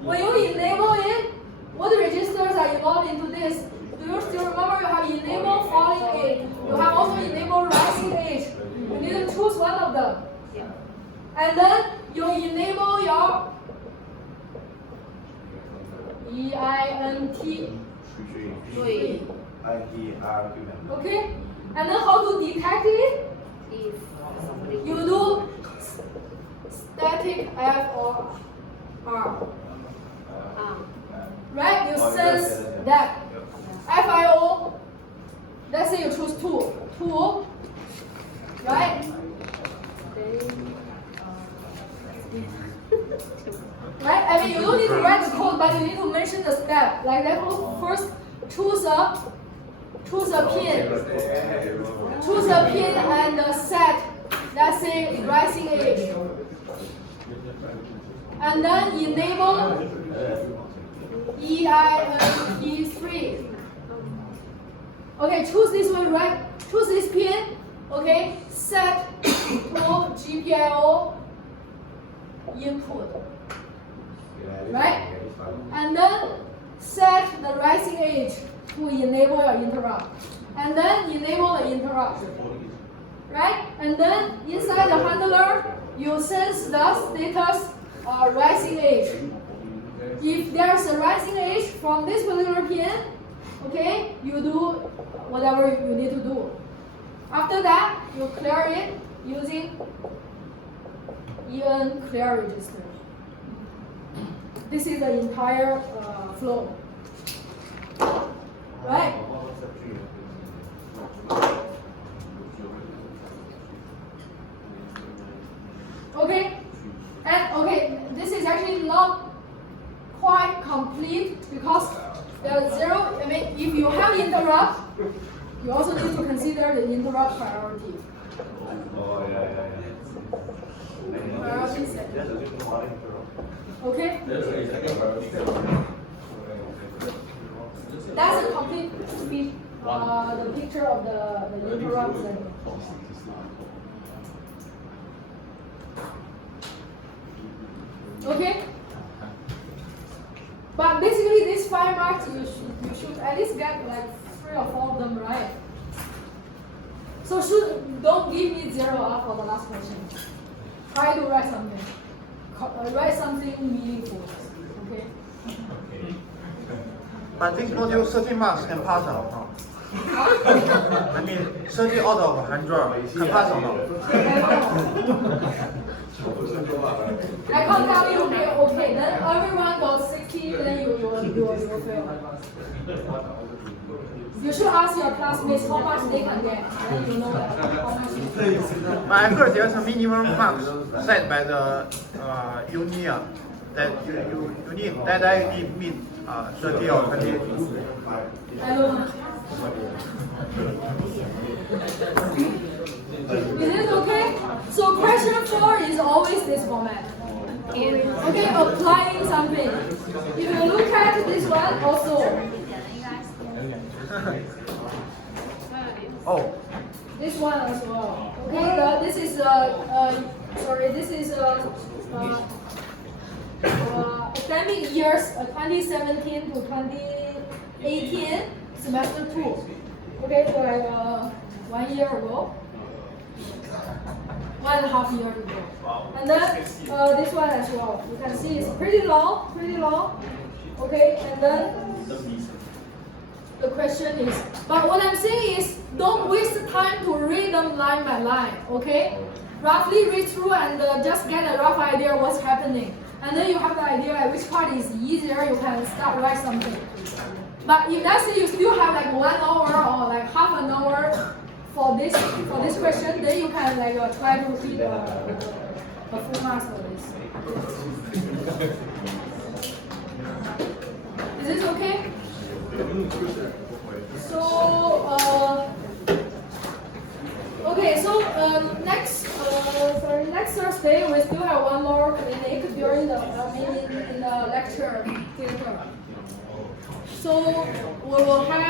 When you enable it, what registers are involved into this? Do you still remember you have enable falling edge? You have also enable rising edge. You need to choose one of them. And then you enable your EINT. Okay? And then how to detect it? You do static F or R. Right? You sense that. FIO, let's say you choose 2. Right? Right? I mean, you don't need to write the code, but you need to mention the step. Like that, first choose a pin. Choose a pin and set, let's say, rising edge. And then enable EINT3. Okay, choose this one, right? Choose this pin. Okay, set to GPIO input. Right? And then set the rising edge to enable your interrupt. And then enable the interrupt. Right? And then inside the handler, you sense the status rising edge. If there's a rising edge from this particular pin, okay, you do whatever you need to do. After that, you clear it using EN clear register. This is the entire flow. Right? Okay? And okay, this is actually not quite complete because the zero, I mean, if you have interrupt, you also need to consider the interrupt priority. Priority set. Okay? That's a complete the picture of the interrupt setting. Okay? But basically these 5 marks you should at least get like 3 or 4 of them right. So don't give me 0 up for the last question. Try to write something. Write something meaningful. Okay? But this module 30 marks can pass or not? I mean 30 out of 100 can pass or not? I can't tell you, okay, then everyone got 60, then you will fail. You should ask your classmates how much they can get, then you know how much you can. But I heard there's a minimum marks set by the union that you need that I need meet 30 or 20. I don't know. Is it okay? So question 4 is always this format. Okay, applying something. If you look at this one also. Oh. This one as well. Okay, this is academic years 2017 to 2018 semester 2. Okay, so like 1 year ago. 1.5 years ago. And then this one as well. You can see it's pretty long. Okay, and then the question is, but what I'm saying is, don't waste time to read them line by line, okay? roughly read through and just get a rough idea what's happening. And then you have the idea like which part is easier, you can start write something. But if let's say you still have like 1 hour or like half an hour for this question, then you can like try to read a full marks for this. Is this okay? So okay, so next Thursday we still have one more clinic during the in the lecture theater. So we will have